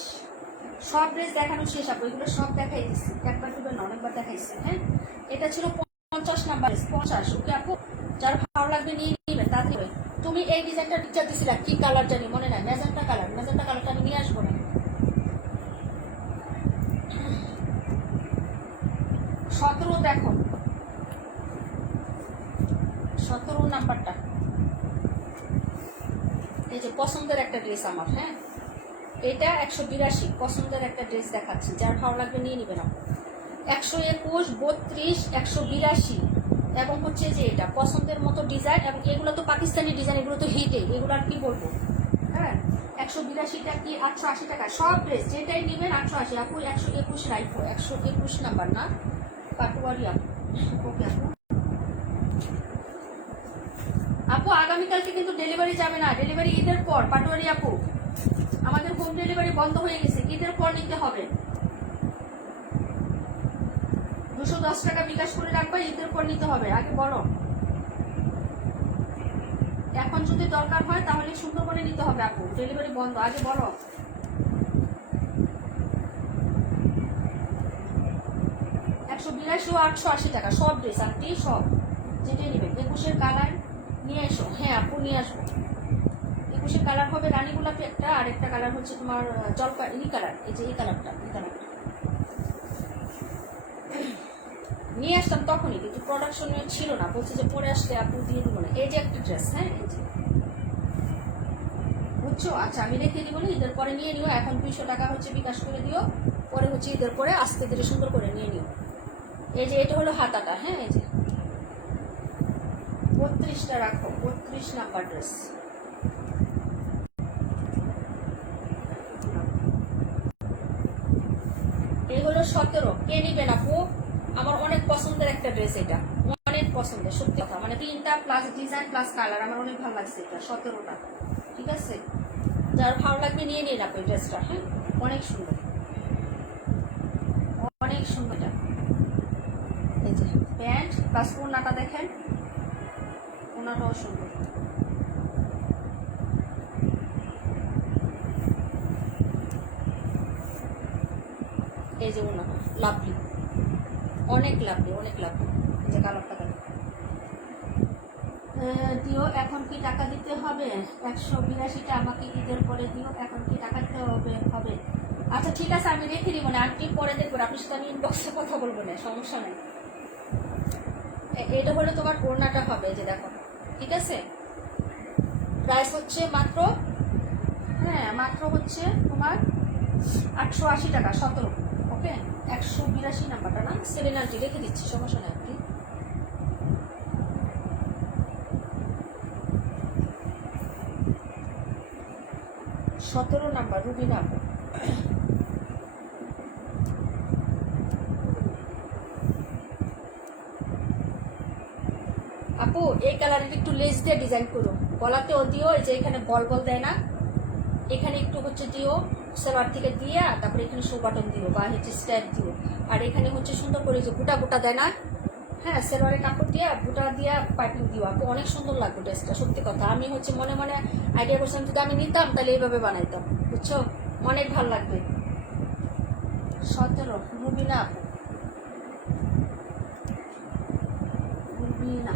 সব ড্রেস দেখানো শেষ আপু, এগুলো সব দেখাই দিচ্ছি, একবার দুবার না অনেকবার দেখাইছি। হ্যাঁ, এটা ছিল 50 নাম্বার, 50। ওকে আপু, যার ভালো লাগবে নিয়ে নিবেন তাড়াতাড়ি। তুমি এই ডিজাইনটা পিকচার দিছিলা, কি কালার জানি মনে নাই, ম্যাজেন্টা কালার। ম্যাজেন্টা কালারটা আমি নিয়ে আসবো না। 17 দেখো, 17 নাম্বারটা। এই যে পছন্দের একটা ড্রেস আমার। হ্যাঁ, এটা 182 পছন্দের একটা ড্রেস দেখাচ্ছি, যার ভালো লাগবে নিয়ে নিবেন আপু। 121, 32, 182 এবং হচ্ছে যে এটা পছন্দের মতো ডিজাইন, এবং এগুলো তো পাকিস্তানি ডিজাইন, এগুলো তো হিটে, এগুলো আর কি বলবো। হ্যাঁ, 182টা কি 880 টাকা সব ড্রেস, যেটাই নেবেন 880 আপু। 121 রাইফো, 121 নাম্বার না, পাটুয়ারি আপু। ওকে আপু। আপু আগামীকালকে কিন্তু ডেলিভারি যাবে না, ডেলিভারি ঈদের পর। পাটুয়ারি আপু, আমাদের হোম ডেলিভারি বন্ধ হয়ে গেছে, ঈদের পর নিতে হবে। 210 টাকা বিকাশ করে রাখবে, ঈদের পর নিতে হবে। আগে বলো, এখন যদি দরকার হয় তাহলে সুন্দর করে নিতে হবে আপু, ডেলিভারি বন্ধ। আগে বলো। 182 ও 880 টাকা সব ড্রেস আন্টি, সব যেটাই নেবেন। 21-এর কালার নিয়ে এসো। হ্যাঁ আপু, নিয়ে আসবো। 21-এর কালার হবে রানী গোলাপি একটা, আর একটা কালার হচ্ছে তোমার জলপাই কালার। এই যে এই কালারটা, এই কালারটা নিয়ে আসতাম তখনই, কিন্তু প্রোডাকশন ছিল না, বলছে যে পরে আসলে আপু দিয়ে দিব না। এই যে একটা ড্রেস। হ্যাঁ, এই যে বুঝছো? আচ্ছা আমি রেখে দিব না, ঈদের পরে নিয়ে নিও। এখন 200 টাকা হচ্ছে বিকাশ করে দিও, পরে হচ্ছে ঈদের পরে আস্তে ধীরে সুন্দর করে নিয়ে নিও। এই যে এটা হলো হাতাটা, হ্যাঁ এই যে 32টা রাখো, 32 নাম্বার ড্রেস। এই হলো 17। কে নিবেন আপু? আমার অনেক পছন্দের একটা ড্রেস, এটা অনেক পছন্দের, সত্যি কথা, মানে প্রিন্টটা প্লাস ডিজাইন প্লাস কালার আমার অনেক ভালো লাগছে এটা। 17টা, ঠিক আছে? যার ভালো লাগবে নিয়ে নিন আপু এই ড্রেসটা, হ্যাঁ অনেক সুন্দর, অনেক সুন্দর এটা। এই যে প্যান্ট প্লাস ওড়নাটা দেখেন, ওড়নাটাও সুন্দর। এই যে ওড়নাটা লাভলি, অনেক লাভলি, অনেক লাভলি। এই যে কালারটা দেখেন। দিও, এখন কি টাকা দিতে হবে? 182টা আমাকে ঈদের পরে দিও, এখন কি টাকা দিতে হবে? আচ্ছা ঠিক আছে, আমি রেখে দিব না, আন্টি পরে দেখবেন, আপনার সাথে আমি ইনবক্সে কথা বলবো না, সমস্যা নেই। এটা হলো তোমার ওড়নাটা হবে, যে দেখো, ঠিক আছে? প্রাইস হচ্ছে মাত্র, হ্যাঁ মাত্র হচ্ছে তোমার 880 টাকা, 17। ওকে, 182 নাম্বারটা না, 790 রেখে দিচ্ছি, সমস্যা নেই আপনি। সতেরো নাম্বার রুবিনা আপু। আপু এই কালারের একটু লেস দিয়ে ডিজাইন করো, গলাতেও দিও, এই যে এখানে বল বল দেয় না, এখানে একটু হচ্ছে দিও সেবার থেকে দিয়ে, তারপরে এখানে শো বাটন দিও বা হচ্ছে স্ট্যাপ দিও, আর এখানে হচ্ছে সুন্দর করে যে বুটা বুটা দেয় না, হ্যাঁ সেলোয়ারের কাপড় দিয়ে বুটা দিয়ে পাইপিং দিও আপু, অনেক সুন্দর লাগবে ড্রেসটা, সত্যি কথা। আমি হচ্ছে মনে মনে আইডিয়া করছিলাম যদি আমি নিতাম তাহলে এইভাবে বানাইতাম, বুঝছো? অনেক ভালো লাগবে। 17 রুবিনা আপু, রুবিনা।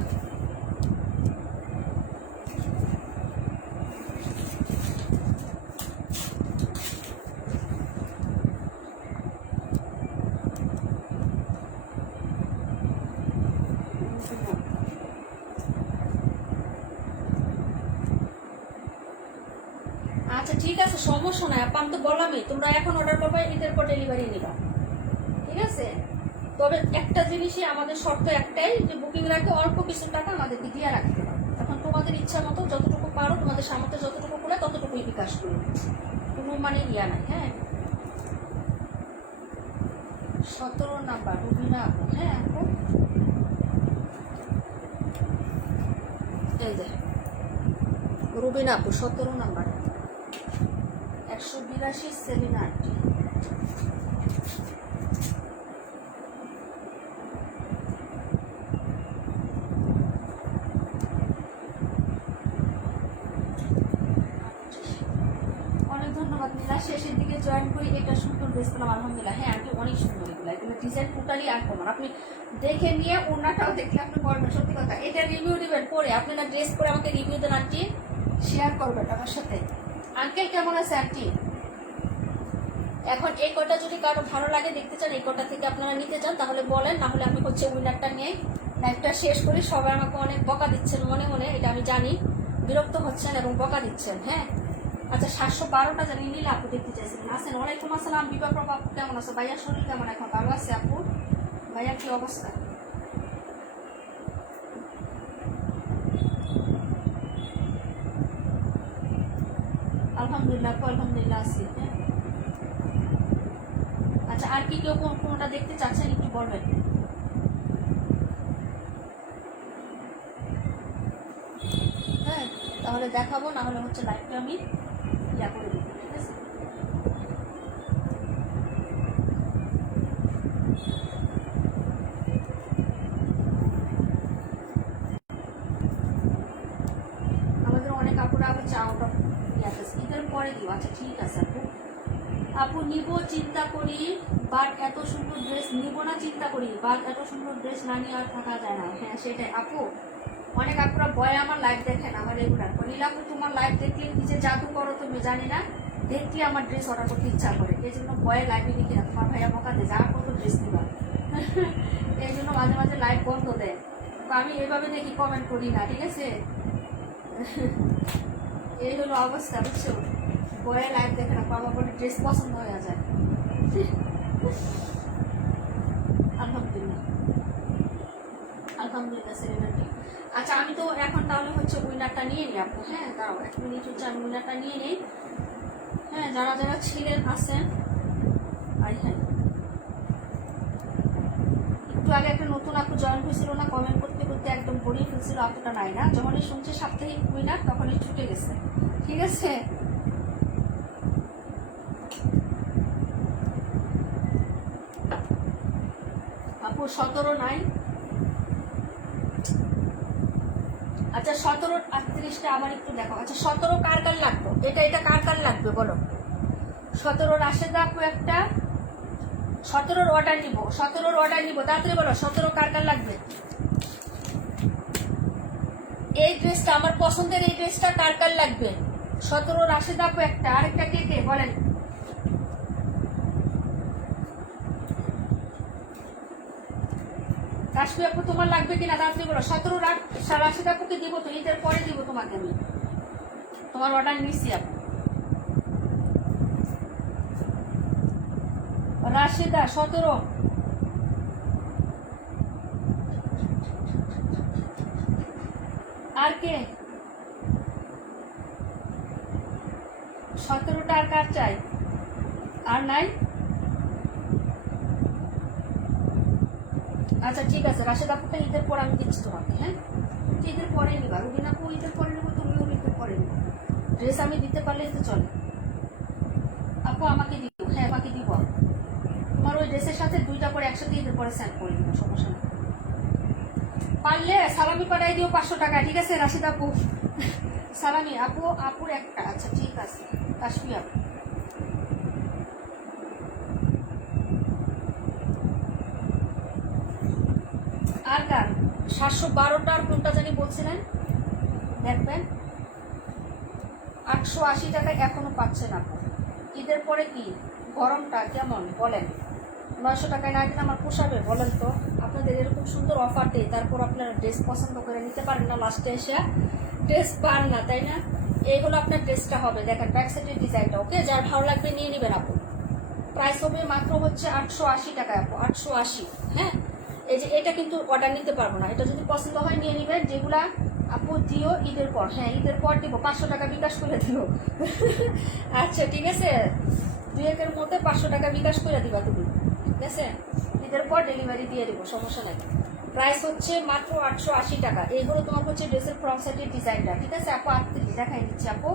আচ্ছা ঠিক আছে, সমস্যা নাই আপা, আমি তো বললামই তোমরা এখন অর্ডার করবে, ঈদের পর ডেলিভারি নিবা, ঠিক আছে? তবে একটা জিনিসই আমাদের শর্ত একটাই, যে বুকিং রাখতে অল্প কিছু টাকা আমাদেরকে দিয়ে রাখতে হবে। এখন তোমাদের ইচ্ছা মতো যতটুকু পারো, তোমাদের সামর্থ্য যতটুকু করে ততটুকুই বিকাশ করো, কোনো মানে ইয়া নাই, হ্যাঁ। 17 নাম্বার রুবিনা আপু, হ্যাঁ আপু এই যে রুবিনা আপু 17 নাম্বার, 182 790। অনেক ধন্যবাদ নীলা, শেষের দিকে জয়েন করি, এটা সুন্দর ড্রেস পেলাম আলহামদুলিল্লাহ। হ্যাঁ আন্টি অনেক সুন্দর এগুলো ডিজাইন টোটালি আনকমন, আপনি দেখে নিয়ে ওড়নাটাও দেখলে আপনি করবেন, সত্যি কথা। এটা রিভিউ দিবেন পরে, আপনারা ড্রেস করে আমাকে রিভিউ দেন আন্টি, শেয়ার করবেন আমার সাথে। আঙ্কেল কেমন আছে আন্টি? এখন এই কটা যদি কারো ভালো লাগে দেখতে চান, এই কটা থেকে আপনারা নিতে চান তাহলে বলেন, না হলে আমি হচ্ছে উইনারটা নিয়ে লাইভটা শেষ করি। সবাই আমাকে অনেক বকা দিচ্ছেন মনে মনে, এটা আমি জানি, বিরক্ত হচ্ছেন এবং বকা দিচ্ছেন, হ্যাঁ। আচ্ছা 712টা জানি নিলে আপু দেখতে চাইছিলেন, আসেন। ওয়ালাইকুম আসসালাম, বিপা প্রভা আপু কেমন আছে? ভাইয়ার শরীর কেমন এখন? ভালো আছে আপু? ভাইয়ার কি অবস্থা? আলহামদুলিল্লাহ আপু, আলহামদুলিল্লাহ আছি, হ্যাঁ। আচ্ছা আর কি কেউ কোনটা দেখতে চাচ্ছেন একটু বলবেন? হ্যাঁ তাহলে দেখাবো, না হলে হচ্ছে লাইভটা আমি ইয়া করে দেবো, ঠিক আছে? আমাদের অনেক আপুরা হচ্ছে আউট অফ ইয়াতে, ঈদের পরে দিব। আচ্ছা ঠিক আছে আপু, আপু নিব চিন্তা করি, বাট এত সুন্দর ড্রেস নিব না চিন্তা করি, বাট এত সুন্দর ড্রেস না নিয়ে আর থাকা যায় না। হ্যাঁ সেটাই আপু, অনেক আপুরা ভয়ে আমার লাইভ দেখেন, আমার রেগুলার নীলা আপু তোমার লাইভ দেখলে কি যে জাদু করো তুমি জানি না, দেখলে আমার ড্রেস অর্ডার করতে ইচ্ছা করে, এই জন্য ভয়ে লাইভে দেখি না। তোমার ভাইয়া মকা দেয়, যা কত ড্রেস নিবা, এই জন্য মাঝে মাঝে লাইভ বন্ধ দেয়। তো আমি এইভাবে দেখি, কমেন্ট করি না, ঠিক আছে? এই হলো অবস্থা, বুঝছো? বয়ে লাইভ দেখে না, বাবা বলে ড্রেস পছন্দ হয়ে যায়। আলহামদুলিল্লাহ। আলহামদুলিল্লাহ সেলিব্রিটি। আচ্ছা আমি তো এখন তাহলে হচ্ছে উইনারটা নিয়ে নিই আপু। হ্যাঁ দাঁড়াও 1 মিনিট হচ্ছে আমি উইনারটা নিয়ে নিই। হ্যাঁ যারা যারা ছিলেন আছেন, আই হ্যাঁ একটু আগে একটা নতুন আপু জয়েন হয়েছিল না, কমেন্ট করতে করতে একদম পড়িয়ে ফেলছিল, আপুটা নাই না, যখনই শুনছে সাপ্তাহিক উইনার তখনই ছুটে গেছে। ঠিক আছে আপু 17 নাই। আচ্ছা 17 38টা আবার একটু দেখো। আচ্ছা 17 কার কার লাগবে, এটা কার কার লাগবে বলো। 17 রাশেদা আপু একটা, 17 অর্ডার নিব, 17 অর্ডার নিব, তাড়াতাড়ি বলো 17 কার কার লাগবে। এই ড্রেসটা আমার পছন্দের, এই ড্রেসটা কার কার লাগবে। 17 রাশেদা আপু একটা, আরেকটা কে কে বলেন। কাশ্মীর আপু তোমার লাগবে কিনা তাড়াতাড়ি বলো। 17 রাশেদা আপুকে দিব তো, ঈদের পরে দিব তোমাকে আমি, তোমার অর্ডার নিচ্ছি আপু। রাশেদা 17। আর কে 17টা আর কার চাই, আর নাই। আচ্ছা ঠিক আছে রাশেদা আপুটা ঈদের পর আমি দিচ্ছি তোমাকে। হ্যাঁ ঈদের পরে নিবা, রুবিনা আপু ঈদের পরে নেবো, তুমিও ঈদের পরে নিবো। ড্রেস আমি দিতে পারলেই তো চলে। আপু আমাকে দিব, হ্যাঁ আমাকে দিব। তোমার ওই ড্রেসের সাথে 2টা করে একসাথে ঈদের পরে সেন্ড করে দিব, সমস্যা নেই। পারলে সালামি পাঠাই দিও 500 টাকা। ঠিক আছে রাশিদ আপু সালামি আপু, আপুর একটা। আচ্ছা ঠিক আছে কাশ্মীর আপু। আর কার 712টার কোনটা জানি বলছিলেন, দেখবেন 880 টাকা এখনো পাচ্ছেন আপু। ঈদের পরে কি গরমটা কেমন বলেন, 900 টাকায় না কিনা আমার পোষাবে বলেন তো। আপনাদের এরকম সুন্দর অফার দেয়, তারপর আপনারা ড্রেস পছন্দ করে নিতে পারেন না, লাস্টে এসে ড্রেস পান না, তাই না। এইগুলো আপনার ড্রেসটা হবে, দেখেন ব্যাক সাইডের ডিজাইনটা। ওকে যার ভালো লাগবে নিয়ে নেবেন আপু। প্রাইস হবে মাত্র হচ্ছে 880 টাকা আপু, 880। হ্যাঁ এই যে এটা কিন্তু অর্ডার নিতে পারবো না, এটা যদি পছন্দ হয় নিয়ে নেবেন। যেগুলা আপু দিও ঈদের পর, হ্যাঁ ঈদের পর দিব, 500 টাকা বিকাশ করে দিব আচ্ছা ঠিক আছে, 2-1 মধ্যে 500 টাকা বিকাশ করে দিবা তুমি। ঠিক আছে ঈদের পর ডেলিভারি দিয়ে দেবো, সমস্যা নাই। প্রাইস হচ্ছে মাত্র 880 টাকা। এইগুলো তোমার হচ্ছে ড্রেসের ফ্রন্ট সাইডের ডিজাইনটা। ঠিক আছে আপু 38 দেখাই দিচ্ছি আপু।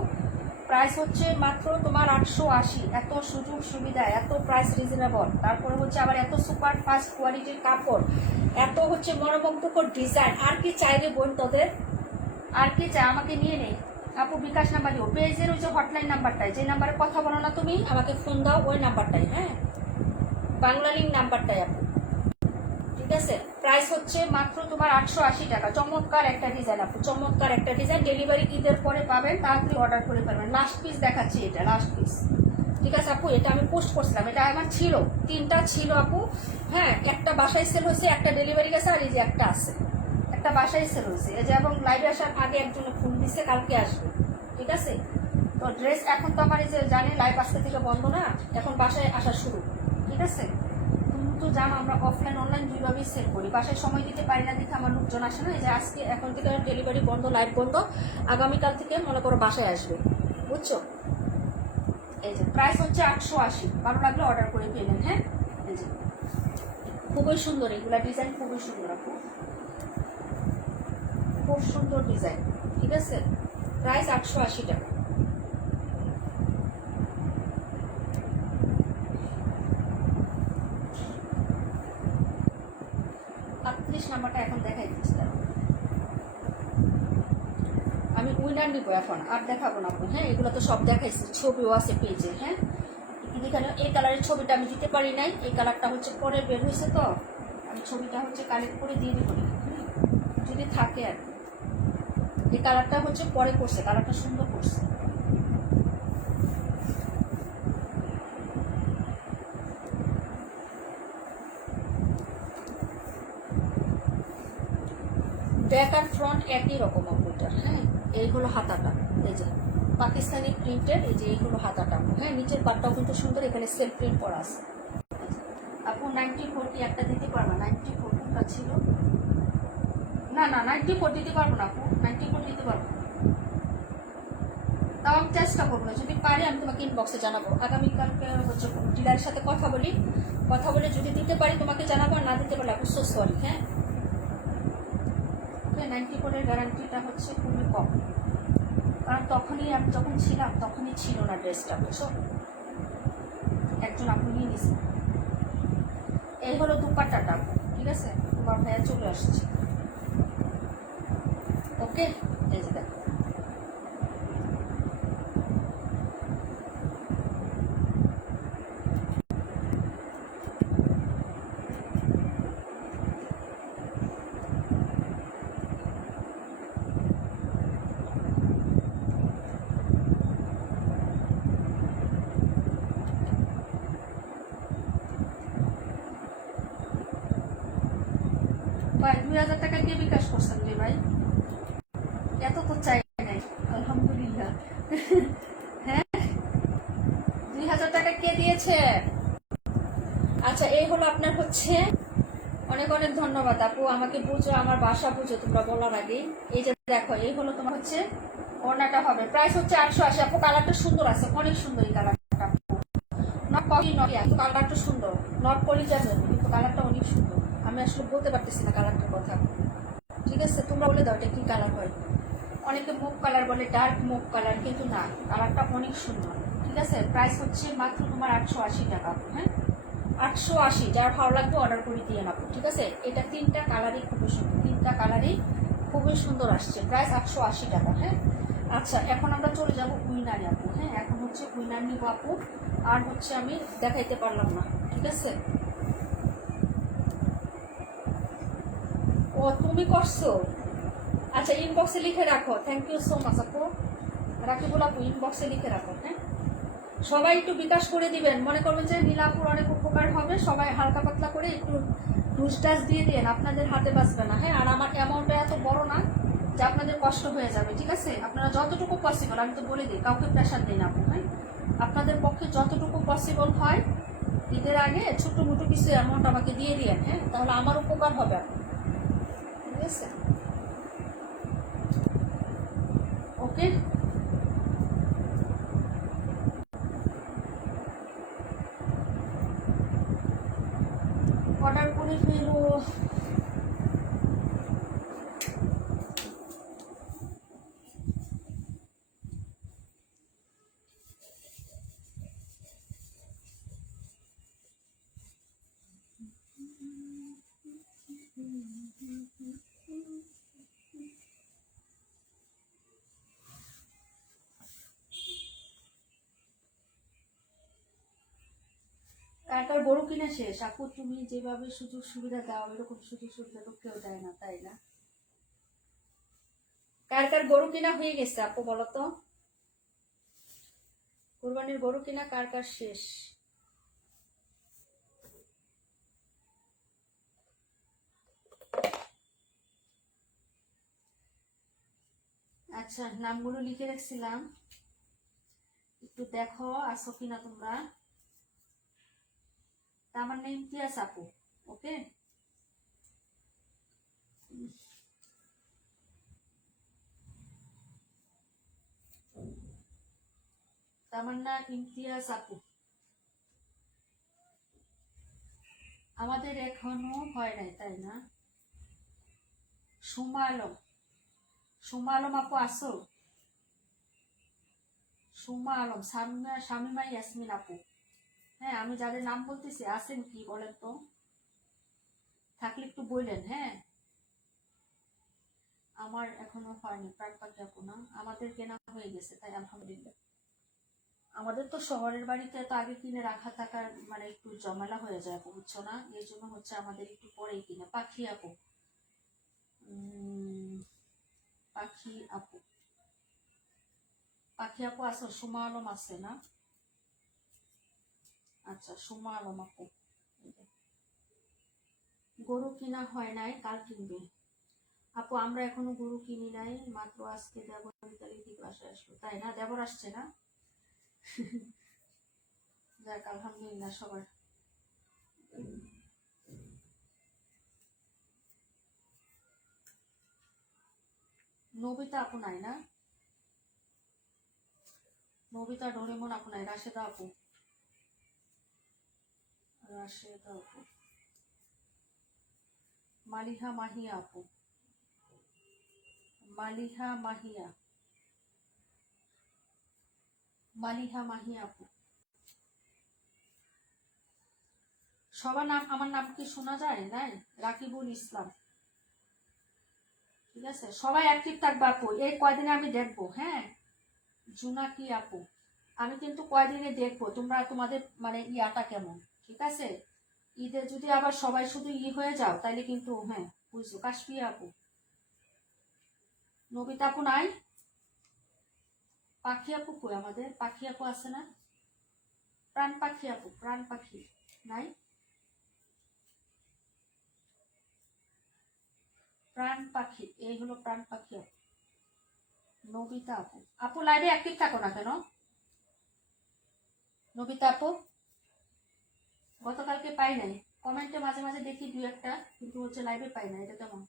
প্রাইস হচ্ছে মাত্র তোমার 880। এত সুযোগ সুবিধা, এত প্রাইস রিজনেবল, তারপরে হচ্ছে আবার এত সুপার ফাস্ট কোয়ালিটির কাপড়, এত হচ্ছে মনোমুগ্ধকর ডিজাইন। আর কি চাইলে বোন তোদের, আর কি চাই আমাকে নিয়ে নেই আপু। বিকাশ নাম্বার দিও, পেজের ওই যে হটলাইন নাম্বারটাই, যে নাম্বারে কথা বলো না তুমি আমাকে ফোন দাও, ওই নাম্বারটাই। হ্যাঁ বাংলা লিঙ্ক নাম্বারটাই আপু। ঠিক আছে প্রাইস হচ্ছে মাত্র তোমার 880 টাকা। চমৎকার একটা ডিজাইন আপু, চমৎকার একটা ডিজাইন। ডেলিভারি ঈদের পরে পাবেন, তাড়াতাড়ি অর্ডার করে পারবেন। লাস্ট পিস দেখাচ্ছি, এটা লাস্ট পিস। ঠিক আছে আপু এটা আমি পোস্ট করছিলাম, এটা আমার ছিল 3টা ছিল আপু। হ্যাঁ একটা বাসায় সেল হয়েছে, একটা ডেলিভারি গেছে, আর এই যে একটা আছে, একটা বাসায় সেল হয়েছে। এই যে এবং লাইভে আসার আগে একজনে ফোন দিচ্ছে কালকে আসবে। ঠিক আছে তো ড্রেস এখন তো আমার এই যে জানি লাইভ আজকে থেকে বন্ধ না, এখন বাসায় আসা শুরু। ঠিক আছে তুমি তো জানো আমরা অফলাইন অনলাইন দুইভাবেই সেল করি, বাসায় সময় দিতে পারি না, দিতে আমার লোকজন আসে না। এই যে আজকে এখন থেকে ডেলিভারি বন্ধ, লাইভ বন্ধ, আগামীকাল থেকে মনে করো বাসায় আসবে, বুঝছো। এই যে প্রাইস হচ্ছে 880, ভালো লাগলে অর্ডার করে পেলেন। হ্যাঁ এই যে খুবই সুন্দর, এগুলা ডিজাইন খুবই সুন্দর আপু, খুব সুন্দর ডিজাইন। ঠিক আছে প্রাইস 880 টাকা। নাম্বারটা এখন দেখাই দিচ্ছি, আমি উইনার নিব এখন, আর দেখাবো না আপু। হ্যাঁ এগুলো তো সব দেখাইছি, ছবিও আছে পেজে। হ্যাঁ এখানে এই কালারের ছবিটা আমি দিতে পারি নাই, এই কালারটা হচ্ছে পরে বের হয়েছে, তো আমি ছবিটা হচ্ছে কালেক্ট করে দিয়ে দিব যদি থাকে। আর এই কালারটা হচ্ছে পরে করছে, কালারটা সুন্দর করছে। ব্যাক আর ফ্রন্ট একই রকম আপুটার। হ্যাঁ এই হলো হাতাটা, এই যে পাকিস্তানি প্রিন্টের, এই যে এই হলো হাতাটা। হ্যাঁ নিচের পাটটাও কিন্তু সুন্দর, এখানে সেলফ প্রিন্ট করা আছে। আপু 94 কি একটা দিতে পারবা, 94 কোনটা ছিল না না 94 দিতে পারবো না আপু, 94 দিতে পারবো না। তাও আমি চেষ্টা করবো, যদি পারি আমি তোমাকে ইনবক্সে জানাবো। আগামীকালকে হচ্ছে ডিলারের সাথে কথা বলে যদি দিতে পারি তোমাকে জানাবো, আর না দিতে পারলে আপু সো সরি। হ্যাঁ, 94-এর গ্যারান্টিটা হচ্ছে খুবই কম, কারণ তখনই আমি যখন ছিলাম তখনই ছিল না ড্রেসটা, বুঝছো, একজন আপু নিয়ে নিছে। এই হলো দুপাট্টাটা, ঠিক আছে, তোমার ভাইয়া চলে আসছে। ওকে, এই যে দেখো, ভাই 2000 টাকা কে বিকাশ করছেন রে ভাই? এত তো চাই নাই, আলহামদুলিল্লাহ। হ্যাঁ, 2000 টাকা কে দিয়েছে? আচ্ছা, এই হলো আপনার হচ্ছে, অনেক অনেক ধন্যবাদ আপু, আমাকে বুঝো, আমার বাসা বুঝো তোমরা বলার আগেই। এই যে দেখো, এই হলো তোমার হচ্ছে ওড়নাটা হবে, প্রাইস হচ্ছে 880। আপু কালারটা সুন্দর আছে, অনেক সুন্দর এই কালারটা, নট কপি নট, কিন্তু কালারটা সুন্দর, নট করি যাবে কিন্তু কালারটা অনেক সুন্দর। আমি আসলে বলতে পারতেছি না কালারটার কথা, ঠিক আছে, তোমরা বলে দাও এটা কি কালার হয়। অনেকে মুভ কালার বলে, ডার্ক মুভ কালার, কিন্তু না, কালারটা অনেক সুন্দর, ঠিক আছে। প্রাইস হচ্ছে মাত্র তোমার 880 টাকা। হ্যাঁ, 880, যার ভালো লাগবে অর্ডার করে দিয়ে নেবো, ঠিক আছে। এটা 3টা কালারই খুবই সুন্দর, 3টা কালারই খুবই সুন্দর আসছে, প্রাইস 880 টাকা। হ্যাঁ, আচ্ছা, এখন আমরা চলে যাবো উইনারে আপু। হ্যাঁ, এখন হচ্ছে উইনার নিব আপু, আর হচ্ছে আমি দেখাইতে পারলাম না, ঠিক আছে। ও তুমি করছো, আচ্ছা, ইনবক্সে লিখে রাখো, থ্যাংক ইউ সো মাচ আপু, রাকিবুল আপু ইনবক্সে লিখে রাখো। হ্যাঁ, সবাই একটু বিকাশ করে দিবেন, মনে করবেন যে নীলাপুর অনেক উপকার হবে, সবাই হালকা পাতলা করে একটু ঘুষটাস দিয়ে দিন, আপনাদের হাতে বাঁচবে না। হ্যাঁ, আর আমার অ্যামাউন্টটা এত বড় না যে আপনাদের কষ্ট হয়ে যাবে, ঠিক আছে। আপনারা যতটুকু পসিবল, আমি তো বলে দিই, কাউকে প্রেশার দিই না আপু। হ্যাঁ, আপনাদের পক্ষে যতটুকু পসিবল হয় ঈদের আগে ছোট মোটো কিছু অ্যামাউন্ট আমাকে দিয়ে দিন। হ্যাঁ, তাহলে আমার উপকার হবে আপু, ঠিক আছে। ওকে, অর্ডার করে ফেলো। কার গরু কিনে শেষ আপু, তুমি যেভাবে সুযোগ সুবিধা দাও এরকম সুযোগ সুবিধা তো কেউ দেয় না, তাই না? কার গরু কিনা হয়ে গেছে আপু বলো তো, কুরবানির গরু কিনা কার শেষ? আচ্ছা, নামগুলো লিখে রাখছিলাম, একটু দেখো আসো কিনা তোমরা। আমার নেম ইমতিয়াজ আপু, ওকে। তামান্না ইমতিয়াজ আপু, আমাদের এখনো হয় নাই, তাই না? সুমা আলম, সুমা আলম আপু আসো, সুমা আলম, শামিমা ইয়াসমিন আপু। হ্যাঁ, আমি যাদের নাম বলতেছি আছেন কি বলেন তো, থাকলে একটু বললেন। হ্যাঁ, আমার এখনো হয়নি, প্রাক পাখি আপু না, আমাদের কেনা হয়ে গেছে, তাই আলহামদুলিল্লাহ। আমাদের তো শহরের বাড়িতে তো আগে কিনে রাখা থাকার মানে একটু ঝামেলা হয়ে যায়, বুঝছো না, এই জন্য হচ্ছে আমাদের একটু পরেই কিনে। পাখি আপু, পাখি আপু, পাখি আপু আসো, সুমা আলম আছে না? আচ্ছা, সুমা আলম আপু, গরু কিনা হয় নাই, কাল কিনবে আপু? আমরা এখনো গরু কিনি নাই, মাত্র আজকে দেবর ইতালি থেকে বাসায় আসলো, তাই না? দেবর আসছে না? যাক, আলহামদুলিল্লাহ সবার। নবিতা আপু নাই না? নবিতা ডোরেমন আপু নাই। রাশেদা আপু, রাশেদা আপু, মালিহা মাহিয়া আপু, মালিহা মাহিয়া, মালিহা মাহিয়া আপু। সবার নাম, আমার নাম কি শোনা যায়? নাই, রাকিবুল ইসলাম। ঠিক আছে, সবাই অ্যাক্টিভ থাকবে আপু, এই কয়দিনে আমি দেখবো। হ্যাঁ, জুনাকি আপু, আমি কিন্তু কয়দিনে দেখবো তোমরা তোমাদের মানে ইয়াটা কেমন। ঠিক আছে, ঈদে যদি আবার সবাই শুধু হয়ে যাও তাইলে কিন্তু হ্যাঁ বুঝছো। কাশফিয়া আপু, নবিতা আপু নাই। পাখি আপু কই? আমাদের পাখি আপু আছে না? প্রাণ পাখি আপু, প্রাণ পাখি নাই। প্রাণ পাখি, এই হলো প্রাণ পাখি আপু। নবিতা আপু, আপু লাইভে অ্যাক্টিভ থাকো না কেন? নবিতা আপু, গতকালকে পাই নাই, কমেন্টে মাঝে মাঝে দেখি দুই একটা, কিন্তু হচ্ছে লাইভে পাই না, এটা কেমন?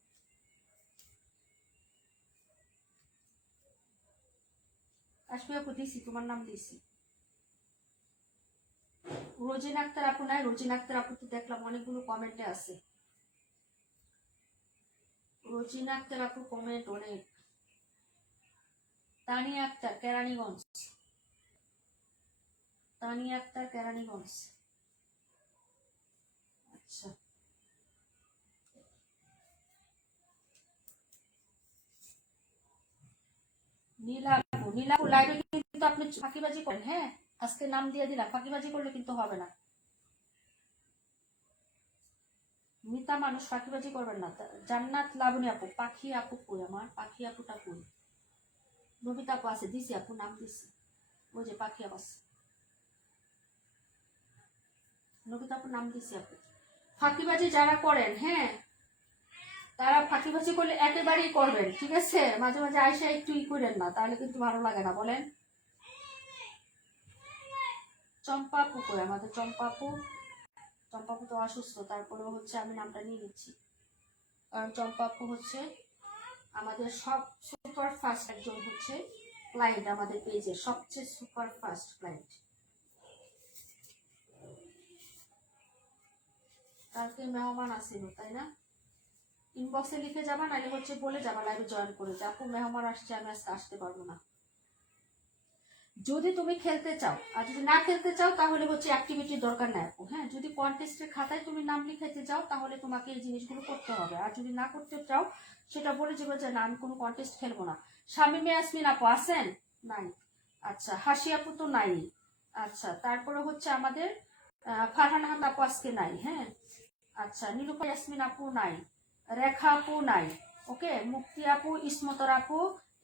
কাশফি আপু দিছি, তোমার নাম দিছি। রোজিন আক্তার আপু নাই। রোজিন আক্তার আপু তো দেখলাম অনেকগুলো কমেন্টে আছে। রোজিন আক্তার আপু কমেন্ট অনেক। তানিয়া আক্তার কেরানীগঞ্জ, তানিয়া আক্তার কেরানীগঞ্জ। আচ্ছা, নীলা আপু, নীলা আপু লাইভে কিন্তু আপনি ফাঁকিবাজি করেন। হ্যাঁ, আজকে নাম দিয়ে দিলাম, ফাঁকিবাজি করলে কিন্তু হবে না। মিতা মানুষ, ফাঁকিবাজি করবেন না। জান্নাত লাবণী আপু, পাখি আপু কই? আমার পাখি আপুটা কই? নবিতা আপু আছে, দিছি আপু, নাম দিছি। ওই যে পাখি আপু আছে, নবিতা আপু নাম দিছি আপু। ফাঁকিবাজি যারা করেন, হ্যাঁ, তারা ফাঁকিবাজি করলে একেবারেই করবেন। ঠিক আছে, মাঝে মাঝে আইসা একটু করেন না, তাহলে কিন্তু ভালো লাগে না। বলেন। চম্পা আপু কই? আমাদের চম্পা আপু, চম্পা আপু তো অসুস্থ, তারপরেও হচ্ছে আমি নামটা নিয়ে নিচ্ছি, কারণ চম্পা আপু হচ্ছে আমাদের সব সুপার ফাস্ট একজন হচ্ছে ক্লায়েন্ট, আমাদের পেজের সবচেয়ে সুপার ফাস্ট ক্লায়েন্ট। কালকে মেহমান আসছিল তাই না? ইনবক্সে লিখে যাবা, নাহলে হচ্ছে বলে যাবা লাইভে জয়েন করে যে আপু মেহমান আসছে, আমি আজকে আসতে পারবো না। যদি তুমি খেলতে চাও, আর যদি না খেলতে চাও তাহলে হচ্ছে অ্যাক্টিভিটির দরকার নাই আপু। হ্যাঁ, যদি কন্টেস্টের খাতায় তুমি নাম লিখাইতে চাও তাহলে তোমাকে এই জিনিসগুলো করতে হবে, আর যদি না করতে চাও সেটা বলে যাবে যে না আমি কোনো কন্টেস্ট খেলবো না। শামিমে ইয়াসমিন আপু আছেন? নাই। আচ্ছা, হাসি আপু তো নাই। আচ্ছা, তারপরে হচ্ছে আমাদের ফারহান আহমেদ আপু আজকে নাই। হ্যাঁ, আচ্ছা, নীলুফা ইয়াসমিন আপু নাই, রেখা আপু নাই, ওকে, মুক্তি আপু, ইসমতর আপু,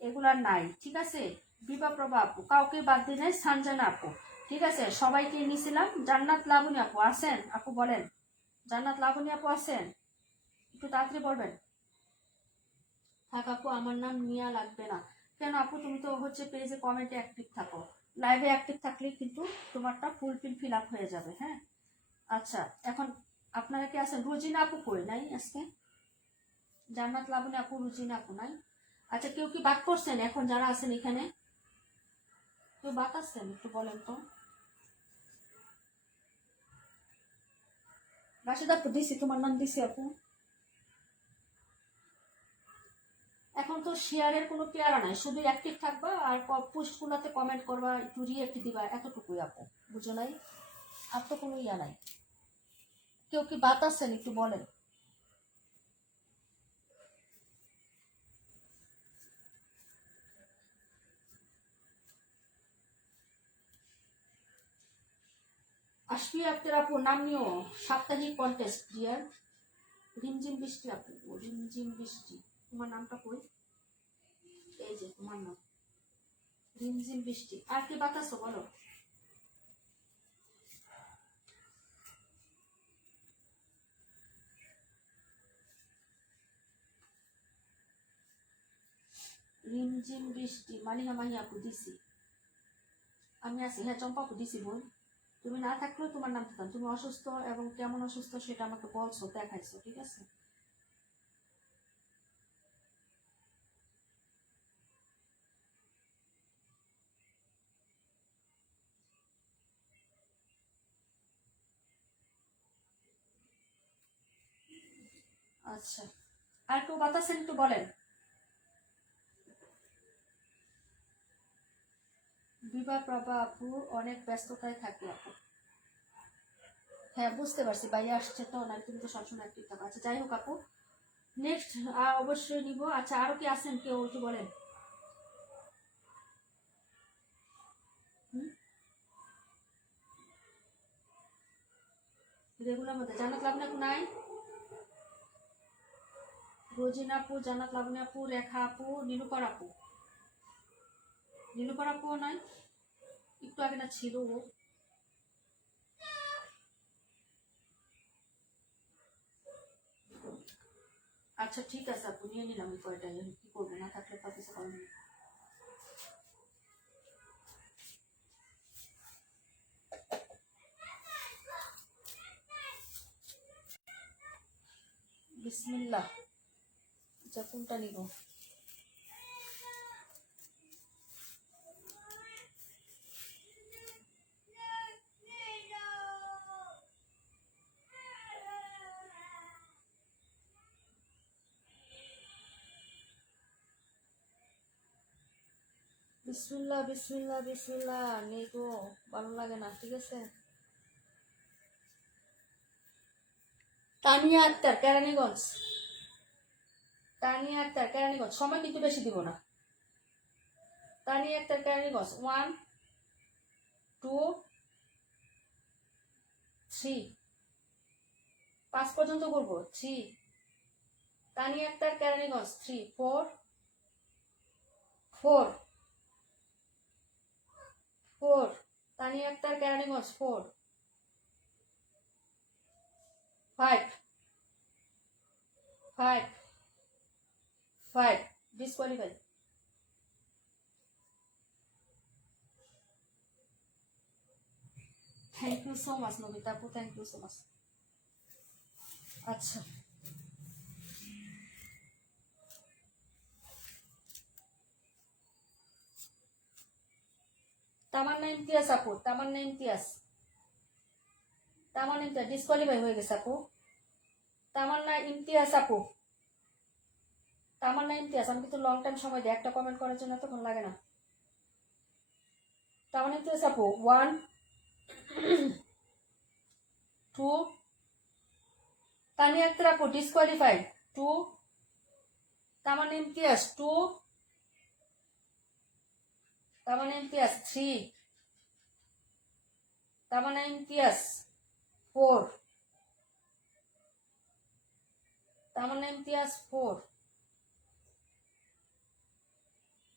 এগুলা নাই। ঠিক আছে, বিভা প্রভা আপু, কাউকে বাদ দিয়ে নাই, সানজানা আপু। ঠিক আছে, সবাইকে নিয়েছিলাম। জান্নাত লাবণী আপু আছেন? আপু বলেন, জান্নাত লাবণী আপু আছেন? একটু তাড়াতাড়ি বলবেন। থাক আপু, আমার নাম নিয়া লাগবে না। কেন আপু, তুমি তো হচ্ছে পেজে কমেন্টে অ্যাক্টিভ থাকো, লাইভে অ্যাক্টিভ থাকলে কিন্তু তোমারটা ফিল আপ হয়ে যাবে। হ্যাঁ, আচ্ছা, এখন আপনারা কি আছেন? রুজিনা আপু কই? নাই আজকে। জান্নাত লাবণী আপু, রুজিনা আপু নাই। আচ্ছা, কেউ কি বাদ করছেন এখন যারা আছেন এখানে? কেউ বাদ আসছেন? একটু বলেন তো। রাশেদ আপু দিছি, তোমার নাম দিছি আপু। এখন তো শেয়ারের কোনো পেয়ারা নাই, শুধু অ্যাক্টিভ থাকবা আর পোস্ট গুলাতে কমেন্ট করবা, একটু রিয়েক্ট দিবা, এতটুকুই আপু, বুঝো নাই? আর তো কোনো ইয়া নাই। কেউ কি বাদ আসছেন একটু বলেন। আসবি আপনার আপু, নাম নিও, সাপ্তাহিক কন্টেস্ট ডিয়ার। রিমঝিম বৃষ্টি আপু, রিমঝিম বৃষ্টি, তোমার নামটা কই? এই যে তোমার নাম, রিমঝিম বৃষ্টি। আর কি বাতাসো বলো। রিমঝিম বৃষ্টি, মালিহা মাহি আপু দিছি, আমি আছি। হ্যাঁ, চম্পা আপু দিছি বোন। তুমি না থাকলেও তোমার নাম দিতাম, তুমি অসুস্থ এবং কেমন অসুস্থ সেটা আমাকে বলছো, দেখাইছো। ঠিক আছে, আচ্ছা, আর একটু বাতাসেন, একটু বলেন। বিভা প্রভা আপু অনেক ব্যস্ততায় থাকে আপু। হ্যাঁ বুঝতে পারছি, ভাইয়া আসছে তো না, তুমি তো সবসময় একটু থাকো। আচ্ছা যাই হোক আপু, নেক্সট অবশ্যই নিব। আচ্ছা আরো কি আছেন কেউ একটু বলেন। রেগুলার মধ্যে জানাত লাবণী আপু নাই, রোজিন আপু, জানাত লাবণী আপু, রেখা আপু, নীলুপর আপু। নীলুপর আপুও নাই, একটু আগে না ছিল ও। আচ্ছা ঠিক আছে আপু, নিয়ে নিলাম এই কয়টাই, কি করবো, না থাকলে তো কিছু করার নেই। বিসমিল্লাহ। আচ্ছা কোনটা নিব। বিসমিল্লাহ বিসমিল্লাহ বিসমিল্লাহ, নেই গো, ভালো লাগে না, ঠিক আছে। তানিয়া আক্তার, কেরানীগঞ্জ। তানিয়া আক্তার, কেরানীগঞ্জ, সময় কিন্তু বেশি দিব না। তানিয়া আক্তার, কেরানীগঞ্জ, 1 2 3, 5 পর্যন্ত করবো। 3, Tania Akter, Keraniganj, 3 4 4 4, Tania Akter, Keraniganj, 4 5 5 5, disqualify. Thank you so much Nabita আপু, থ্যাংক ইউ সো মাচ। আচ্ছা তামান্না ইমতিয়াজ আপু, তামান্না ইমতিয়াজ, তামান্না ইমতিয়াজ ডিসকোয়ালিফাই হয়ে গেছে আপু। তামান্না ইমতিয়াজ আপু, তামান্না ইমতিয়াজ, আমি কিন্তু লং টাইম সময় দিই, একটা কমেন্ট করার জন্য তখন লাগে না। তামান্না ইমতিয়াজ আপু 1 2, তানিয়া আক্তার আপু ডিসকোয়ালিফাইড 2, তামান্না ইমতিয়াজ 2, তামান্না ইমতিয়াজ 3, তামান্না ইমতিয়াজ 4, তামান্না ইমতিয়াজ 4,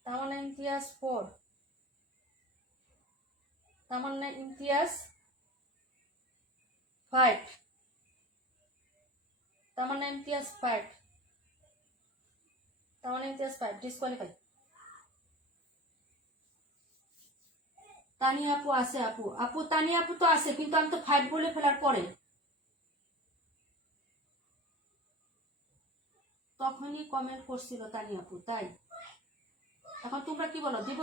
তামান্না ইমতিয়াজ 4, তামান্না ইমতিয়াজ 5, তামান্না ইমতিয়াজ 5, তামান্না ইমতিয়াজ 5 ডিসকোয়ালিফাই। তানিয়া আপু আছে আপু, আপু তানিয়া আপু তো আছে, কিন্তু আমি তো 5 বলে ফেলার পরে তখনই কমেন্ট করছিল তানিয়া আপু, তাই এখন তোমরা কি বলো, দিব?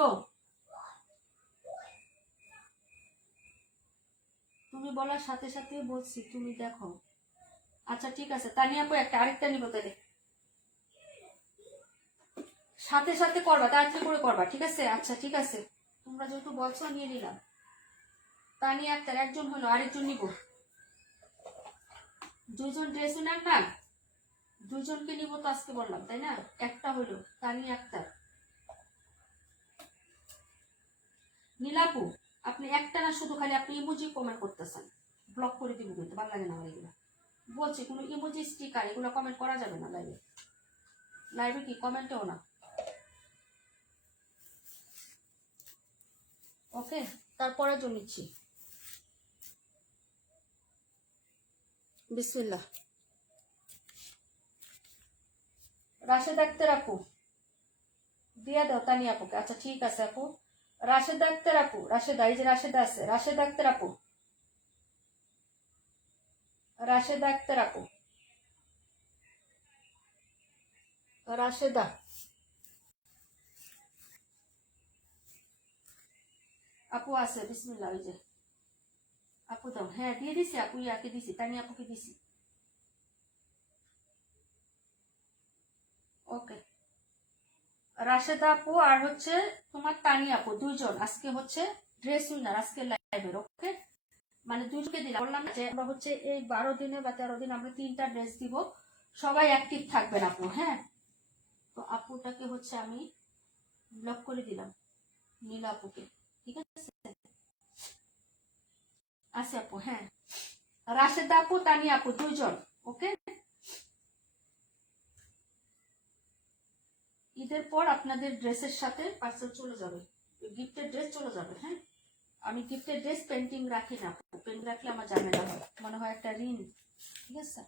তুমি বলার সাথে সাথে বলছি, তুমি দেখো। আচ্ছা ঠিক আছে তানিয়া আপু, একটা আরেকটা নিব তাহলে, সাথে সাথে করবা, তাড়াতাড়ি করে করবা, ঠিক আছে। আচ্ছা ঠিক আছে, তোমরা যেহেতু বলছো নিয়ে নিলাম। তানিয়া আক্তার একজন হলো, আরেকজন নিব। দুজন ড্রেস উইনার না, দুজনকে নিব তো আজকে বললাম, তাই না? একটা হলো তানিয়া আক্তার। নীলাপু আপনি একটা না, শুধু খালি আপনি ইমোজি কমেন্ট করতেছেন, ব্লক করে দিব কিন্তু, ভালো লাগে না আমার এগুলো। বলছি কোনো ইমোজি স্টিকার এগুলো কমেন্ট করা যাবে না লাইভে, লাইভে কি কমেন্টেও না। ওকে, তারপরে জন্য নিচ্ছি। বিসমিল্লাহ। রাশেদ আক্তার আপু দিয়ে দাও তানিয়া আপুকে। আচ্ছা ঠিক আছে আপু। রাশেদ আক্তার আপু, রাশেদা, এই যে রাশেদা আছে, রাশেদ আক্তার আপু, রাশেদ আক্তার আপু, রাশেদা আপু আছে, বিসমিল্লাহ। ওই যে আপু দাও, হ্যাঁ দিয়ে দিছি আপু, ইয়াকে দিছি, তানিয়া আপুকে দিছি। ওকে, রাশেদা আপু আর হচ্ছে তোমার তানিয়া আপু, দুইজন আজকে হচ্ছে ড্রেস উইনার আজকে লাইভের। ওকে, মানে দুজনকে দিলাম, বললাম না যে আমরা হচ্ছে এই 12 দিনে বা 13 দিন আমরা 3টা ড্রেস দিব, সবাই অ্যাক্টিভ থাকবেন আপু। হ্যাঁ, তো আপুটাকে হচ্ছে আমি ব্লক করে দিলাম, নীলা আপুকে। ঠিক আছে, আছে আপু। হ্যাঁ, রাশেদা আপু তানিয়া আপু দুইজন। ওকে, ঈদের পর আপনাদের ড্রেসের সাথে পার্সেল চলে যাবে, গিফটের ড্রেস চলে যাবে। হ্যাঁ, আমি গিফটের ড্রেস পেন্টিং রাখি না, পেন্ট রাখলে আমার ঝামেলা হয়, মনে হয় একটা ঋণ। ঠিক আছে,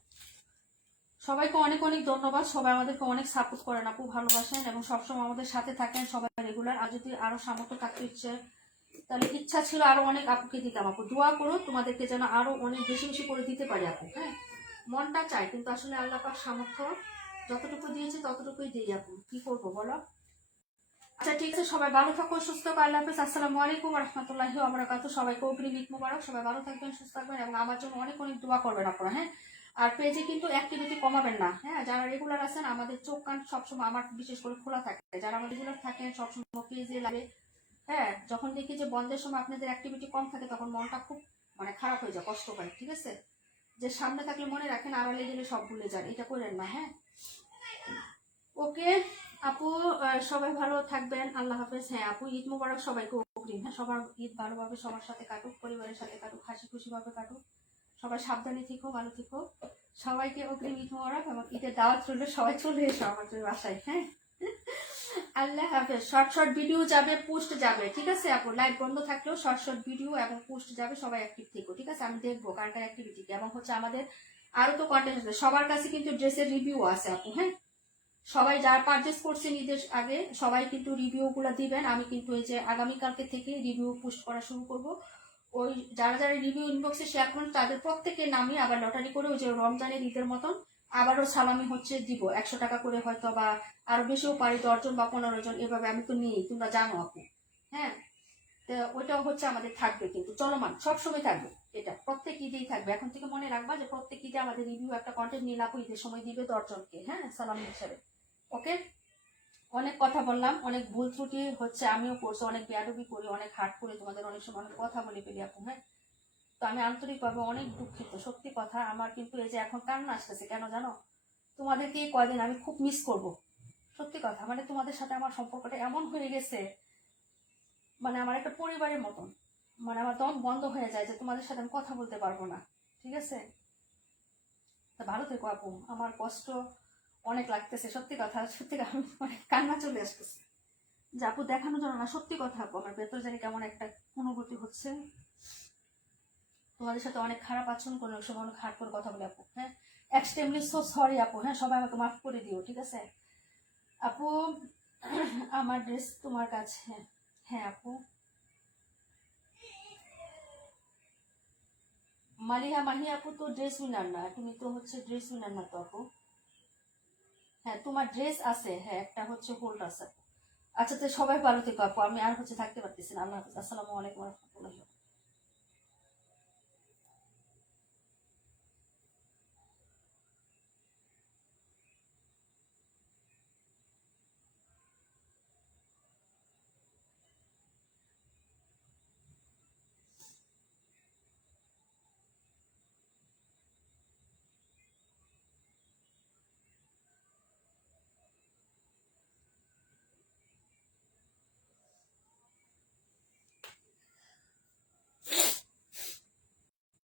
সবাইকে অনেক অনেক ধন্যবাদ, সবাই আমাদেরকে অনেক সাপোর্ট করেন আপু, ভালোবাসেন এবং সবসময় আমাদের সাথে থাকেন সবাই রেগুলার। আর যদি আরো সামর্থ্য থাকতে ইচ্ছে, তাহলে ইচ্ছা ছিল আরো অনেক আপুকে দিতাম আপু, দোয়া করো তোমাদেরকে যেন আরো অনেক বেশি বেশি করে দিতে পারি আপু। হ্যাঁ, মনটা চাই, কিন্তু আসলে আল্লাহ পাক সামর্থ্য যতটুকু দিয়েছে ততটুকুই দিই আপু, কি করবো বলো। আচ্ছা ঠিক আছে, সবাই ভালো থাকো, সুস্থ থাকো, আল্লাহ হাফেজ, আসসালামু আলাইকুম ওয়া রাহমাতুল্লাহি ওয়া বারাকাতুহু। সবাইকে অগ্রিম ঈদ মোবারক, সবাই ভালো থাকবেন, সুস্থ থাকবেন এবং আমার জন্য অনেক অনেক দোয়া করবেন আপনারা। হ্যাঁ, আর পেজে কিন্তু অ্যাক্টিভিটি কমাবেন না। হ্যাঁ, যারা রেগুলার আছেন আমাদের চোখ কান সবসময় আমার বিশেষ করে খোলা থাকে, যারা আমাদের রেগুলার থাকেন সবসময় পেজে লাগে। হ্যাঁ, যখন দেখি যে বন্ধের সময় আপনাদের অ্যাক্টিভিটি কম থাকে তখন মনটা খুব মানে খারাপ হয়ে যায়, কষ্ট পায়। ঠিক আছে, যে সামনে থাকলে মনে রাখেন, আড়ালে গেলে সব ভুলে যান, এটা করেন না। হ্যাঁ, ওকে আপু, সবাই ভালো থাকবেন, আল্লাহ হাফেজ। হ্যাঁ আপু, ঈদ মোবারক সবাইকে অগ্রিম। হ্যাঁ, সবার ঈদ ভালোভাবে সবার সাথে কাটুক, পরিবারের সাথে কাটুক, হাসি খুশি ভাবে কাটুক, সবাই সাবধানে থেকো, ভালো থেকো, সবাইকে অগ্রিম ঈদ মোবারক এবং ঈদের দাওয়াত রইল, সবাই চলে এসো আমাদের বাসায়। হ্যাঁ, আল্লাহ হাফেজ। শর্ট শর্ট ভিডিও যাবে, পোস্ট যাবে। ঠিক আছে আপু, লাইভ বন্ধ থাকলেও শর্ট শর্ট ভিডিও এবং পোস্ট যাবে, সবাই অ্যাক্টিভ থেকো। ঠিক আছে, আমি দেখবো কার কার অ্যাক্টিভিটি, এবং হচ্ছে আমাদের আরো তো কন্টেন্ট আছে, সবার কাছে কিন্তু ড্রেসের রিভিউ আছে আপু। হ্যাঁ, সবাই যারা পারচেস করছেন ঈদের আগে সবাই কিন্তু রিভিউ গুলা দিবেন, আমি কিন্তু এই যে আগামীকালকে থেকে রিভিউ পোস্ট করা শুরু করব। ওই যারা যারা রিভিউ ইনবক্সে শেয়ার করেন তাদের প্রত্যেকের নামই আবার লটারি করে ওই যে রমজানের ঈদের মতন আবারও সালামি হচ্ছে দিব, 100 টাকা করে হয়তো, বা আরো বেশিও পারি, 10 জন বা 15 জন, এভাবে আমি তো নিই, তোমরা জানো আপু। হ্যাঁ, তো ওইটাও হচ্ছে আমাদের থাকবে, কিন্তু চলমান সবসময় থাকবে, এটা প্রত্যেক ঈদেই থাকবে। এখন থেকে মনে রাখবা যে প্রত্যেক ঈদে আমাদের রিভিউ একটা কন্টেন্ট নিয়ে আপু ঈদের সময় দিবে 10 জনকে। হ্যাঁ, সালামি হিসাবে। ওকে, অনেক কথা বললাম, অনেক ভুল ত্রুটি হচ্ছে আমিও করছি, অনেক বেয়াদবি করি, অনেক হার্ট করে তোমাদের অনেক সময় অনেক কথা বলে ফেলি আপু। হ্যাঁ, তো আমি আন্তরিকভাবে অনেক দুঃখিত, সত্যি কথা। আমার কিন্তু এই যে এখন কান্না আসতেছে, কেন জানো? তোমাদেরকে এই কয়দিন আমি খুব মিস করব, সত্যি কথা। মানে তোমাদের সাথে আমার সম্পর্কটা এমন হয়ে গেছে, মানে আমার একটা পরিবারের মতন, মানে আমার দম বন্ধ হয়ে যায় যে তোমাদের সাথে আমি কথা বলতে পারবো না। ঠিক আছে, তা ভালো থেকো আপু, আমার কষ্ট অনেক লাগতেছে, সত্যি কথা। সত্যি আমি অনেক কান্না চলে আসতেছে, যে আপু দেখানো জন্য না, সত্যি কথা আপু, আমার ভেতর জানি কেমন একটা অনুভূতি হচ্ছে। তোমাদের সাথে অনেক খারাপ আচরণ করে, অনেক সময় অনেক হার্ট করে কথা বলে আপু। হ্যাঁ, এক্সট্রিমলি সো সরি আপু। হ্যাঁ, সবাই আমাকে মাফ করে দিও। ঠিক আছে আপু, আমার ড্রেস তোমার কাছে। হ্যাঁ আপু, মালিহা মাহি আপু তো ড্রেস উইনার না, তুমি তো হচ্ছে ড্রেস উইনার না তো আপু। হ্যাঁ, তোমার ড্রেস আছে, হ্যাঁ একটা হচ্ছে হোল্ড আছে। আচ্ছা, তো সবাই ভালো থেকো আপু, আমি আর হচ্ছে থাকতে পারতেছি না। আল্লাহ হাফিজ, আসসালামু আলাইকুম রহমতুল্লাহ।